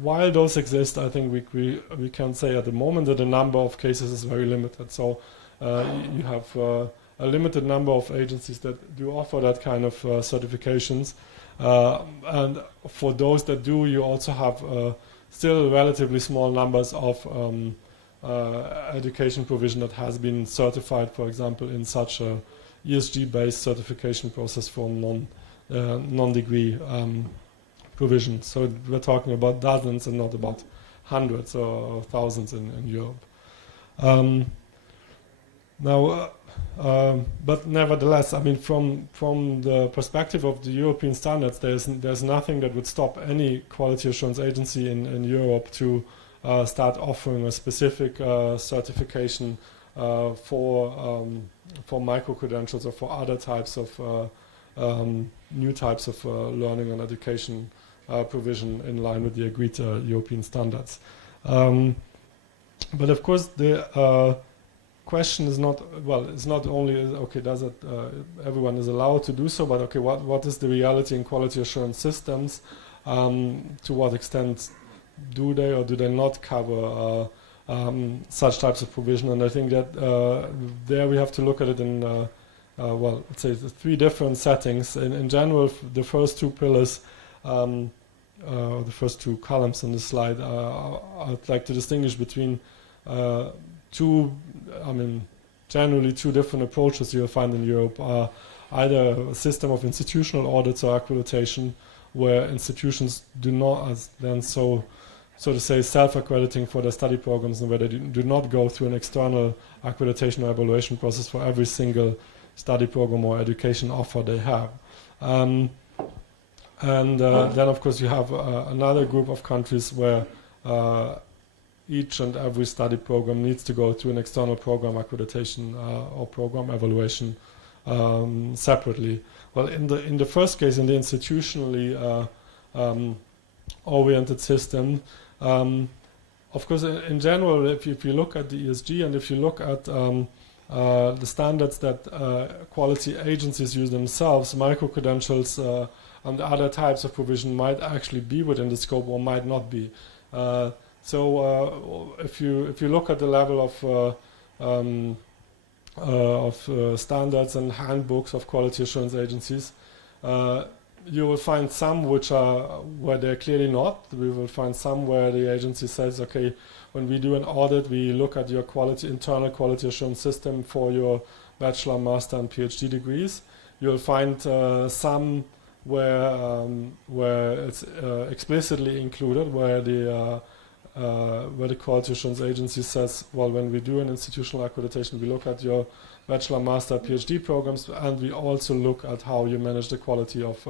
while those exist, I think we can say at the moment that the number of cases is very limited. So you have a limited number of agencies that do offer that kind of certifications. And for those that do, you also have still relatively small numbers of education provision that has been certified, for example, in such a ESG-based certification process for non-degree provision. So we're talking about dozens and not about hundreds or thousands in Europe. But nevertheless, I mean, from the perspective of the European standards, there's nothing that would stop any quality assurance agency in Europe to start offering a specific certification for micro-credentials or for other types of new types of learning and education provision in line with the agreed European standards. But of course, the question is not, well, it's not only, okay, does it, everyone is allowed to do so, but okay, what is the reality in quality assurance systems? To what extent do they or do they not cover such types of provision? And I think that there we have to look at it in, well, let's say 3 different settings. In general, the first 2 pillars, the first 2 columns on the slide, I'd like to distinguish between generally 2 different approaches you'll find in Europe. Either a system of institutional audits or accreditation, where institutions do not, so to say, self-accrediting for their study programs, and where they do not go through an external accreditation or evaluation process for every single study program or education offer they have. And then, of course, you have another group of countries where each and every study program needs to go through an external program accreditation or program evaluation separately. Well, in the first case, in the institutionally oriented system, of course, in general, if you look at the ESG and if you look at the standards that quality agencies use themselves, micro-credentials and other types of provision might actually be within the scope or might not be. So if you look at the level of standards and handbooks of quality assurance agencies, you will find some which are where they're clearly not. We will find some where the agency says, okay, when we do an audit, we look at your internal quality assurance system for your bachelor, master, and PhD degrees. You'll find some where it's explicitly included, where the quality assurance agency says, well, when we do an institutional accreditation, we look at your bachelor, master, PhD programs, and we also look at how you manage the quality of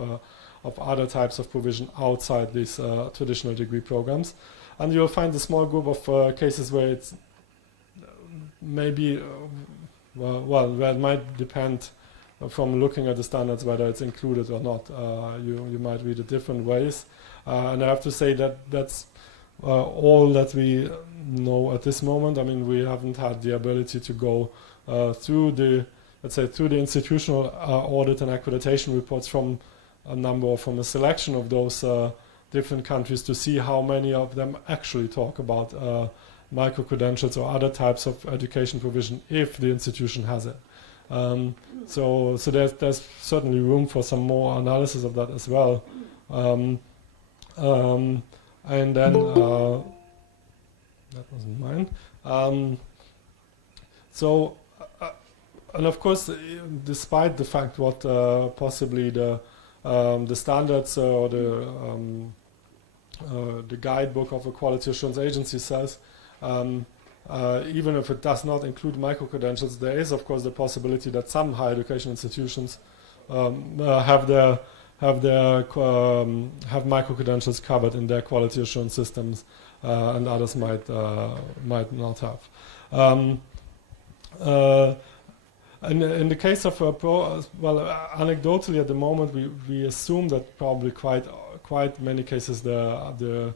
other types of provision outside these traditional degree programs. And you'll find a small group of cases where it's maybe, where it might depend from looking at the standards whether it's included or not. You might read it different ways. And I have to say that that's all that we know at this moment. I mean, we haven't had the ability to go through the institutional audit and accreditation reports from a selection of those different countries to see how many of them actually talk about micro-credentials or other types of education provision if the institution has it. So there's certainly room for some more analysis of that as well. And then, that wasn't mine. And of course, despite the fact what possibly the standards or the guidebook of a quality assurance agency says, even if it does not include micro-credentials, there is of course the possibility that some higher education institutions have micro-credentials covered in their quality assurance systems, and others might not have. In the case of anecdotally at the moment we assume that probably quite many cases the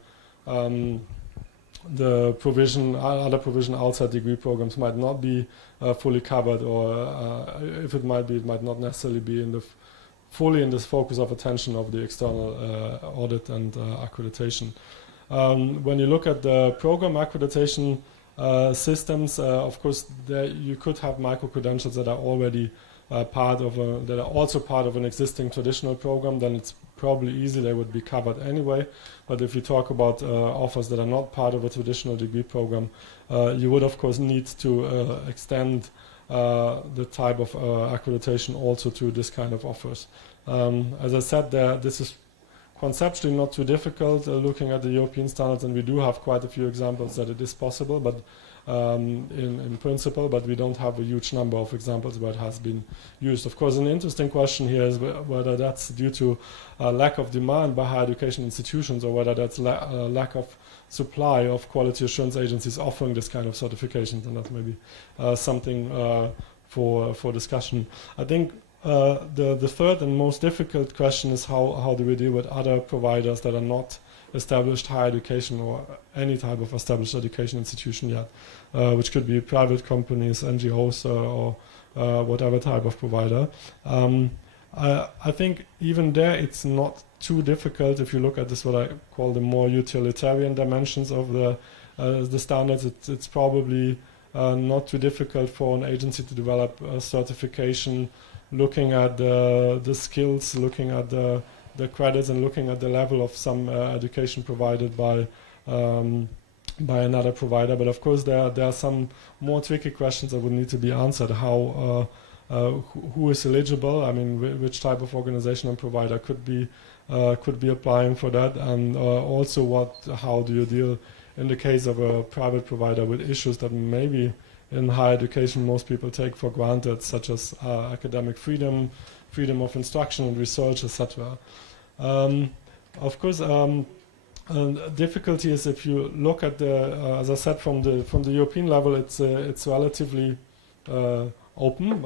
provision, other provision outside degree programs might not be fully covered, or if it might be, it might not necessarily be fully in this focus of attention of the external audit and accreditation. When you look at the program accreditation systems, of course, you could have micro-credentials that are already that are also part of an existing traditional program. Then it's probably easy; they would be covered anyway. But if you talk about offers that are not part of a traditional degree program, you would of course need to extend the type of accreditation also to this kind of offers. As I said, this is conceptually not too difficult looking at the European standards, and we do have quite a few examples that it is possible, but in principle, but we don't have a huge number of examples where it has been used. Of course, an interesting question here is whether that's due to a lack of demand by higher education institutions, or whether that's lack of supply of quality assurance agencies offering this kind of certifications, and that's maybe something for discussion. I think the third and most difficult question is how do we deal with other providers that are not established higher education or any type of established education institution yet, which could be private companies, NGOs, or whatever type of provider. I think even there it's not too difficult if you look at this, what I call the more utilitarian dimensions of the standards. It's probably not too difficult for an agency to develop a certification looking at the skills, looking at the credits, and looking at the level of some education provided by another provider. But of course there are some more tricky questions that would need to be answered. How who is eligible? I mean, which type of organization and provider could be applying for that, and also how do you deal in the case of a private provider with issues that maybe in higher education most people take for granted, such as academic freedom, freedom of instruction and research, etc. Of course, difficulty is if you look at as I said, from the European level, it's relatively open.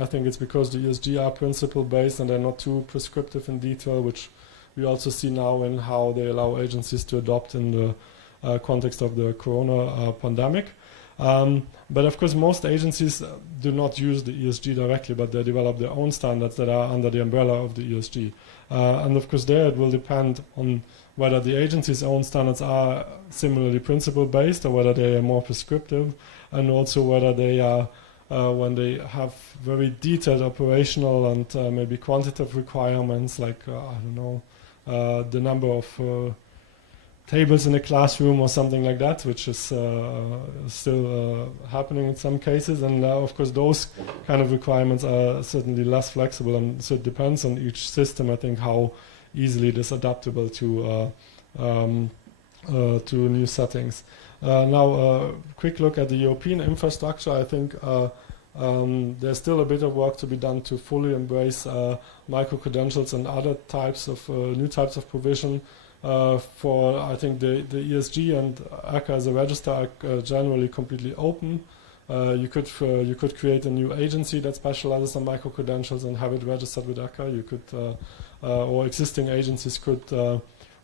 I think it's because the ESG are principle based and they're not too prescriptive in detail, which we also see now in how they allow agencies to adopt in the context of the corona pandemic. But of course most agencies do not use the ESG directly, but they develop their own standards that are under the umbrella of the ESG. And of course there it will depend on whether the agency's own standards are similarly principle based or whether they are more prescriptive, and also whether they are when they have very detailed operational and maybe quantitative requirements, like I don't know, the number of tables in a classroom or something like that, which is still happening in some cases. And of course those kind of requirements are certainly less flexible, and so it depends on each system, I think, how easily it is adaptable to new settings. Now, quick look at the European infrastructure. I think there's still a bit of work to be done to fully embrace micro-credentials and other types of new types of provision. For I think the ESG and ACA as a register are generally completely open. You could create a new agency that specializes on micro-credentials and have it registered with ACA. You could, or existing agencies could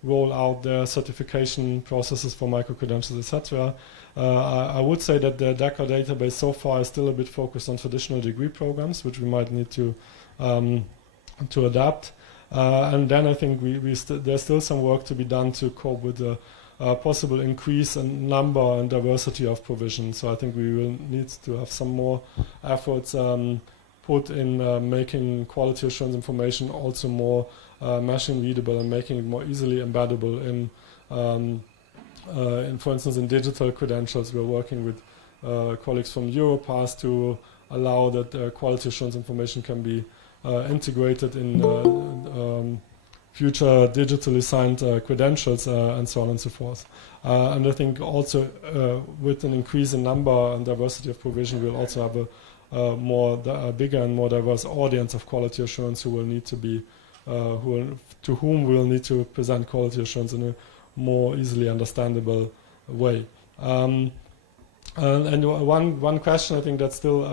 roll out their certification processes for micro-credentials, etc. I would say that the DACA database so far is still a bit focused on traditional degree programs, which we might need to adapt. And then I think there's still some work to be done to cope with the possible increase in number and diversity of provision. So I think we will need to have some more efforts put in making quality assurance information also more machine readable and making it more easily embeddable in for instance, in digital credentials. We're working with colleagues from Europass to allow that quality assurance information can be integrated in future digitally signed credentials and so on and so forth. And I think also with an increase in number and diversity of provision, we'll also have a bigger and more diverse audience of quality assurance who will need to be, to whom we'll need to present quality assurance in a more easily understandable way. And one question I think that's still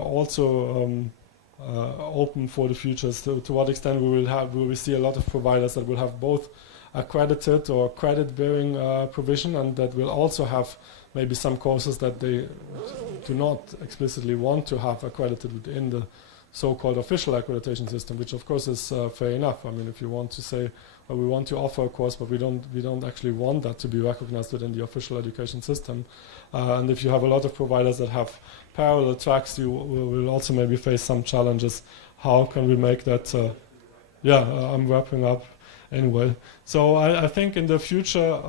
also open for the future is to what extent will we see a lot of providers that will have both accredited or credit-bearing provision, and that will also have maybe some courses that they do not explicitly want to have accredited within the so-called official accreditation system, which of course is fair enough. I mean, if you want to say, well, we want to offer a course, but we don't actually want that to be recognized within the official education system. And if you have a lot of providers that have parallel tracks, you will also maybe face some challenges. How can we make that? I'm wrapping up anyway. So I think in the future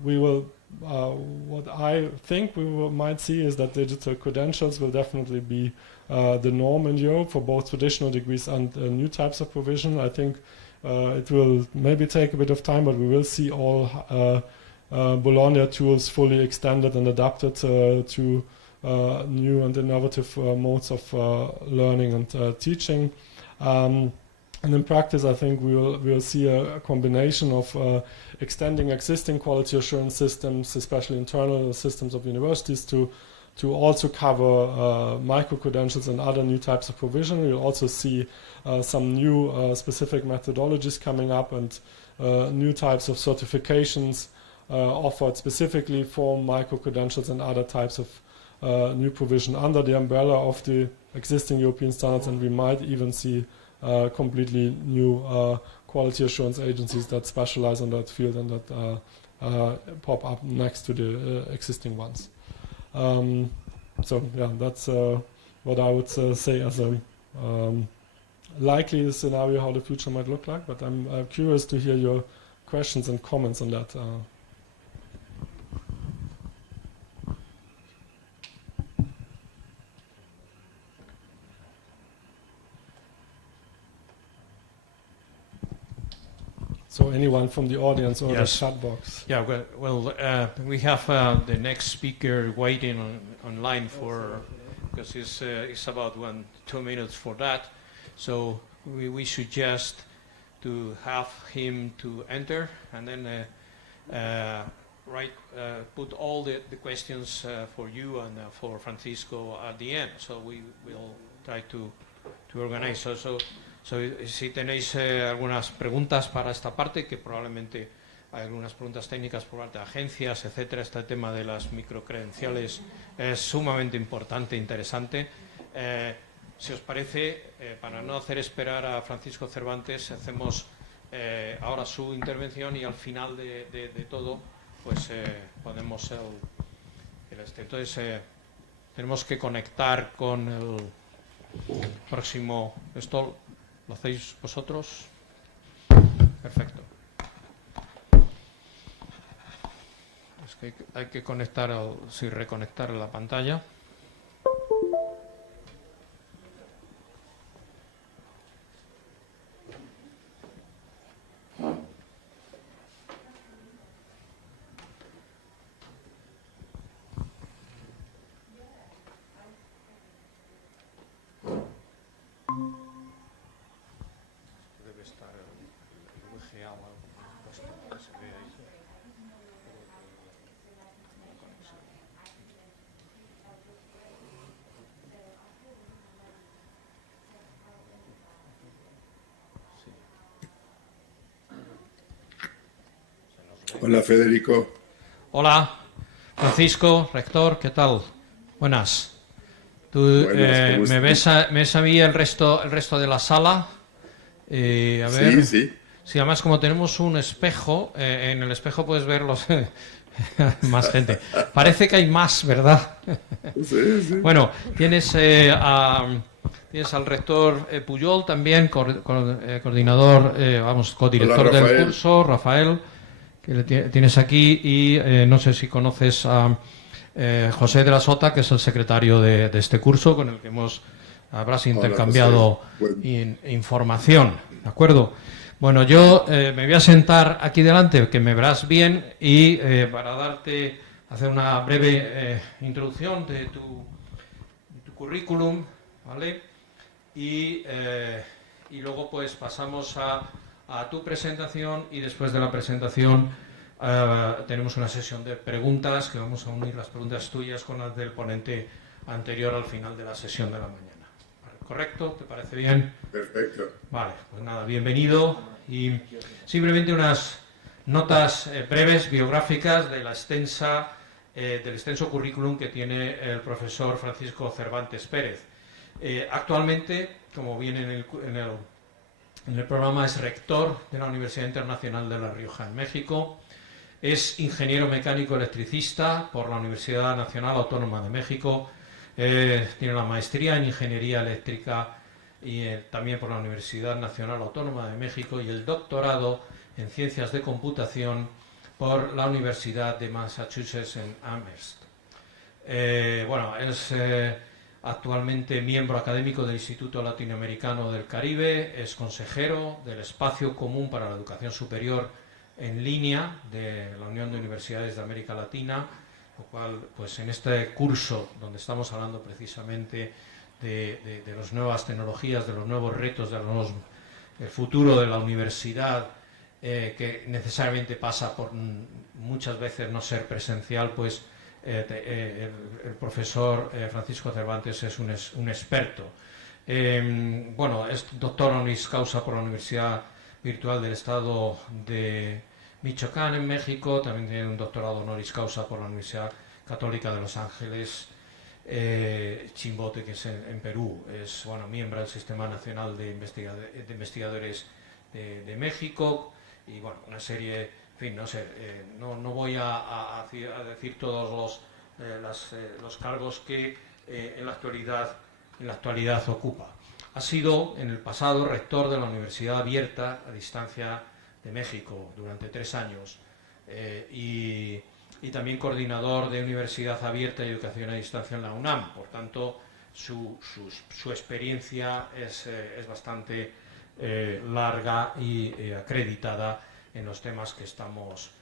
we will. What I think we might see is that digital credentials will definitely be the norm in Europe for both traditional degrees and new types of provision. I think it will maybe take a bit of time, but we will see all Bologna tools fully extended and adapted to new and innovative modes of learning and teaching. And in practice, I think we'll see a combination of extending existing quality assurance systems, especially internal systems of universities, to also cover micro-credentials and other new types of provision. We'll also see some new specific methodologies coming up and new types of certifications offered specifically for micro-credentials and other types of new provision under the umbrella of the existing European standards, and we might even see completely new quality assurance agencies that specialize in that field and that pop up next to the existing ones. So yeah, that's what I would say as a likely scenario how the future might look like, but I'm curious to hear your questions and comments on that. So anyone from the audience or Yes. the chat box? Yeah, we have the next speaker waiting online because it's about 2 minutes for that. So we suggest to have him to enter and then put all the questions for you and for Francisco at the end. So we will try to organize. So, si tenéis algunas preguntas para esta parte, que probablemente hay algunas preguntas técnicas por parte de agencias, etcétera, este tema de las microcredenciales es sumamente importante e interesante. Si os parece, para no hacer esperar a Francisco Cervantes, hacemos ahora su intervención y al final de todo, pues ponemos el este. Entonces, tenemos que conectar con el próximo. ¿Esto lo hacéis vosotros? Perfecto. Es que hay que conectar, reconectar la pantalla. Hola, Federico. Hola, Francisco, rector, ¿qué tal? Buenas. ¿Tú me ves a mí el resto de la sala? A ver. Sí. Sí, además como tenemos un espejo, en el espejo puedes ver los más gente. Parece que hay más, ¿verdad? Sí, sí. Bueno, tienes al rector Puyol también, coordinador, codirector Hola, del Rafael. curso, Rafael, que tienes aquí, y no sé si conoces a José de la Sota, que es el secretario de este curso, con el que habrás intercambiado información, ¿de acuerdo? Bueno, yo me voy a sentar aquí delante, que me verás bien, y para hacer una breve introducción de tu currículum, ¿vale? Y luego pues pasamos a tu presentación, y después de la presentación tenemos una sesión de preguntas, que vamos a unir las preguntas tuyas con las del ponente anterior al final de la sesión de la mañana. ¿Correcto? ¿Te parece bien? Perfecto. Vale, pues nada, bienvenido, y simplemente unas notas breves, biográficas del extenso currículum que tiene el profesor Francisco Cervantes Pérez. Actualmente, como viene en el programa, es rector de la Universidad Internacional de La Rioja, en México. Es ingeniero mecánico electricista por la Universidad Nacional Autónoma de México. Tiene la maestría en Ingeniería Eléctrica y también por la Universidad Nacional Autónoma de México, y el doctorado en Ciencias de Computación por la Universidad de Massachusetts en Amherst. Bueno, es actualmente miembro académico del Instituto Latinoamericano del Caribe, es consejero del Espacio Común para la Educación Superior en línea de la Unión de Universidades de América Latina, lo cual, pues en este curso donde estamos hablando precisamente de las nuevas tecnologías, de los nuevos retos, del futuro de la universidad, que necesariamente pasa por muchas veces no ser presencial, pues el profesor Francisco Cervantes es un experto. Bueno, es doctor honoris causa por la Universidad Virtual del Estado de Michoacán, en México. También tiene un doctorado honoris causa por la Universidad Católica de Los Ángeles, Chimbote, que es en Perú. Es miembro del Sistema Nacional de Investigadores de México, y bueno, una serie, en fin, no sé, no voy a decir todos los cargos que en la actualidad ocupa. Ha sido en el pasado rector de la Universidad Abierta a Distancia de México durante 3 años, y también coordinador de Universidad Abierta y Educación a Distancia en la UNAM. Por tanto, su experiencia es bastante larga y acreditada en los temas que estamos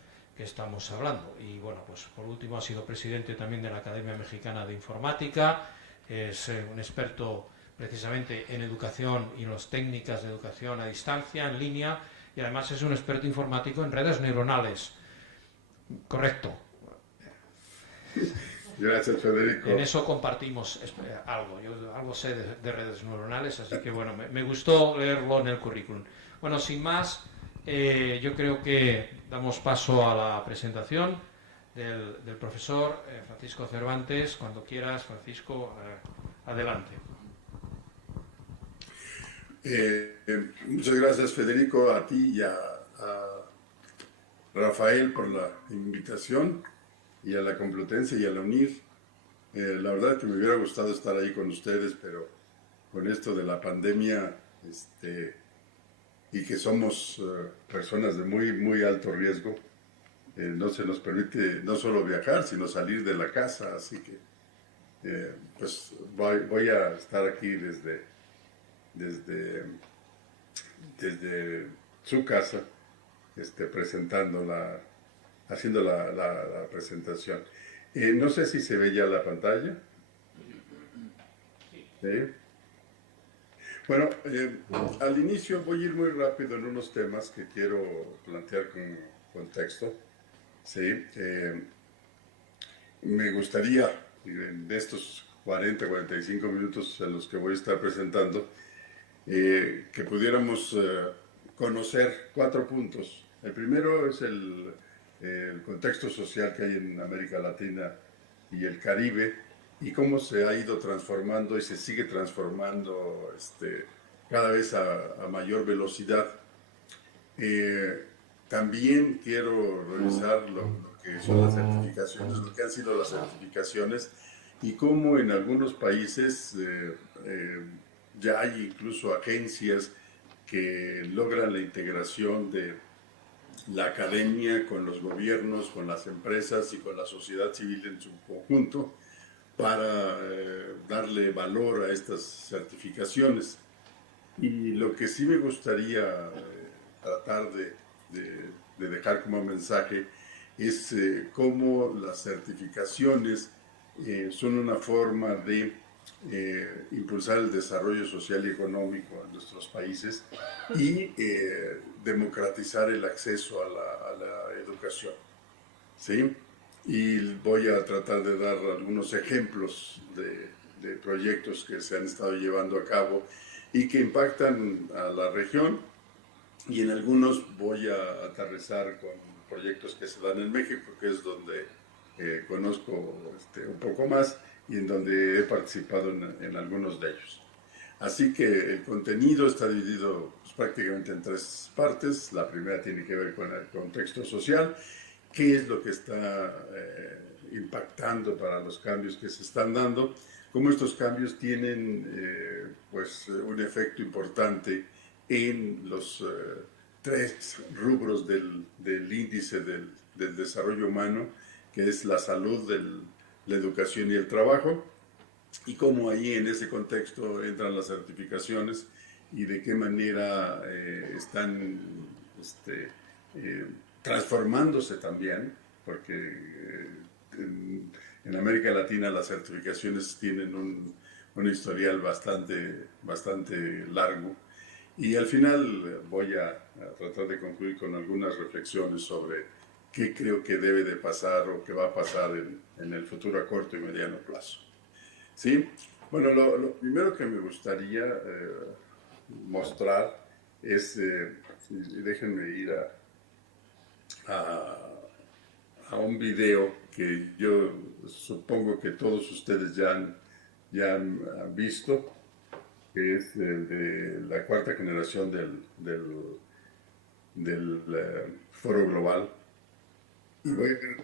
hablando. Y bueno, pues por último ha sido presidente también de la Academia Mexicana de Informática. Es un experto precisamente en educación y en las técnicas de educación a distancia, en línea, y además es un experto informático en redes neuronales. Correcto. Gracias, Federico. En eso compartimos algo. Yo algo sé de redes neuronales, así que bueno, me gustó leerlo en el currículum. Bueno, sin más, yo creo que damos paso a la presentación del profesor Francisco Cervantes. Cuando quieras, Francisco, adelante. Muchas gracias, Federico, a ti y a Rafael por la invitación, y a la Complutense y a la UNIR. La verdad es que me hubiera gustado estar ahí con ustedes, pero con esto de la pandemia, y que somos personas de muy, muy alto riesgo, no se nos permite no solo viajar, sino salir de la casa, así que pues voy a estar aquí desde su casa, haciendo la presentación. No sé si se ve ya la pantalla. ¿Sí? Bueno, al inicio voy a ir muy rápido en unos temas que quiero plantear con contexto. ¿Sí? Me gustaría, de estos 40-45 minutos en los que voy a estar presentando, que pudiéramos conocer 4 puntos. El primero es el contexto social que hay en América Latina y el Caribe, y cómo se ha ido transformando y se sigue transformando cada vez a mayor velocidad. También quiero revisar lo que son las certificaciones, lo que han sido las certificaciones y cómo en algunos países ya hay incluso agencias que logran la integración de la academia con los gobiernos, con las empresas y con la sociedad civil en su conjunto para darle valor a estas certificaciones. Y lo que sí me gustaría tratar de dejar como mensaje es cómo las certificaciones son una forma de impulsar el desarrollo social y económico en nuestros países y democratizar el acceso a la educación. ¿Sí? Y voy a tratar de dar algunos ejemplos de proyectos que se han estado llevando a cabo y que impactan a la región, y en algunos voy a aterrizar con proyectos que se dan en México, que es donde conozco un poco más y en donde he participado en algunos de ellos. Así que el contenido está dividido pues, prácticamente en tres partes. La primera tiene que ver con el contexto social, qué es lo que está impactando para los cambios que se están dando, cómo estos cambios tienen pues un efecto importante en los tres rubros del índice del desarrollo humano, que es la salud, la educación y el trabajo, y cómo ahí en ese contexto entran las certificaciones y de qué manera están transformándose también, porque en América Latina las certificaciones tienen un historial bastante largo. Y al final voy a tratar de concluir con algunas reflexiones sobre qué creo que debe de pasar o qué va a pasar en el futuro a corto y mediano plazo. ¿Sí? Bueno, lo primero que me gustaría mostrar es, y déjenme ir a un video que yo supongo que todos ustedes ya han visto, que es el de la cuarta generación del Foro Global. Y voy a ver.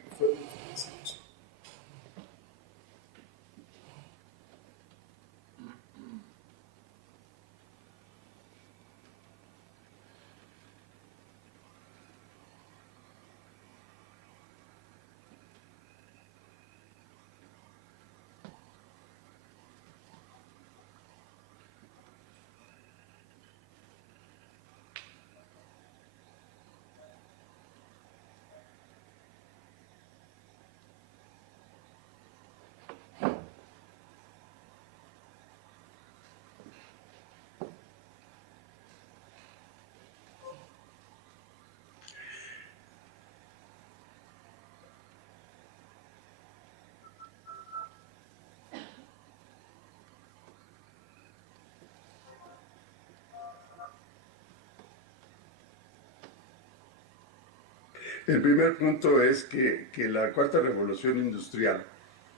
El primer punto es que la cuarta revolución industrial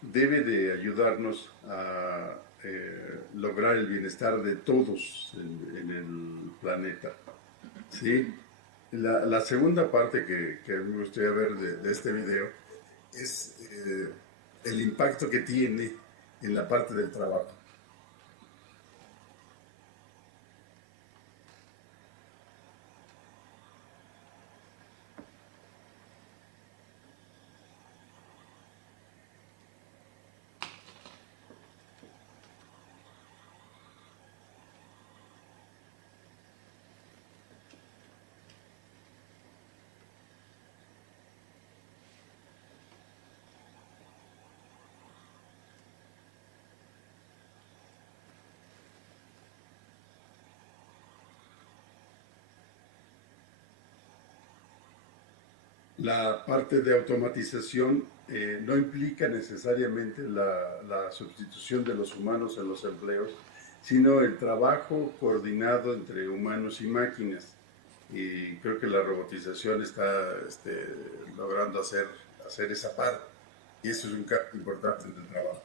debe de ayudarnos a lograr el bienestar de todos en el planeta. ¿Sí? La segunda parte que me gustaría ver de este video es el impacto que tiene en la parte del trabajo. La parte de automatización no implica necesariamente la sustitución de los humanos en los empleos, sino el trabajo coordinado entre humanos y máquinas. Y creo que la robotización está logrando hacer esa parte. Y eso es un cambio importante en el trabajo.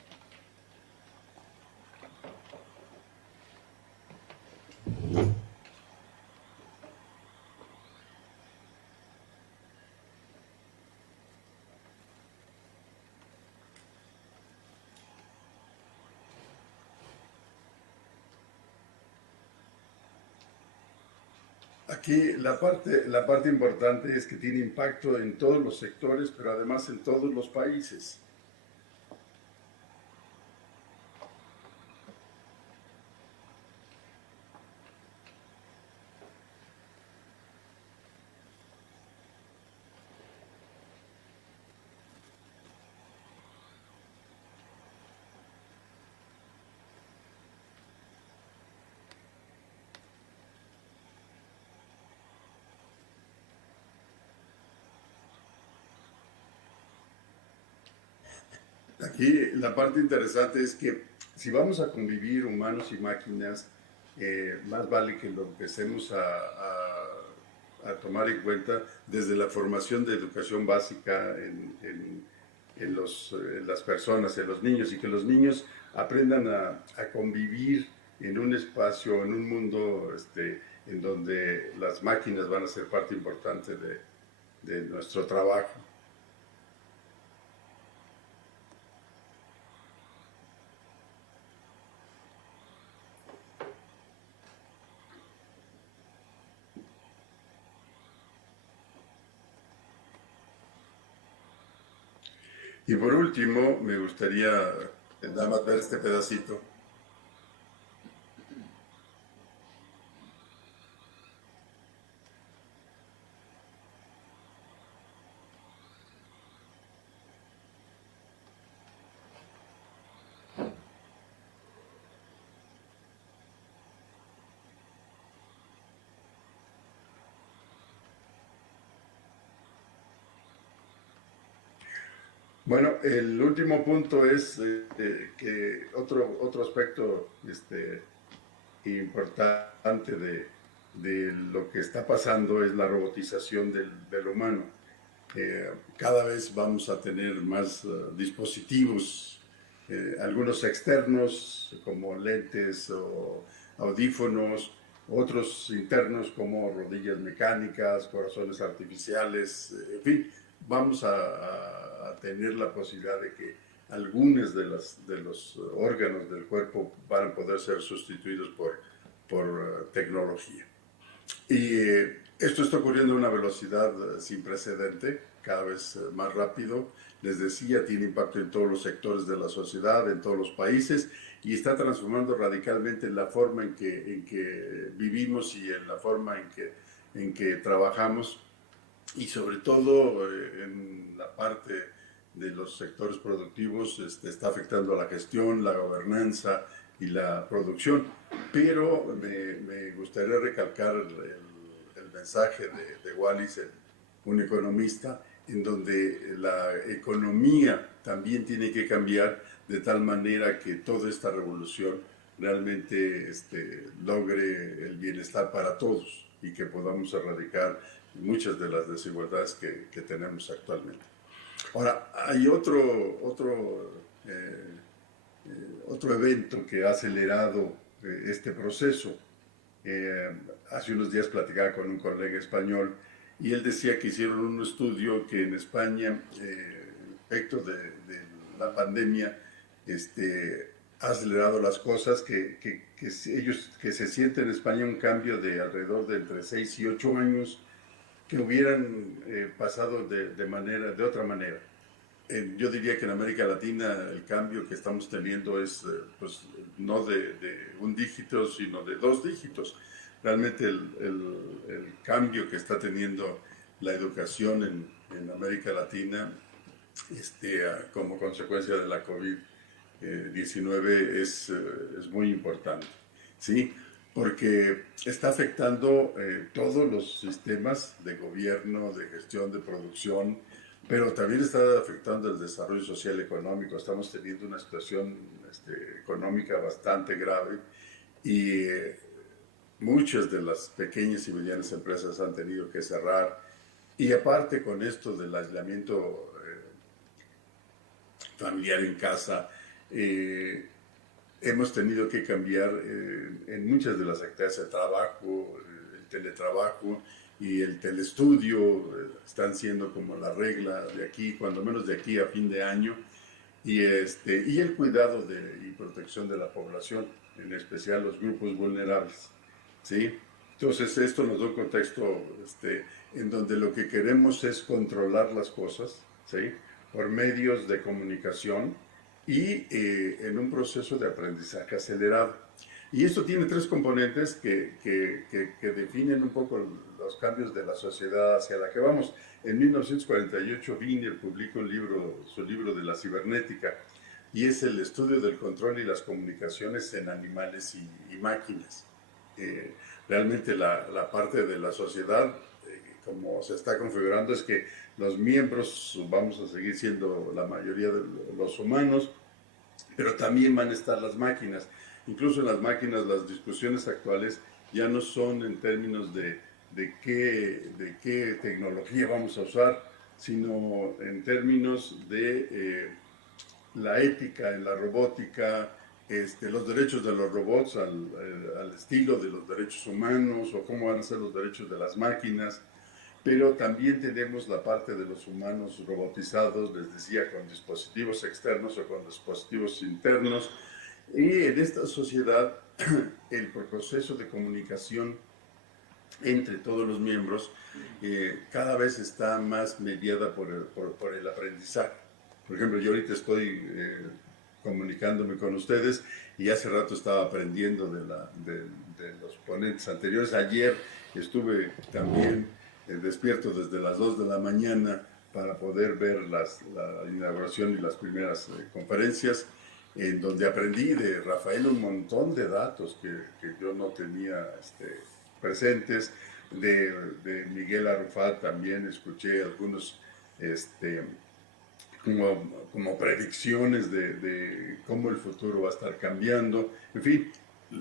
Aquí la parte importante es que tiene impacto en todos los sectores, pero además en todos los países. Aquí la parte interesante es que si vamos a convivir humanos y máquinas, más vale que lo empecemos a tomar en cuenta desde la formación de educación básica en las personas, en los niños, y que los niños aprendan a convivir en un espacio, en un mundo en donde las máquinas van a ser parte importante de nuestro trabajo. Y por último, me gustaría nada más ver este pedacito. Bueno, el último punto es que otro aspecto importante de lo que está pasando es la robotización del humano. Cada vez vamos a tener más dispositivos, algunos externos como lentes o audífonos, otros internos como rodillas mecánicas, corazones artificiales, en fin, vamos a tener la posibilidad de que algunos de los órganos del cuerpo van a poder ser sustituidos por tecnología. Y esto está ocurriendo a una velocidad sin precedente, cada vez más rápido. Les decía, tiene impacto en todos los sectores de la sociedad, en todos los países, y está transformando radicalmente la forma en que vivimos y en la forma en que trabajamos, y sobre todo en la parte de los sectores productivos está afectando a la gestión, la gobernanza y la producción. Pero me gustaría recalcar el mensaje de Wallis, un economista, en donde la economía también tiene que cambiar de tal manera que toda esta revolución realmente logre el bienestar para todos y que podamos erradicar muchas de las desigualdades que tenemos actualmente. Ahora, hay otro evento que ha acelerado este proceso. Hace unos días platicaba con un colega español y él decía que hicieron un estudio que en España, efecto de la pandemia, ha acelerado las cosas, que se siente en España un cambio de alrededor de entre 6 y 8 años que hubieran pasado de otra manera. Yo diría que en América Latina el cambio que estamos teniendo es pues, no de un dígito, sino de 2 dígitos. Realmente el cambio que está teniendo la educación en América Latina como consecuencia de la COVID-19 es muy importante, ¿sí? Porque está afectando todos los sistemas de gobierno, de gestión, de producción, pero también está afectando el desarrollo social y económico. Estamos teniendo una situación económica bastante grave y muchas de las pequeñas y medianas empresas han tenido que cerrar. Y aparte con esto del aislamiento familiar en casa, hemos tenido que cambiar en muchas de las actividades de trabajo, el teletrabajo y el telestudio están siendo como la regla de aquí, cuando menos de aquí a fin de año, y el cuidado y protección de la población, en especial los grupos vulnerables, ¿sí? Entonces, esto nos da un contexto en donde lo que queremos es controlar las cosas, ¿sí? Por medios de comunicación y en un proceso de aprendizaje acelerado. Y esto tiene tres componentes que definen un poco los cambios de la sociedad hacia la que vamos. En 1948, UNIR publicó su libro de la cibernética, y es el estudio del control y las comunicaciones en animales y máquinas. Realmente la parte de la sociedad, como se está configurando, es que los miembros vamos a seguir siendo la mayoría de los humanos, pero también van a estar las máquinas. Incluso en las máquinas las discusiones actuales ya no son en términos de qué tecnología vamos a usar, sino en términos de la ética en la robótica, los derechos de los robots al estilo de los derechos humanos, o cómo van a ser los derechos de las máquinas. Pero también tenemos la parte de los humanos robotizados, les decía, con dispositivos externos o con dispositivos internos. Y en esta sociedad, el proceso de comunicación entre todos los miembros cada vez está más mediada por el aprendizaje. Por ejemplo, yo ahorita estoy comunicándome con ustedes y hace rato estaba aprendiendo de los ponentes anteriores. Ayer estuve también despierto desde las 2 de la mañana para poder ver la inauguración y las primeras conferencias, en donde aprendí de Rafael un montón de datos que yo no tenía presentes. De Miguel Arrufat también escuché algunos como predicciones de cómo el futuro va a estar cambiando. En fin,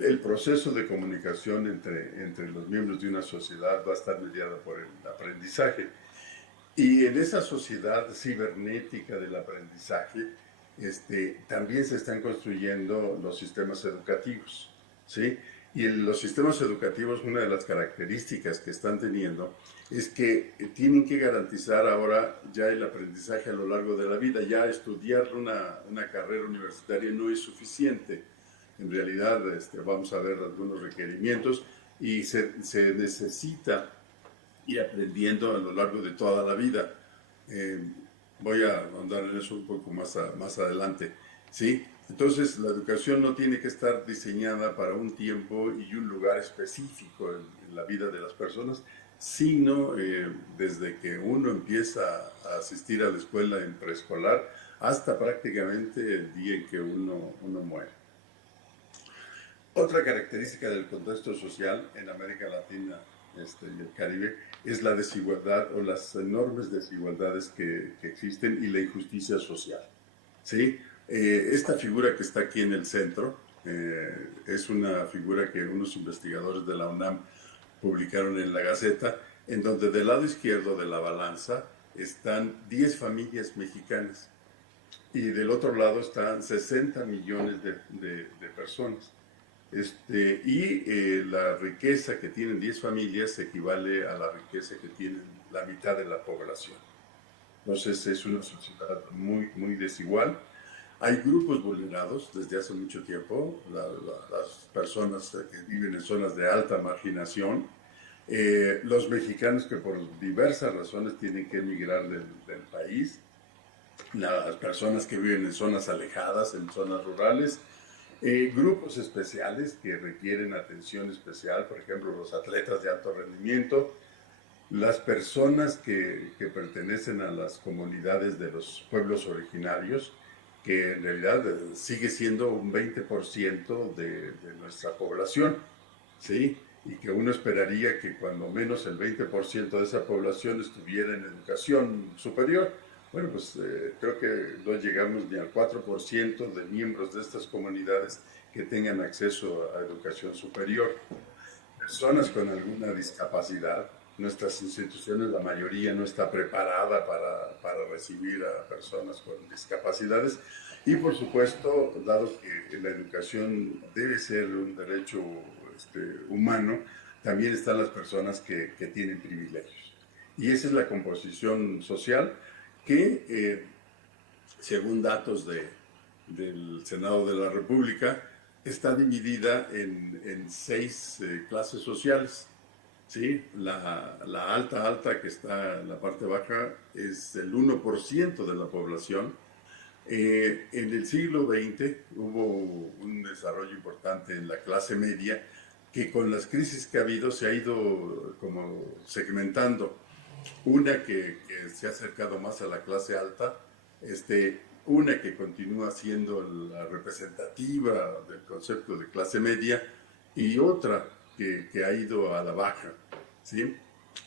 el proceso de comunicación entre los miembros de una sociedad va a estar mediado por el aprendizaje. Y en esa sociedad cibernética del aprendizaje, también se están construyendo los sistemas educativos, ¿sí? Y en los sistemas educativos, una de las características que están teniendo es que tienen que garantizar ahora ya el aprendizaje a lo largo de la vida. Ya estudiar una carrera universitaria no es suficiente. En realidad vamos a ver algunos requerimientos y se necesita ir aprendiendo a lo largo de toda la vida. Voy a ahondar en eso un poco más adelante, ¿sí? Entonces, la educación no tiene que estar diseñada para un tiempo y un lugar específico en la vida de las personas, sino desde que uno empieza a asistir a la escuela en preescolar hasta prácticamente el día en que uno muere. Otra característica del contexto social en América Latina y el Caribe es la desigualdad o las enormes desigualdades que existen y la injusticia social, ¿sí? Esta figura que está aquí en el centro es una figura que unos investigadores de la UNAM publicaron en la Gaceta, en donde del lado izquierdo de la balanza están 10 familias mexicanas y del otro lado están 60 millones de personas. La riqueza que tienen 10 familias equivale a la riqueza que tienen la mitad de la población. Entonces es una sociedad muy, muy desigual. Hay grupos vulnerados desde hace mucho tiempo, las personas que viven en zonas de alta marginación, los mexicanos que por diversas razones tienen que emigrar del país, las personas que viven en zonas alejadas, en zonas rurales, grupos especiales que requieren atención especial, por ejemplo, los atletas de alto rendimiento, las personas que pertenecen a las comunidades de los pueblos originarios, que en realidad sigue siendo un 20% de nuestra población, ¿sí? Y que uno esperaría que cuando menos el 20% de esa población estuviera en educación superior. Bueno, pues creo que no llegamos ni al 4% de miembros de estas comunidades que tengan acceso a educación superior. Personas con alguna discapacidad, nuestras instituciones, la mayoría no está preparada para recibir a personas con discapacidades. Y por supuesto, dado que la educación debe ser un derecho humano, también están las personas que tienen privilegios. Y esa es la composición social que, según datos del Senado de la República, está dividida en 6 clases sociales. ¿sí? La alta que está en la parte baja es el 1% de la población. En el siglo XX hubo un desarrollo importante en la clase media que con las crisis que ha habido se ha ido como segmentando. Una que se ha acercado más a la clase alta, una que continúa siendo la representativa del concepto de clase media y otra que ha ido a la baja, ¿sí?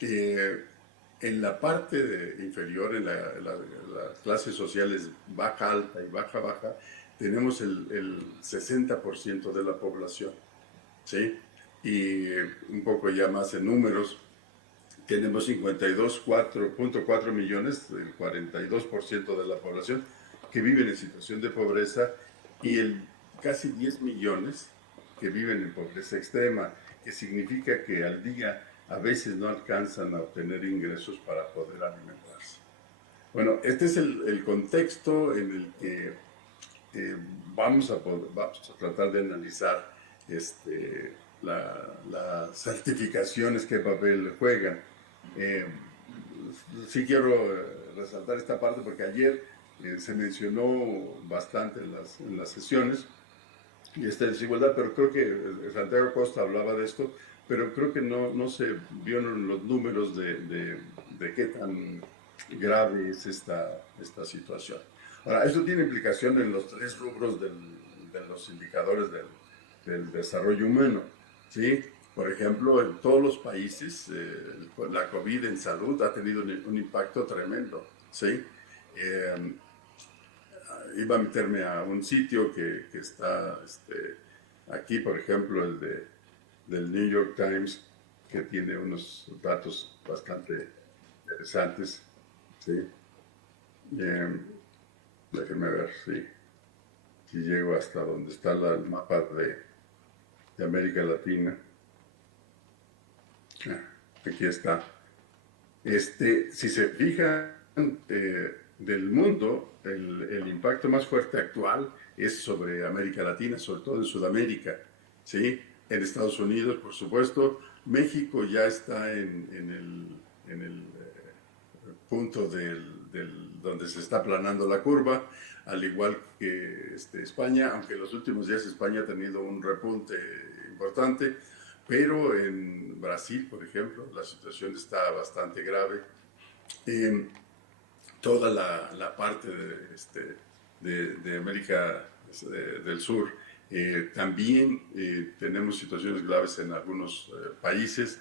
En la parte inferior, en las clases sociales baja, alta y baja, baja, tenemos el 60% de la población, ¿sí? Y un poco ya más en números, tenemos 52.4 millones, el 42% de la población que viven en situación de pobreza y casi 10 millones que viven en pobreza extrema, que significa que al día a veces no alcanzan a obtener ingresos para poder alimentarse. Bueno, este es el contexto en el que vamos a tratar de analizar las certificaciones que papel juegan. Sí quiero resaltar esta parte porque ayer se mencionó bastante en las sesiones y esta desigualdad, pero creo que Santiago Costa hablaba de esto, pero creo que no se vieron los números de qué tan grave es esta situación. Ahora, eso tiene implicación en los 3 rubros de los indicadores del desarrollo humano, ¿sí? Por ejemplo, en todos los países, la COVID en salud ha tenido un impacto tremendo, ¿sí? Iba a meterme a un sitio que está aquí, por ejemplo, del New York Times, que tiene unos datos bastante interesantes, ¿sí? Déjenme ver si llego hasta donde está el mapa de América Latina. Aquí está. Si se fijan, del mundo, el impacto más fuerte actual es sobre América Latina, sobre todo en Sudamérica, ¿sí? En Estados Unidos, por supuesto. México ya está en el punto donde se está aplanando la curva, al igual que España, aunque en los últimos días España ha tenido un repunte importante, pero en Brasil, por ejemplo, la situación está bastante grave. Toda la parte de América del Sur, también tenemos situaciones graves en algunos países.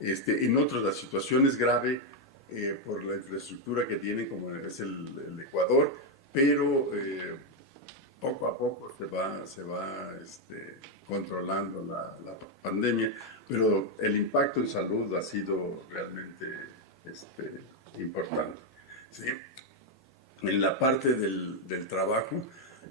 En otros la situación es grave por la infraestructura que tienen, como es el Ecuador, pero poco a poco se va controlando la pandemia, pero el impacto en salud ha sido realmente importante, ¿sí? En la parte del trabajo,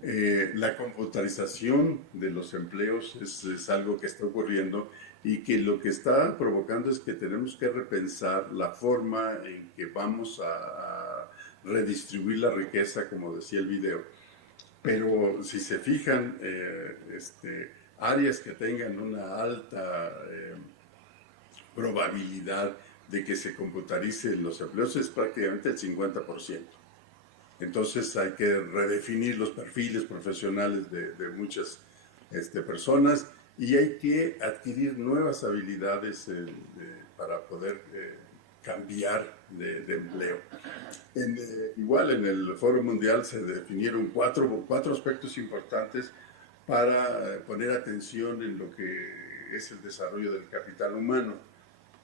la computarización de los empleos es algo que está ocurriendo y que lo que está provocando es que tenemos que repensar la forma en que vamos a redistribuir la riqueza, como decía el video. Pero si se fijan, áreas que tengan una alta probabilidad de que se computaricen los empleos es prácticamente el 50%. Entonces hay que redefinir los perfiles profesionales de muchas personas y hay que adquirir nuevas habilidades para poder cambiar de empleo. Igual en el Foro Mundial se definieron cuatro aspectos importantes para poner atención en lo que es el desarrollo del capital humano.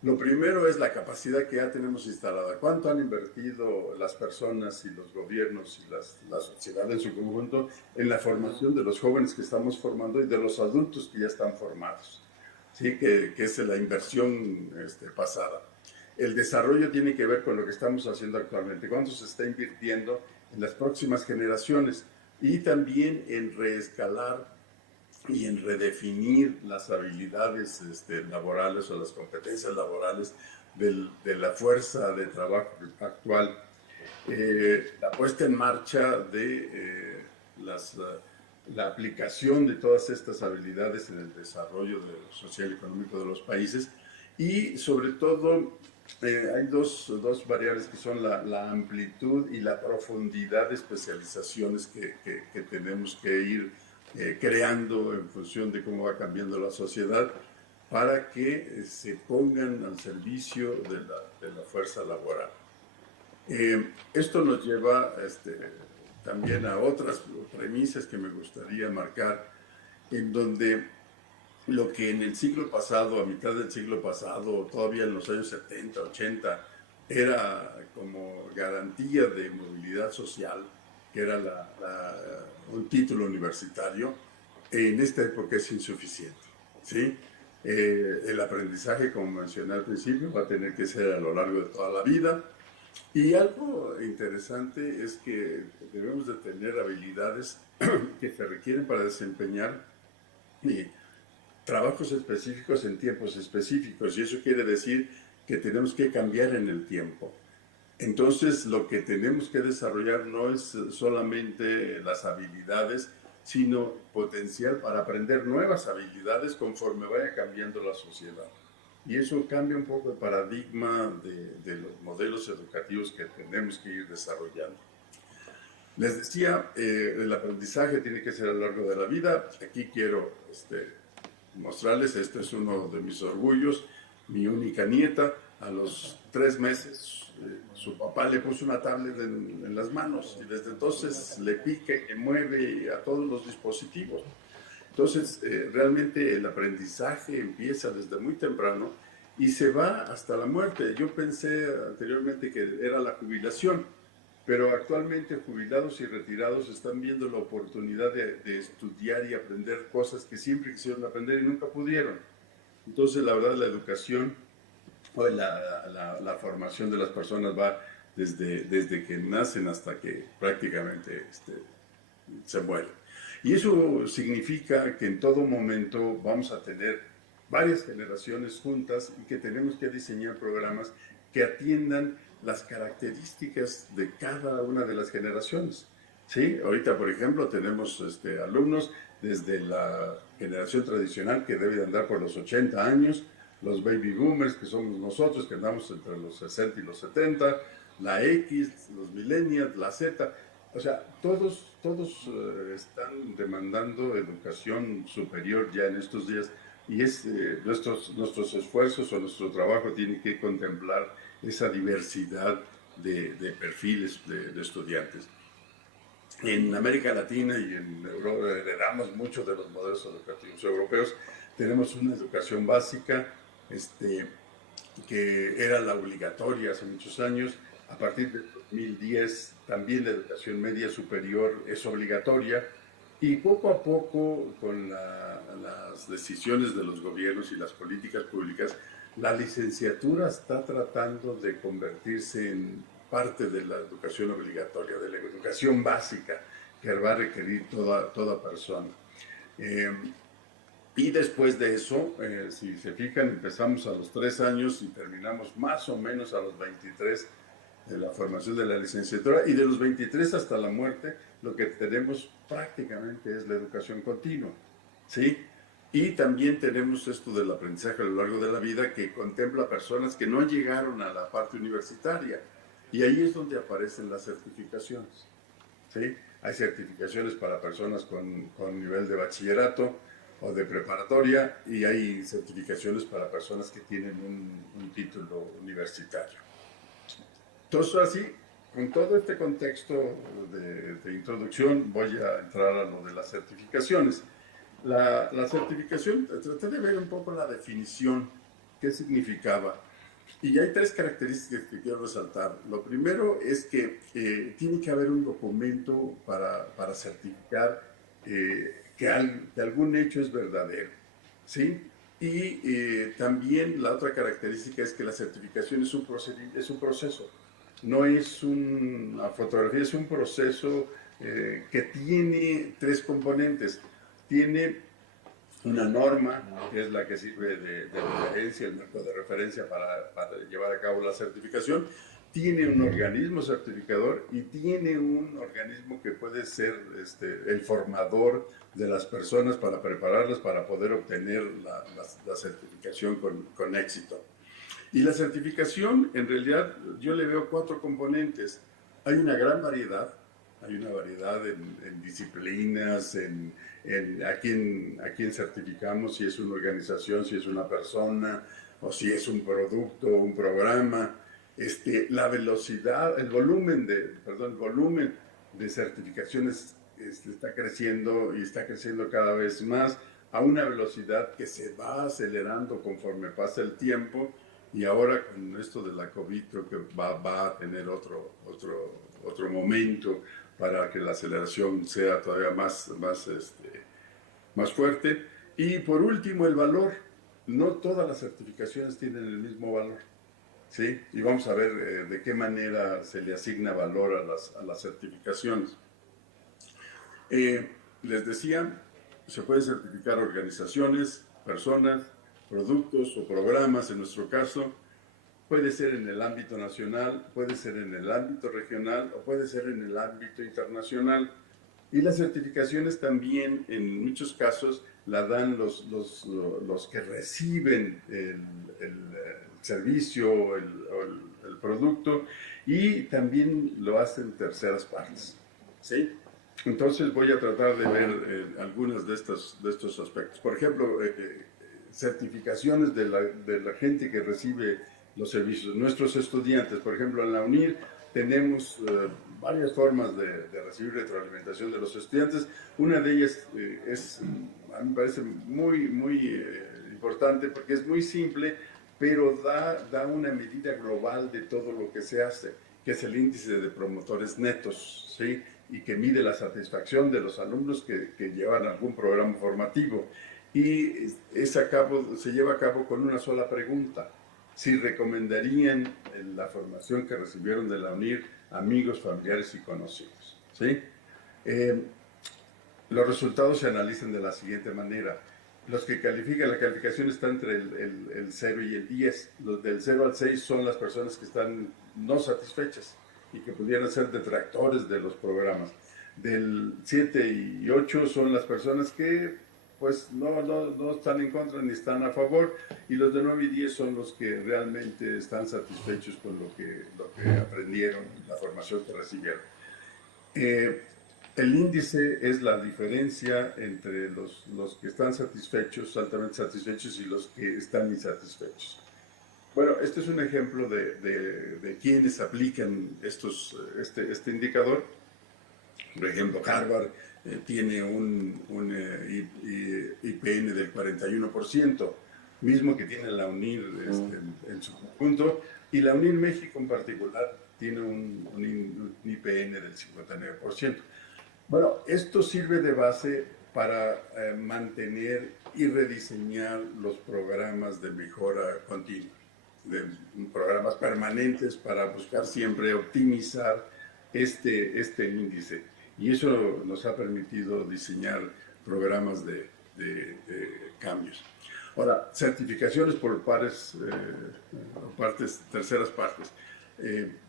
Lo primero es la capacidad que ya tenemos instalada. ¿Cuánto han invertido las personas y los gobiernos y la sociedad en su conjunto en la formación de los jóvenes que estamos formando y de los adultos que ya están formados? ¿Sí? Que es la inversión pasada. El desarrollo tiene que ver con lo que estamos haciendo actualmente. ¿Cuánto se está invirtiendo en las próximas generaciones? Y también en reescalar y en redefinir las habilidades laborales o las competencias laborales de la fuerza de trabajo actual. La puesta en marcha de la aplicación de todas estas habilidades en el desarrollo social y económico de los países Y sobre todo hay dos variables que son la amplitud y la profundidad de especializaciones que tenemos que ir creando en función de cómo va cambiando la sociedad para que se pongan al servicio de la fuerza laboral. Esto nos lleva también a otras premisas que me gustaría marcar, en donde lo que en el siglo pasado, a mitad del siglo pasado, todavía en los años 70, 80, era como garantía de movilidad social, que era un título universitario, en esta época es insuficiente, ¿sí? El aprendizaje, como mencioné al principio, va a tener que ser a lo largo de toda la vida. Y algo interesante es que debemos de tener habilidades que se requieren para desempeñar trabajos específicos en tiempos específicos, y eso quiere decir que tenemos que cambiar en el tiempo. Entonces, lo que tenemos que desarrollar no es solamente las habilidades, sino potencial para aprender nuevas habilidades conforme vaya cambiando la sociedad. Y eso cambia un poco el paradigma de los modelos educativos que tenemos que ir desarrollando. Les decía, el aprendizaje tiene que ser a lo largo de la vida. Aquí quiero mostrarles, este es uno de mis orgullos, mi única nieta. A los 3 meses su papá le puso una tablet en las manos y desde entonces le pica y le mueve a todos los dispositivos. Entonces, realmente el aprendizaje empieza desde muy temprano y se va hasta la muerte. Yo pensé anteriormente que era la jubilación, pero actualmente jubilados y retirados están viendo la oportunidad de estudiar y aprender cosas que siempre quisieron aprender y nunca pudieron. Entonces, la verdad, la educación o la formación de las personas va desde que nacen hasta que prácticamente se mueren. Y eso significa que en todo momento vamos a tener varias generaciones juntas y que tenemos que diseñar programas que atiendan las características de cada una de las generaciones. ¿Sí? Ahorita, por ejemplo, tenemos alumnos desde la generación tradicional que debe de andar por los 80 años, los baby boomers, que somos nosotros, que andamos entre los 60 y los 70, la X, los millennials, la Z. O sea, todos están demandando educación superior ya en estos días y nuestros esfuerzos o nuestro trabajo tiene que contemplar esa diversidad de perfiles de estudiantes. En América Latina y en Europa heredamos mucho de los modelos educativos europeos. Tenemos una educación básica que era la obligatoria hace muchos años. A partir de 2010 también la educación media superior es obligatoria y poco a poco con las decisiones de los gobiernos y las políticas públicas, la licenciatura está tratando de convertirse en parte de la educación obligatoria, de la educación básica que va a requerir toda persona. Y después de eso, si se fijan, empezamos a los 3 años y terminamos más o menos a los 23 de la formación de la licenciatura, y de los 23 hasta la muerte, lo que tenemos prácticamente es la educación continua, ¿sí? Y también tenemos esto del aprendizaje a lo largo de la vida que contempla personas que no llegaron a la parte universitaria, y ahí es donde aparecen las certificaciones, ¿sí? Hay certificaciones para personas con nivel de bachillerato o de preparatoria, y hay certificaciones para personas que tienen un título universitario. Entonces, así, con todo este contexto de introducción, voy a entrar a lo de las certificaciones. La certificación, traté de ver un poco la definición, qué significaba. Y hay 3 características que quiero resaltar. Lo primero es que tiene que haber un documento para certificar que algún hecho es verdadero, ¿sí? Y también la otra característica es que la certificación es un proceso. No es una fotografía, es un proceso que tiene 3 componentes. Tiene una norma, que es la que sirve de referencia, el marco de referencia para llevar a cabo la certificación. Tiene un organismo certificador y tiene un organismo que puede ser el formador de las personas para prepararlas para poder obtener la certificación con éxito. Y la certificación, en realidad, yo le veo 4 componentes. Hay una gran variedad, hay una variedad en disciplinas, a quién certificamos, si es una organización, si es una persona, o si es un producto, un programa. La velocidad, el volumen de certificaciones está creciendo y está creciendo cada vez más a una velocidad que se va acelerando conforme pasa el tiempo, y ahora con esto de la COVID creo que va a tener otro momento para que la aceleración sea todavía más fuerte. Y por último, el valor. No todas las certificaciones tienen el mismo valor, ¿sí? Y vamos a ver de qué manera se le asigna valor a las certificaciones. Les decía, se pueden certificar organizaciones, personas, productos o programas, en nuestro caso. Puede ser en el ámbito nacional, puede ser en el ámbito regional o puede ser en el ámbito internacional. Y las certificaciones también, en muchos casos, la dan los que reciben el servicio o el producto, y también lo hacen terceras partes, ¿sí? Entonces voy a tratar de ver algunos de estos aspectos. Por ejemplo, certificaciones de la gente que recibe los servicios. Nuestros estudiantes, por ejemplo, en la UNIR tenemos varias formas de recibir retroalimentación de los estudiantes. Una de ellas a mí me parece muy importante porque es muy simple, pero da una medida global de todo lo que se hace, que es el índice de promotores netos, ¿sí? Y que mide la satisfacción de los alumnos que llevan algún programa formativo. Y se lleva a cabo con una sola pregunta: si recomendarían la formación que recibieron de la UNIR a amigos, familiares y conocidos, ¿sí? Los resultados se analizan de la siguiente manera. Los que califican, la calificación está entre el 0 y el 10. Los del 0 al 6 son las personas que están no satisfechas y que pudieran ser detractores de los programas. Del 7 y 8 son las personas que pues no están en contra ni están a favor, y los de 9 y 10 son los que realmente están satisfechos con lo que aprendieron, la formación que recibieron. El índice es la diferencia entre los que están satisfechos, altamente satisfechos, y los que están insatisfechos. Bueno, este es un ejemplo de quienes aplican este indicador. Por ejemplo, Harvard tiene un IPN del 41%, mismo que tiene la UNIR en su conjunto, y la UNIR México en particular tiene un IPN del 59%. Bueno, esto sirve de base para mantener y rediseñar los programas de mejora continua, de programas permanentes para buscar siempre optimizar este índice. Y eso nos ha permitido diseñar programas de cambios. Ahora, certificaciones por terceras partes.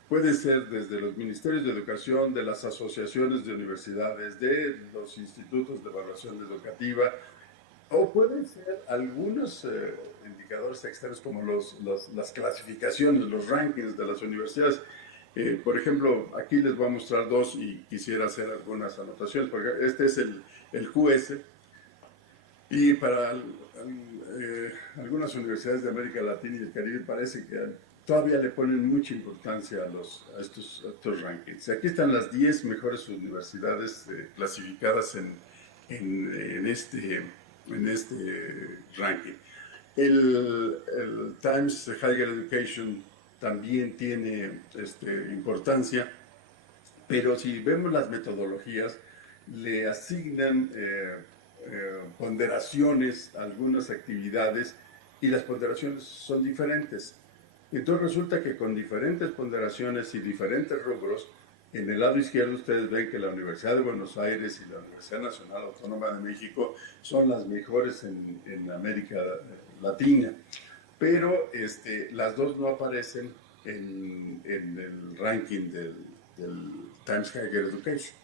Puede ser desde los ministerios de educación, de las asociaciones de universidades, de los institutos de evaluación educativa, o pueden ser algunos indicadores externos como las clasificaciones, los rankings de las universidades. Por ejemplo, aquí les voy a mostrar dos y quisiera hacer algunas anotaciones, porque este es el QS, y para algunas universidades de América Latina y el Caribe parece que todavía le ponen mucha importancia a estos rankings. Aquí están las 10 mejores universidades clasificadas en este ranking. El Times Higher Education también tiene importancia, pero si vemos las metodologías, le asignan ponderaciones a algunas actividades, y las ponderaciones son diferentes. Entonces resulta que con diferentes ponderaciones y diferentes rubros, en el lado izquierdo ustedes ven que la Universidad de Buenos Aires y la Universidad Nacional Autónoma de México son las mejores en América Latina, pero las dos no aparecen en el ranking del Times Higher Education,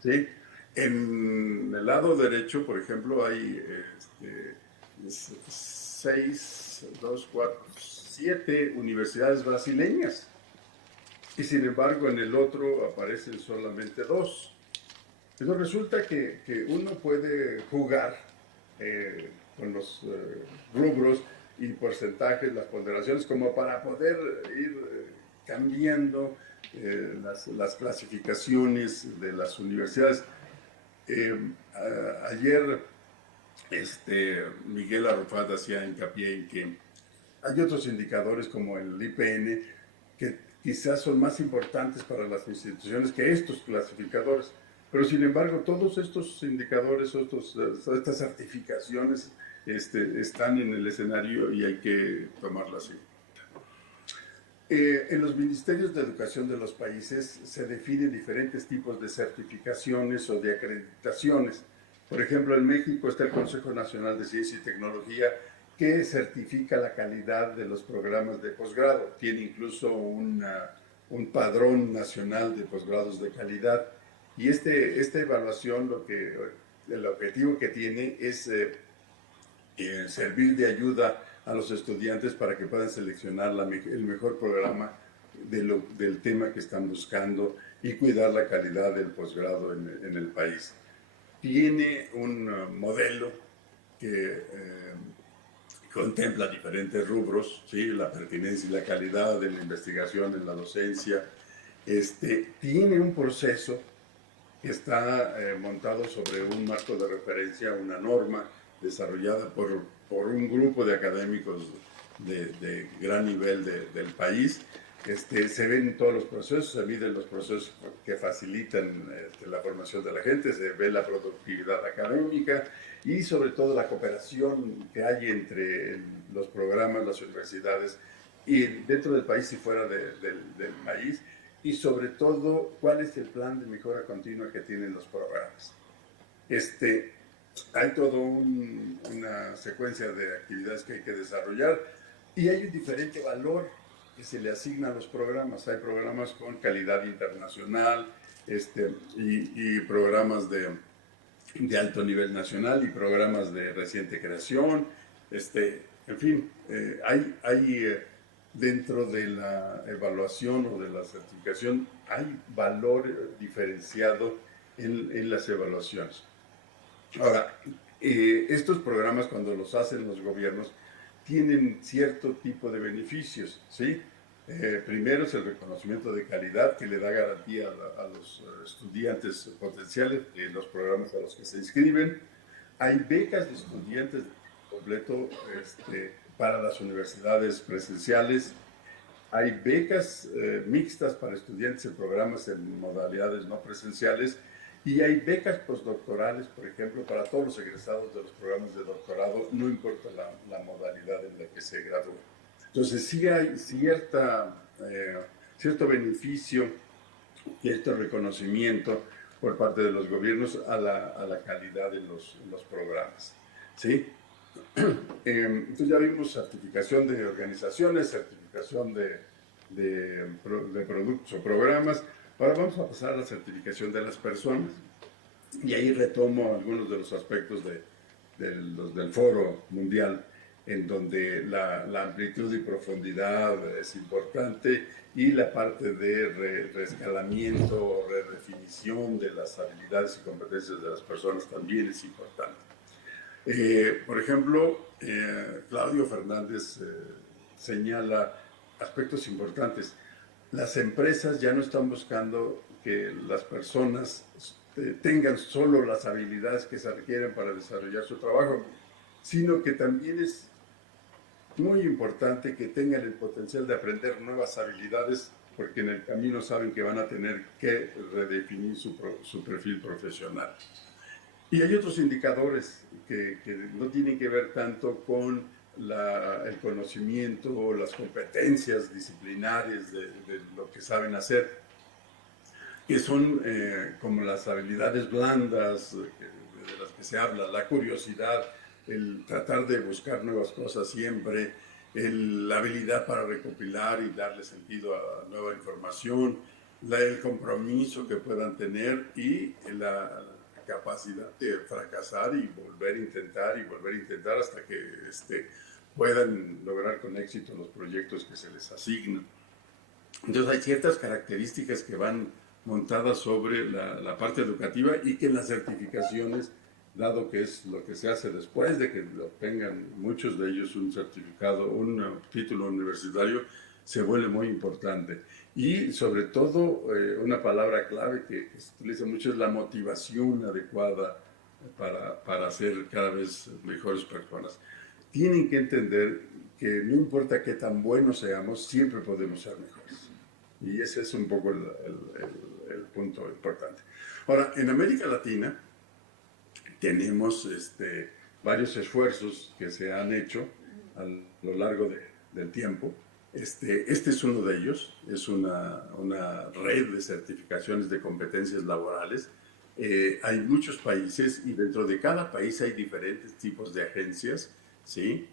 ¿sí? En el lado derecho, por ejemplo, hay 6 7 universidades brasileñas. Y sin embargo, en el otro aparecen solamente 2. Entonces resulta que uno puede jugar con los rubros y porcentajes, las ponderaciones, como para poder ir cambiando las clasificaciones de las universidades. Ayer Miguel Arrufat hacía hincapié en que hay otros indicadores como el IPN que quizás son más importantes para las instituciones que estos clasificadores, pero sin embargo todos estos indicadores, estas certificaciones están en el escenario y hay que tomarlas en cuenta. En los ministerios de educación de los países se definen diferentes tipos de certificaciones o de acreditaciones. Por ejemplo, en México está el Consejo Nacional de Ciencia y Tecnología, que certifica la calidad de los programas de posgrado. Tiene incluso un padrón nacional de posgrados de calidad. Y esta evaluación, el objetivo que tiene es servir de ayuda a los estudiantes para que puedan seleccionar el mejor programa del tema que están buscando y cuidar la calidad del posgrado en el país. Tiene un modelo que contempla diferentes rubros, ¿sí? La pertinencia y la calidad de la investigación en la docencia. Tiene un proceso que está montado sobre un marco de referencia, una norma desarrollada por un grupo de académicos de gran nivel del país. Se ven todos los procesos, se miden los procesos que facilitan la formación de la gente, se ve la productividad académica y sobre todo la cooperación que hay entre los programas, las universidades y dentro del país y fuera del país, y sobre todo cuál es el plan de mejora continua que tienen los programas. Hay toda una secuencia de actividades que hay que desarrollar y hay un diferente valor que se le asigna a los programas. Hay programas con calidad internacional y programas de alto nivel nacional y programas de reciente creación. En fin, hay dentro de la evaluación o de la certificación, hay valor diferenciado en las evaluaciones. Ahora, estos programas cuando los hacen los gobiernos tienen cierto tipo de beneficios, ¿sí? Primero es el reconocimiento de calidad que le da garantía a los estudiantes potenciales de los programas a los que se inscriben. Hay becas de estudiantes completo para las universidades presenciales. Hay becas mixtas para estudiantes en programas en modalidades no presenciales. Y hay becas postdoctorales, por ejemplo, para todos los egresados de los programas de doctorado, no importa la modalidad en la que se gradúe. Entonces, sí hay cierto beneficio, cierto reconocimiento por parte de los gobiernos a la calidad de los programas, ¿sí? Entonces ya vimos certificación de organizaciones, certificación de productos o programas. Ahora vamos a pasar a la certificación de las personas. Y ahí retomo algunos de los aspectos del foro mundial, en donde la amplitud y profundidad es importante y la parte de reescalamiento o redefinición de las habilidades y competencias de las personas también es importante. Por ejemplo, Claudio Fernández señala aspectos importantes. Las empresas ya no están buscando que las personas tengan solo las habilidades que se requieren para desarrollar su trabajo, sino que también es muy importante que tengan el potencial de aprender nuevas habilidades, porque en el camino saben que van a tener que redefinir su perfil profesional. Y hay otros indicadores que no tienen que ver tanto con el conocimiento o las competencias disciplinarias de lo que saben hacer, que son como las habilidades blandas de las que se habla, la curiosidad, el tratar de buscar nuevas cosas siempre, la habilidad para recopilar y darle sentido a nueva información, el compromiso que puedan tener y la capacidad de fracasar y volver a intentar hasta que puedan lograr con éxito los proyectos que se les asignan. Entonces hay ciertas características que van montadas sobre la parte educativa y que en las certificaciones, dado que es lo que se hace después de que obtengan muchos de ellos un certificado, un título universitario, se vuelve muy importante. Y sobre todo, una palabra clave que se utiliza mucho es la motivación adecuada para ser cada vez mejores personas. Tienen que entender que no importa qué tan buenos seamos, siempre podemos ser mejores. Y ese es un poco el punto importante. Ahora, en América Latina tenemos varios esfuerzos que se han hecho a lo largo del tiempo. Este es uno de ellos, es una red de certificaciones de competencias laborales. Hay muchos países y dentro de cada país hay diferentes tipos de agencias, ¿sí?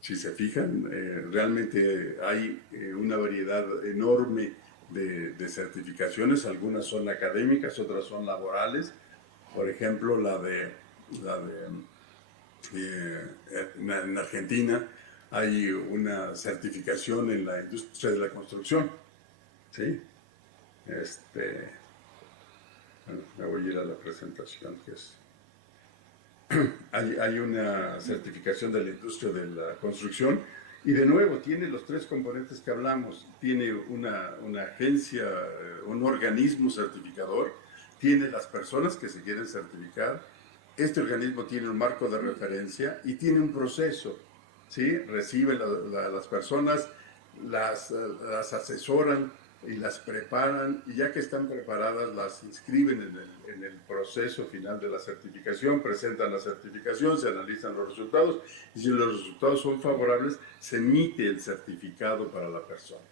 Si se fijan, realmente hay una variedad enorme de certificaciones, algunas son académicas, otras son laborales. Por ejemplo, en Argentina hay una certificación en la industria de la construcción, ¿sí? Bueno, me voy a ir a la presentación, que es... hay una certificación de la industria de la construcción y de nuevo tiene los tres componentes que hablamos. Tiene una agencia, un organismo certificador, tiene las personas que se quieren certificar, este organismo tiene un marco de referencia y tiene un proceso, ¿sí? Reciben las personas, las asesoran y las preparan, y ya que están preparadas las inscriben en el proceso final de la certificación, presentan la certificación, se analizan los resultados y si los resultados son favorables se emite el certificado para la persona,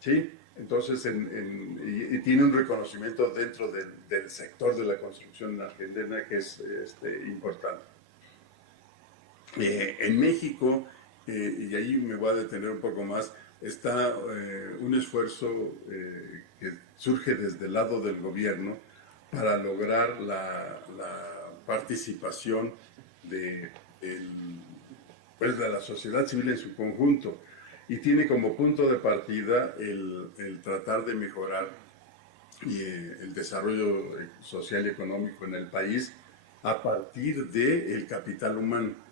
¿sí? Entonces y tiene un reconocimiento dentro del sector de la construcción en Argentina que es importante. En México, y ahí me voy a detener un poco más, está un esfuerzo que surge desde el lado del gobierno para lograr la participación de la sociedad civil en su conjunto y tiene como punto de partida el tratar de mejorar el desarrollo social y económico en el país a partir del capital humano.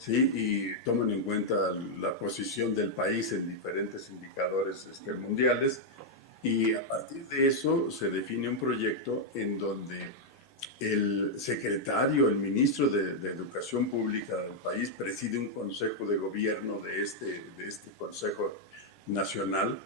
¿Sí? Y toman en cuenta la posición del país en diferentes indicadores mundiales y a partir de eso se define un proyecto en donde el secretario, el ministro de Educación Pública del país preside un consejo de gobierno de este Consejo Nacional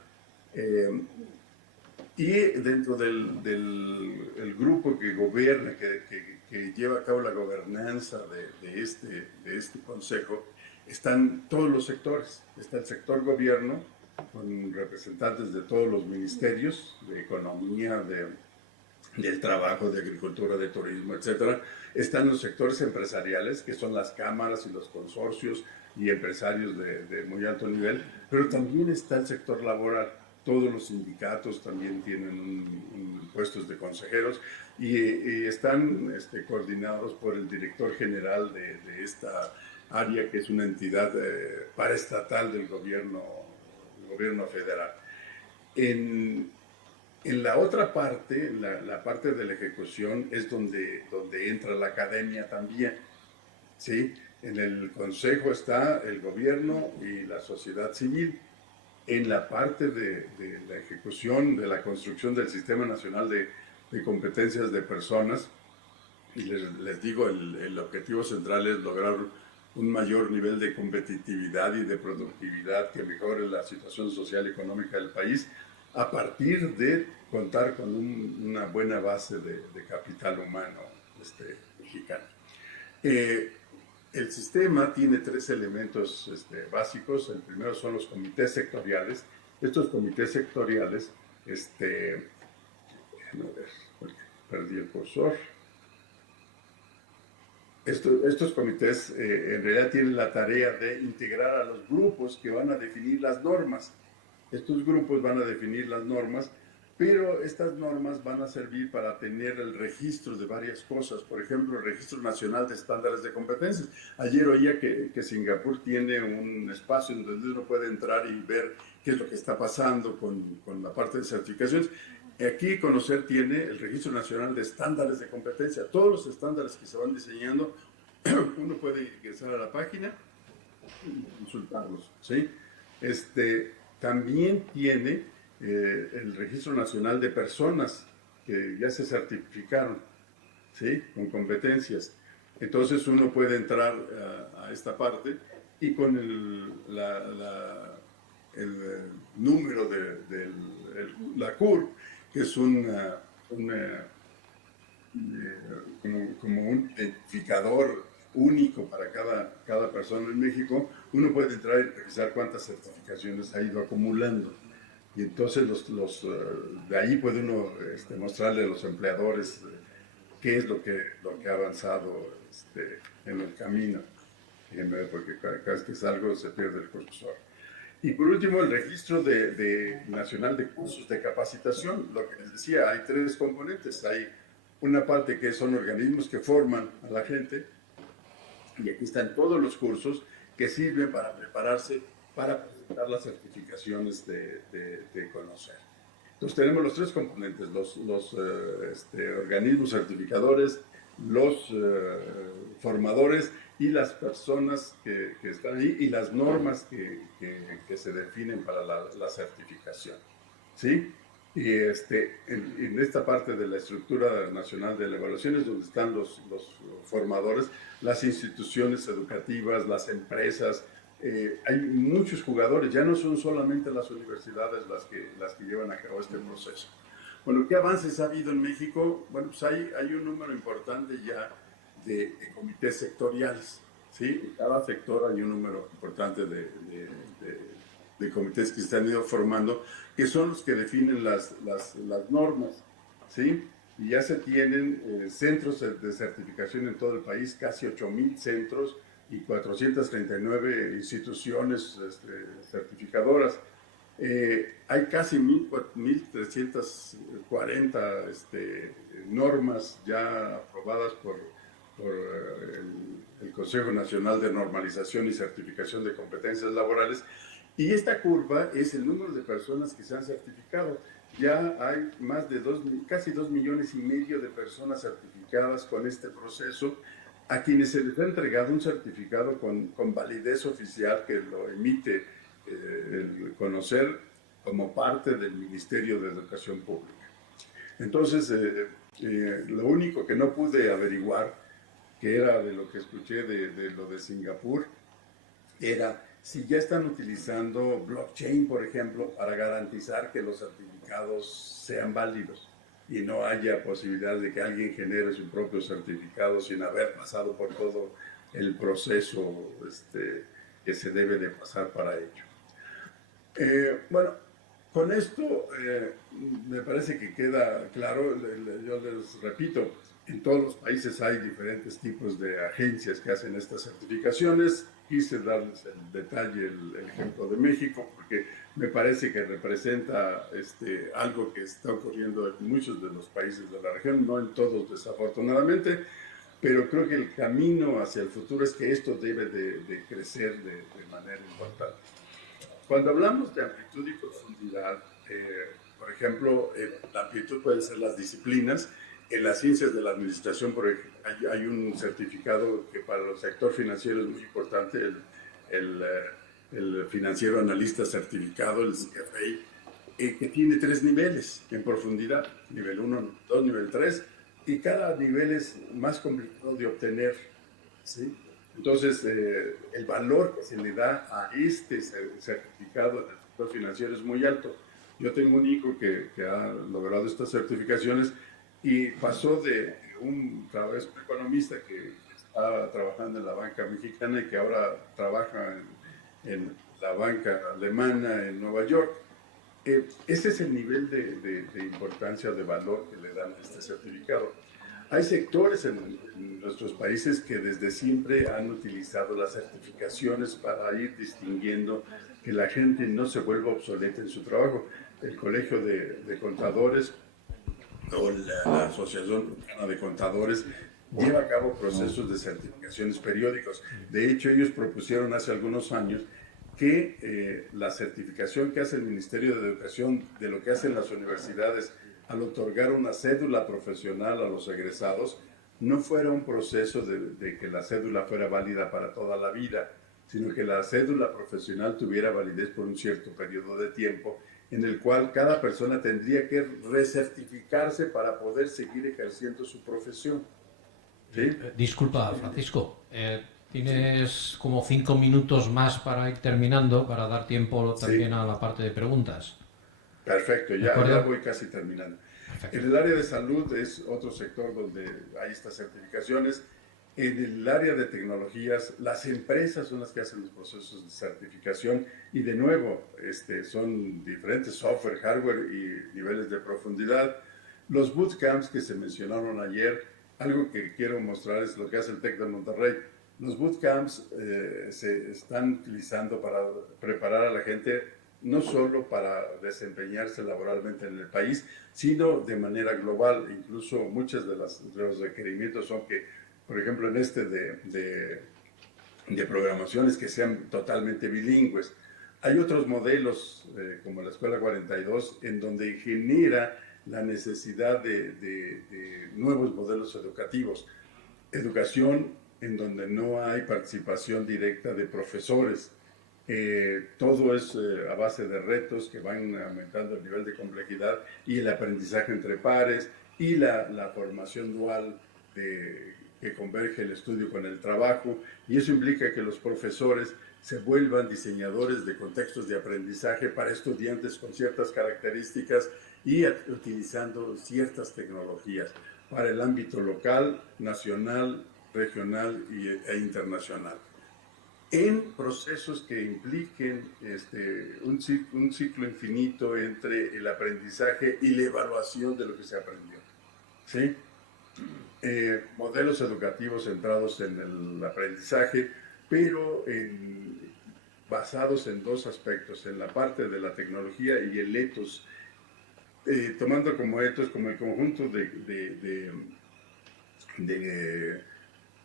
y dentro del grupo que gobierna, que lleva a cabo la gobernanza de este consejo, están todos los sectores. Está el sector gobierno, con representantes de todos los ministerios, de economía, del trabajo, de agricultura, de turismo, etc. Están los sectores empresariales, que son las cámaras y los consorcios y empresarios de muy alto nivel, pero también está el sector laboral. Todos los sindicatos también tienen puestos de consejeros y están coordinados por el director general de esta área, que es una entidad paraestatal del gobierno federal. En la otra parte, la parte de la ejecución, es donde entra la academia también, ¿sí? En el consejo está el gobierno y la sociedad civil. En la parte de la ejecución, de la construcción del Sistema Nacional de Competencias de Personas, y les digo, el objetivo central es lograr un mayor nivel de competitividad y de productividad que mejore la situación social y económica del país, a partir de contar con una buena base de capital humano mexicano. El sistema tiene tres elementos básicos. El primero son los comités sectoriales. Estos comités sectoriales, déjenme ver, porque perdí el cursor. Estos comités en realidad tienen la tarea de integrar a los grupos que van a definir las normas. Estos grupos van a definir las normas pero estas normas van a servir para tener el registro de varias cosas. Por ejemplo, el Registro Nacional de Estándares de Competencias. Ayer oía que Singapur tiene un espacio en donde uno puede entrar y ver qué es lo que está pasando con la parte de certificaciones. Aquí Conocer tiene el Registro Nacional de Estándares de Competencia. Todos los estándares que se van diseñando, uno puede ingresar a la página y consultarlos, ¿sí? También tiene el Registro Nacional de Personas que ya se certificaron, ¿sí? Con competencias. Entonces uno puede entrar a esta parte y con el número de la CUR, que es como un identificador único para cada persona en México, uno puede entrar y revisar cuántas certificaciones ha ido acumulando. Y entonces de ahí puede uno mostrarle a los empleadores qué es lo que ha avanzado en el camino. Déjenme ver, porque cada vez que salgo se pierde el cursor. Y por último, el registro nacional de cursos de capacitación. Lo que les decía, hay 3 componentes. Hay una parte que son organismos que forman a la gente, y aquí están todos los cursos que sirven para prepararse para presentar las certificaciones de Conocer. Entonces tenemos los 3 componentes, los organismos certificadores, los formadores y las personas que están ahí, y las normas que se definen para la certificación, ¿sí? Y en esta parte de la estructura nacional de la evaluación es donde están los formadores, las instituciones educativas, las empresas. Hay muchos jugadores, ya no son solamente las universidades las que llevan a cabo este proceso. Bueno, ¿qué avances ha habido en México? Bueno, pues hay un número importante ya de comités sectoriales, ¿sí? En cada sector hay un número importante de comités que se han ido formando, que son los que definen las normas, ¿sí? Y ya se tienen centros de certificación en todo el país, casi 8,000 centros y 439 instituciones certificadoras. Hay casi 1,340 normas ya aprobadas por el Consejo Nacional de Normalización y Certificación de Competencias Laborales, y esta curva es el número de personas que se han certificado. Ya hay más de casi 2,5 millones de personas certificadas con este proceso, a quienes se les ha entregado un certificado con validez oficial que lo emite el Conocer como parte del Ministerio de Educación Pública. Entonces, lo único que no pude averiguar, que era de lo que escuché de lo de Singapur, era si ya están utilizando blockchain, por ejemplo, para garantizar que los certificados sean válidos y no haya posibilidad de que alguien genere su propio certificado sin haber pasado por todo el proceso que se debe de pasar para ello. Bueno, con esto me parece que queda claro. Yo les repito, en todos los países hay diferentes tipos de agencias que hacen estas certificaciones. Quise darles el detalle, el ejemplo de México, porque me parece que representa algo que está ocurriendo en muchos de los países de la región, no en todos desafortunadamente, pero creo que el camino hacia el futuro es que esto debe de crecer de manera importante. Cuando hablamos de amplitud y profundidad, por ejemplo, la amplitud pueden ser las disciplinas. En las ciencias de la administración, por ejemplo, hay un certificado que para el sector financiero es muy importante, el financiero analista certificado, el CFA, que tiene 3 niveles en profundidad, nivel 1, nivel 2, nivel 3, y cada nivel es más complicado de obtener, ¿sí? Entonces, el valor que se le da a este certificado del sector financiero es muy alto. Yo tengo un hijo que ha logrado estas certificaciones y pasó de un economista que estaba trabajando en la banca mexicana y que ahora trabaja en la banca alemana en Nueva York. Ese es el nivel de importancia, de valor que le dan a este certificado. Hay sectores en nuestros países que desde siempre han utilizado las certificaciones para ir distinguiendo que la gente no se vuelva obsoleta en su trabajo. el Colegio de Contadores o la Asociación de Contadores lleva a cabo procesos de certificaciones periódicos. De hecho, ellos propusieron hace algunos años que la certificación que hace el Ministerio de Educación de lo que hacen las universidades al otorgar una cédula profesional a los egresados, no fuera un proceso de que la cédula fuera válida para toda la vida, sino que la cédula profesional tuviera validez por un cierto periodo de tiempo, en el cual cada persona tendría que recertificarse para poder seguir ejerciendo su profesión. ¿Sí? Disculpa, Francisco, tienes como 5 minutos más para ir terminando, para dar tiempo también a la parte de preguntas. Perfecto, ya voy casi terminando. Perfecto. En el área de salud es otro sector donde hay estas certificaciones. En el área de tecnologías, las empresas son las que hacen los procesos de certificación y de nuevo son diferentes software, hardware y niveles de profundidad. Los bootcamps que se mencionaron ayer, algo que quiero mostrar es lo que hace el TEC de Monterrey. Los bootcamps se están utilizando para preparar a la gente no solo para desempeñarse laboralmente en el país, sino de manera global. Incluso muchos de los requerimientos son que, por ejemplo, en de programaciones que sean totalmente bilingües. Hay otros modelos, como la Escuela 42, en donde genera la necesidad de nuevos modelos educativos. Educación en donde no hay participación directa de profesores. Todo es a base de retos que van aumentando el nivel de complejidad y el aprendizaje entre pares y la formación dual que converge el estudio con el trabajo, y eso implica que los profesores se vuelvan diseñadores de contextos de aprendizaje para estudiantes con ciertas características y utilizando ciertas tecnologías para el ámbito local, nacional, regional e internacional. En procesos que impliquen un ciclo infinito entre el aprendizaje y la evaluación de lo que se aprendió. ¿Sí? Modelos educativos centrados en el aprendizaje, pero basados en dos aspectos, en la parte de la tecnología y el ethos, tomando como ethos como el conjunto de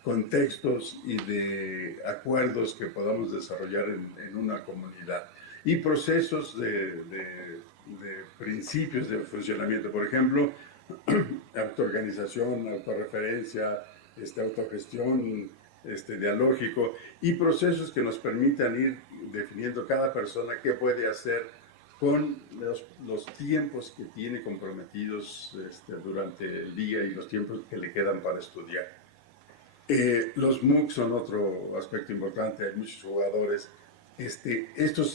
contextos y de acuerdos que podamos desarrollar en una comunidad y procesos de principios de funcionamiento, por ejemplo, autoorganización, autorreferencia, autogestión, dialógico, y procesos que nos permitan ir definiendo cada persona qué puede hacer con los tiempos que tiene comprometidos durante el día y los tiempos que le quedan para estudiar. Los MOOC son otro aspecto importante, hay muchos jugadores.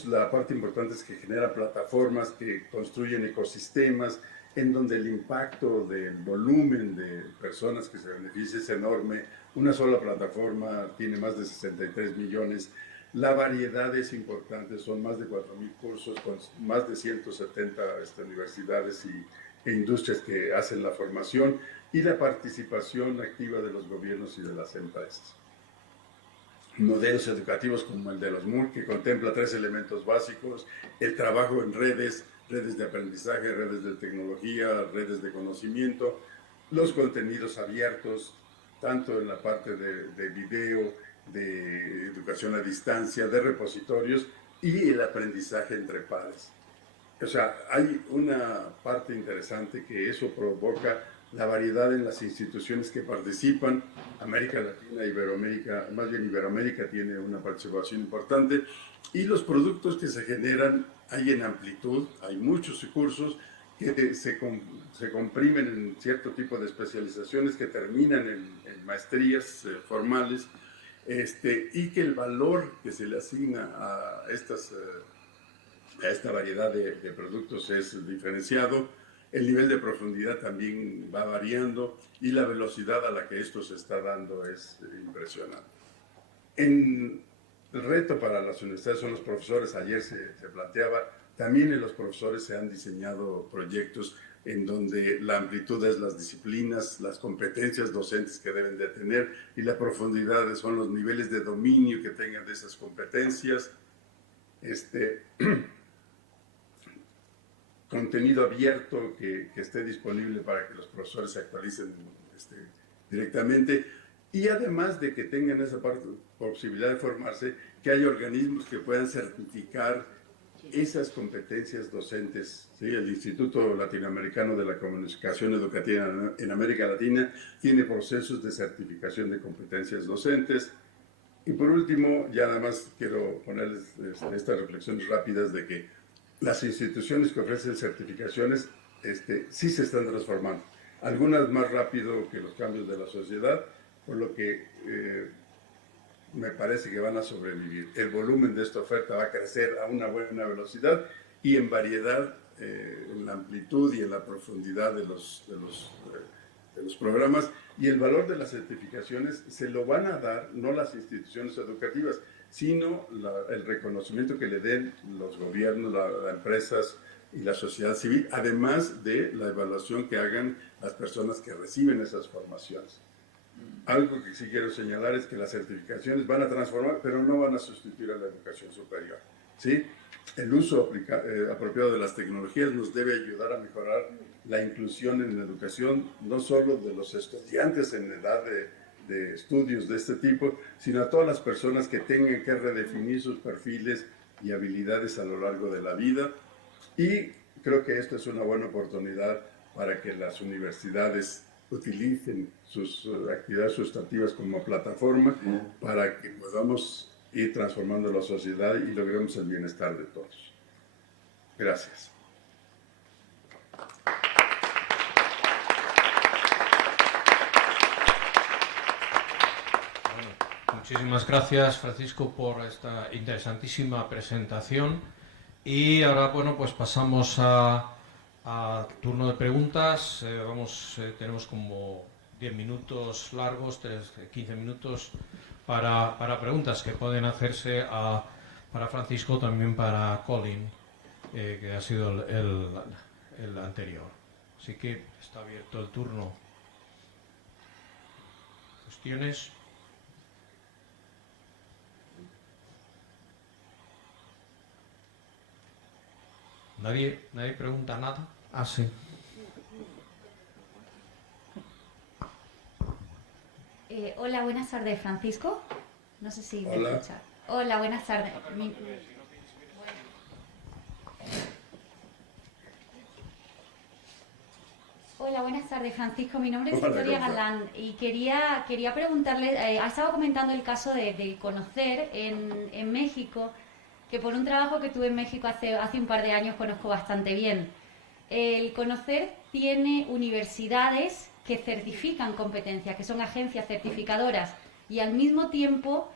La parte importante es que generan plataformas que construyen ecosistemas en donde el impacto del volumen de personas que se benefician es enorme. Una sola plataforma tiene más de 63 millones. La variedad es importante, son más de 4.000 cursos con más de 170 universidades e industrias que hacen la formación, y la participación activa de los gobiernos y de las empresas. Modelos educativos como el de los MOOC, que contempla 3 elementos básicos: el trabajo en redes de aprendizaje, redes de tecnología, redes de conocimiento, los contenidos abiertos, tanto en la parte de video, de educación a distancia, de repositorios, y el aprendizaje entre pares. O sea, hay una parte interesante que eso provoca la variedad en las instituciones que participan. América Latina, Iberoamérica, más bien Iberoamérica tiene una participación importante, y los productos que se generan hay en amplitud, hay muchos cursos que se comprimen en cierto tipo de especializaciones que terminan en maestrías formales, y que el valor que se le asigna a esta variedad de productos es diferenciado. El nivel de profundidad también va variando y la velocidad a la que esto se está dando es impresionante. El reto para las universidades son los profesores. Ayer se planteaba, también en los profesores se han diseñado proyectos en donde la amplitud es las disciplinas, las competencias docentes que deben de tener, y la profundidad son los niveles de dominio que tengan de esas competencias. contenido abierto que esté disponible para que los profesores se actualicen directamente, y además de que tengan esa posibilidad de formarse, que haya organismos que puedan certificar esas competencias docentes. ¿Sí? El Instituto Latinoamericano de la Comunicación Educativa en América Latina tiene procesos de certificación de competencias docentes. Y por último, ya nada más quiero ponerles estas reflexiones rápidas de que las instituciones que ofrecen certificaciones sí se están transformando, algunas más rápido que los cambios de la sociedad, por lo que me parece que van a sobrevivir. El volumen de esta oferta va a crecer a una buena velocidad y en variedad, en la amplitud y en la profundidad de los programas, y el valor de las certificaciones se lo van a dar no las instituciones educativas, sino el reconocimiento que le den los gobiernos, las empresas y la sociedad civil, además de la evaluación que hagan las personas que reciben esas formaciones. Algo que sí quiero señalar es que las certificaciones van a transformar, pero no van a sustituir a la educación superior. ¿Sí? El uso apropiado de las tecnologías nos debe ayudar a mejorar la inclusión en la educación, no solo de los estudiantes en edad de estudios de este tipo, sino a todas las personas que tengan que redefinir sus perfiles y habilidades a lo largo de la vida. Y creo que esto es una buena oportunidad para que las universidades utilicen sus actividades sustantivas como plataforma para que podamos ir transformando la sociedad y logremos el bienestar de todos. Gracias. Muchísimas gracias, Francisco, por esta interesantísima presentación. Y ahora, bueno, pues pasamos a turno de preguntas. Tenemos como 10 minutos largos, 15 minutos para preguntas que pueden hacerse para Francisco, también para Colin, que ha sido el anterior. Así que está abierto el turno. ¿Cuestiones? ¿Nadie pregunta nada? Ah, sí. Hola, buenas tardes, Francisco. No sé si me Hola. escucha. Hola, buenas tardes. Hola, buenas tardes, Francisco. Mi nombre es Hola, Victoria ¿cómo está? Galán y quería preguntarle, ha estado comentando el caso de conocer en México, que por un trabajo que tuve en México hace un par de años conozco bastante bien. El Conocer tiene universidades que certifican competencias, que son agencias certificadoras, y al mismo tiempo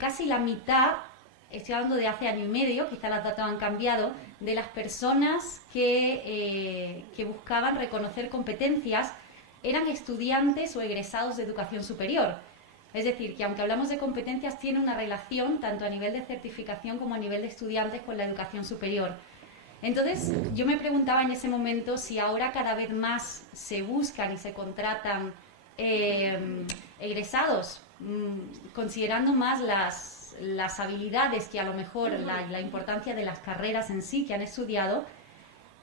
casi la mitad, estoy hablando de hace año y medio, quizá los datos han cambiado, de las personas que buscaban reconocer competencias eran estudiantes o egresados de educación superior. Es decir, que aunque hablamos de competencias, tiene una relación tanto a nivel de certificación como a nivel de estudiantes con la educación superior. Entonces, yo me preguntaba en ese momento si ahora cada vez más se buscan y se contratan egresados, considerando más las habilidades que a lo mejor la importancia de las carreras en sí que han estudiado.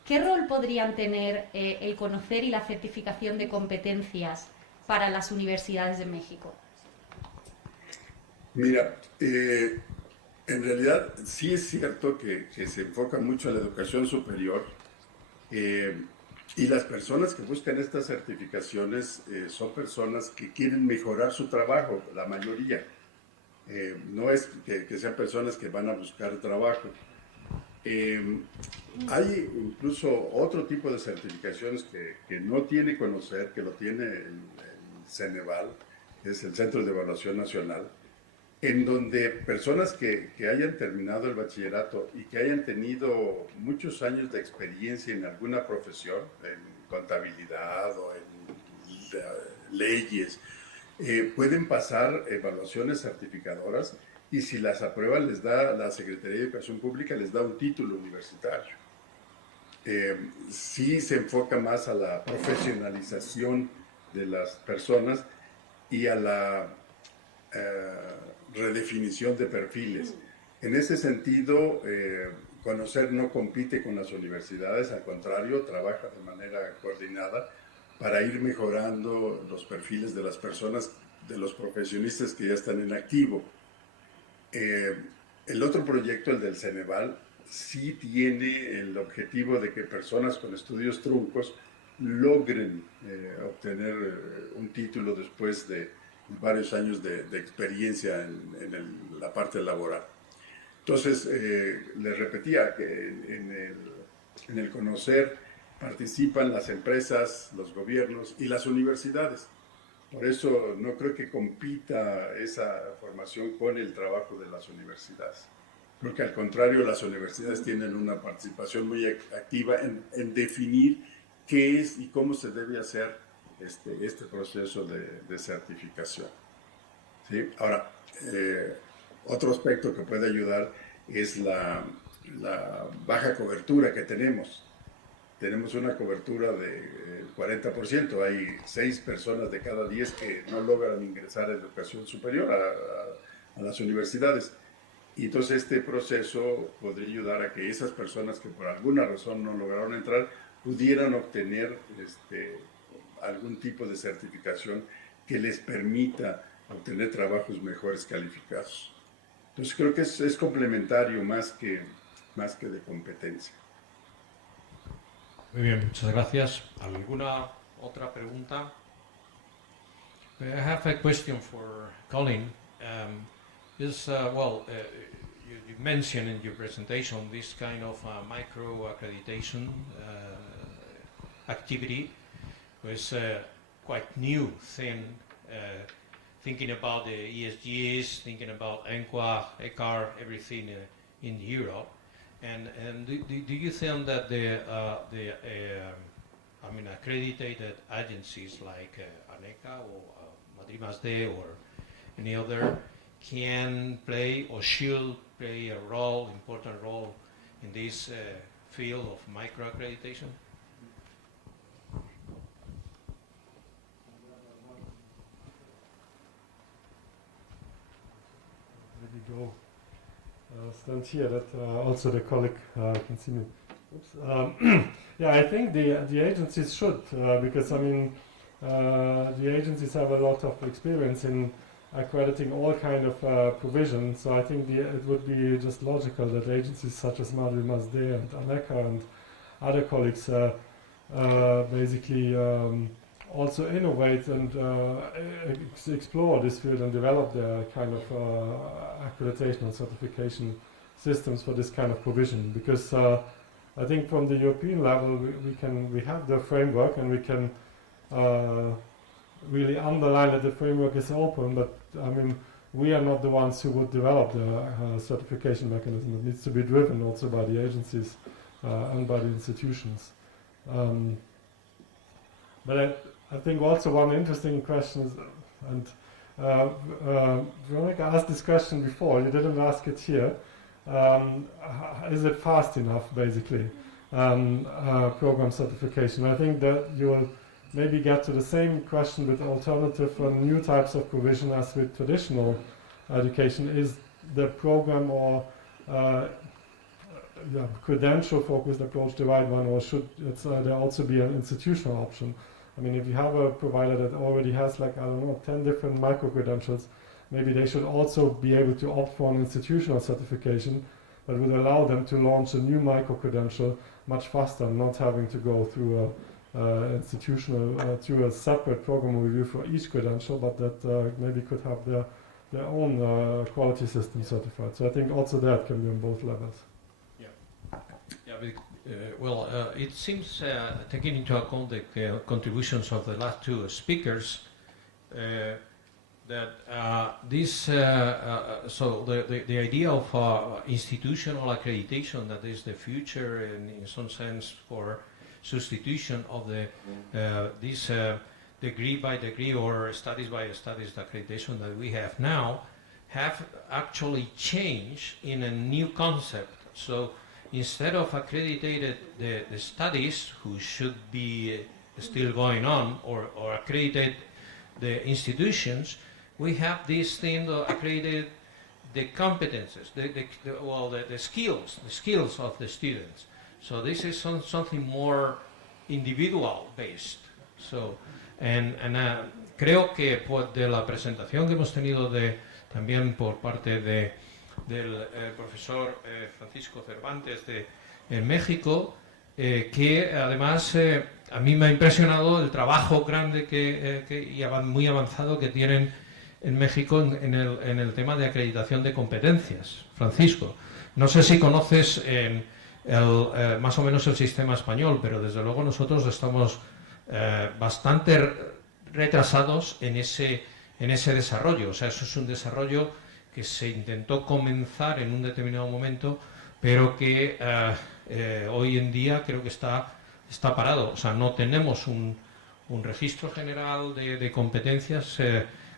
¿Qué rol podrían tener el Conocer y la certificación de competencias para las universidades de México? Mira, en realidad sí es cierto que se enfoca mucho en la educación superior, y las personas que buscan estas certificaciones son personas que quieren mejorar su trabajo, la mayoría. No es que sean personas que van a buscar trabajo. Hay incluso otro tipo de certificaciones que no tiene Conocer, que lo tiene el Ceneval, que es el Centro de Evaluación Nacional, en donde personas que hayan terminado el bachillerato y que hayan tenido muchos años de experiencia en alguna profesión, en contabilidad o en leyes, pueden pasar evaluaciones certificadoras, y si las aprueban les da la Secretaría de Educación Pública, les da un título universitario. Sí se enfoca más a la profesionalización de las personas y a la redefinición de perfiles. En ese sentido, Conocer no compite con las universidades, al contrario, trabaja de manera coordinada para ir mejorando los perfiles de las personas, de los profesionistas que ya están en activo. El otro proyecto, el del Ceneval, sí tiene el objetivo de que personas con estudios truncos logren obtener un título después de varios años de experiencia en la parte laboral. Entonces, les repetía que en el conocer participan las empresas, los gobiernos y las universidades. Por eso no creo que compita esa formación con el trabajo de las universidades. Creo que al contrario, las universidades tienen una participación muy activa en definir qué es y cómo se debe hacer este proceso de certificación. ¿Sí? Ahora, otro aspecto que puede ayudar es la baja cobertura que tenemos. Tenemos una cobertura del 40%. Hay 6 personas de cada 10 que no logran ingresar a educación superior a las universidades. Y entonces este proceso podría ayudar a que esas personas que por alguna razón no lograron entrar pudieran obtener algún tipo de certificación que les permita obtener trabajos mejores calificados. Entonces creo que es complementario más que de competencia. Muy bien, muchas gracias. ¿Alguna otra pregunta? I have a question for Colin. You mentioned in your presentation this kind of micro accreditation activity was quite new thing, thinking about the ESGs, thinking about ENQA, ECAR, everything in Europe. And do you think that the accredited agencies like ANECA or madri+d or any other can play or should play a role, important role in this field of microaccreditation? Let me go. Stand here that also the colleague can see me. Oops. Yeah, I think the agencies should because the agencies have a lot of experience in accrediting all kind of provisions. So I think it would be just logical that agencies such as madri+d and ANECA and other colleagues basically also innovate and explore this field and develop their kind of accreditation and certification systems for this kind of provision. Because I think from the European level we have the framework and we can really underline that the framework is open, but we are not the ones who would develop the certification mechanism. It needs to be driven also by the agencies and by the institutions. But I think also one interesting question is, and Veronica asked this question before, you didn't ask it here, is it fast enough, basically, program certification? I think that you will maybe get to the same question with alternative and new types of provision as with traditional education. Is the program or credential-focused approach the right one, or should there also be an institutional option? If you have a provider that already has 10 different micro-credentials, maybe they should also be able to opt for an institutional certification that would allow them to launch a new micro-credential much faster, not having to go through through a separate program review for each credential, but that maybe could have their own quality system certified. So I think also that can be on both levels. It seems, taking into account the contributions of the last two speakers, that the idea of institutional accreditation, that is the future, and in some sense for substitution of this degree by degree or studies by studies accreditation that we have now, have actually changed in a new concept. So instead of accredited the studies, who should be still going on, or accredited the institutions, we have this thing of accredited the competences, the skills of the students. So this is something more individual based. So, creo que pues, de la presentación que hemos tenido también por parte del profesor Francisco Cervantes en México, que además a mí me ha impresionado el trabajo grande y muy avanzado que tienen en México en el tema de acreditación de competencias. Francisco, no sé si conoces más o menos el sistema español, pero desde luego nosotros estamos bastante retrasados en ese desarrollo. O sea, eso es un desarrollo que se intentó comenzar en un determinado momento, pero que hoy en día creo que está parado. O sea, no tenemos un registro general de competencias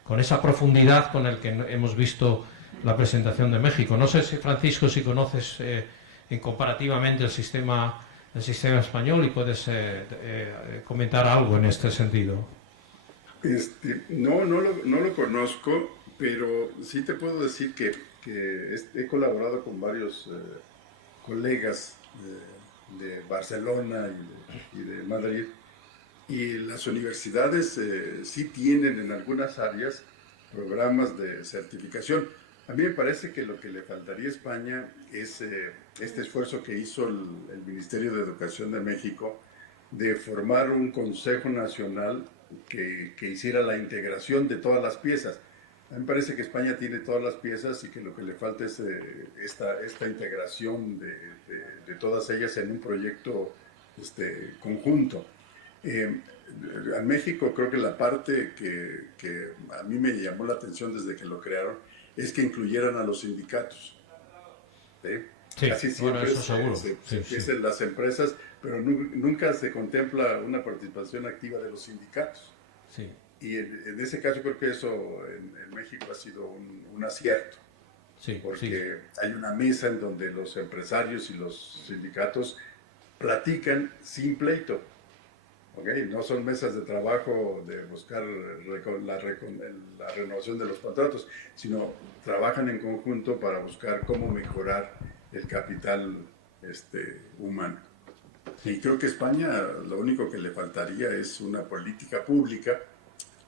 con esa profundidad con el que hemos visto la presentación de México. No sé si, Francisco, si conoces comparativamente el sistema español y puedes comentar algo en este sentido. No lo conozco, pero sí te puedo decir que he colaborado con varios colegas de Barcelona y de Madrid, y las universidades sí tienen en algunas áreas programas de certificación. A mí me parece que lo que le faltaría a España es este esfuerzo que hizo el Ministerio de Educación de México de formar un Consejo Nacional que hiciera la integración de todas las piezas. A mí me parece que España tiene todas las piezas y que lo que le falta es esta integración de todas ellas en un proyecto conjunto. En México creo que la parte que a mí me llamó la atención desde que lo crearon es que incluyeran a los sindicatos. Sí, casi siempre bueno, eso seguro. se empieza en las empresas, pero nunca se contempla una participación activa de los sindicatos. Sí. Y en ese caso creo que eso en México ha sido un acierto, Sí, porque hay una mesa en donde los empresarios y los sindicatos platican sin pleito. ¿Okay? No son mesas de trabajo de buscar la renovación de los contratos, sino trabajan en conjunto para buscar cómo mejorar el capital humano. Y creo que a España lo único que le faltaría es una política pública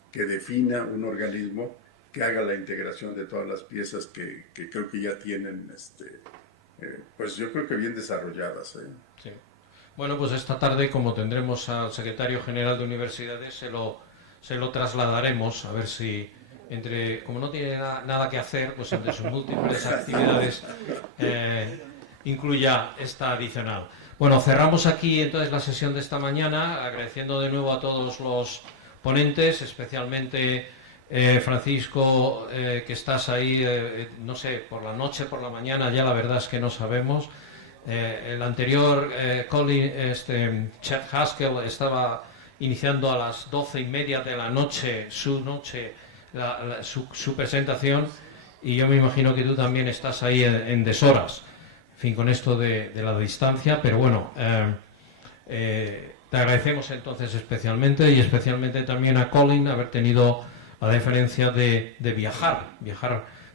que defina un organismo que haga la integración de todas las piezas que creo que ya tienen, pues yo creo que bien desarrolladas. Sí. Bueno, pues esta tarde, como tendremos al Secretario General de Universidades, se lo trasladaremos, a ver si, como no tiene nada que hacer, pues entre sus múltiples actividades incluya esta adicional. Bueno, cerramos aquí entonces la sesión de esta mañana, agradeciendo de nuevo a todos los ponentes, especialmente Francisco, que estás ahí, no sé, por la noche, por la mañana, ya la verdad es que no sabemos. El anterior, Colin, Haskell, estaba iniciando a las 12:30 de la noche su presentación, y yo me imagino que tú también estás ahí en deshoras, en fin, con esto de la distancia, pero bueno, te agradecemos entonces especialmente, y especialmente también a Colin haber tenido la deferencia de viajar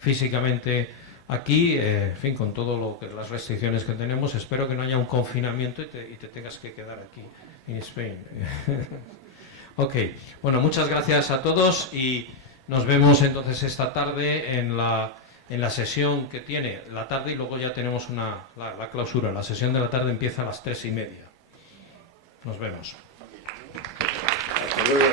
físicamente aquí, en fin, con todo las restricciones que tenemos. Espero que no haya un confinamiento y te tengas que quedar aquí en España. Ok, bueno, muchas gracias a todos y nos vemos entonces esta tarde en la sesión que tiene la tarde, y luego ya tenemos la clausura. La sesión de la tarde empieza a las 3:30. Nos vemos. Hasta luego.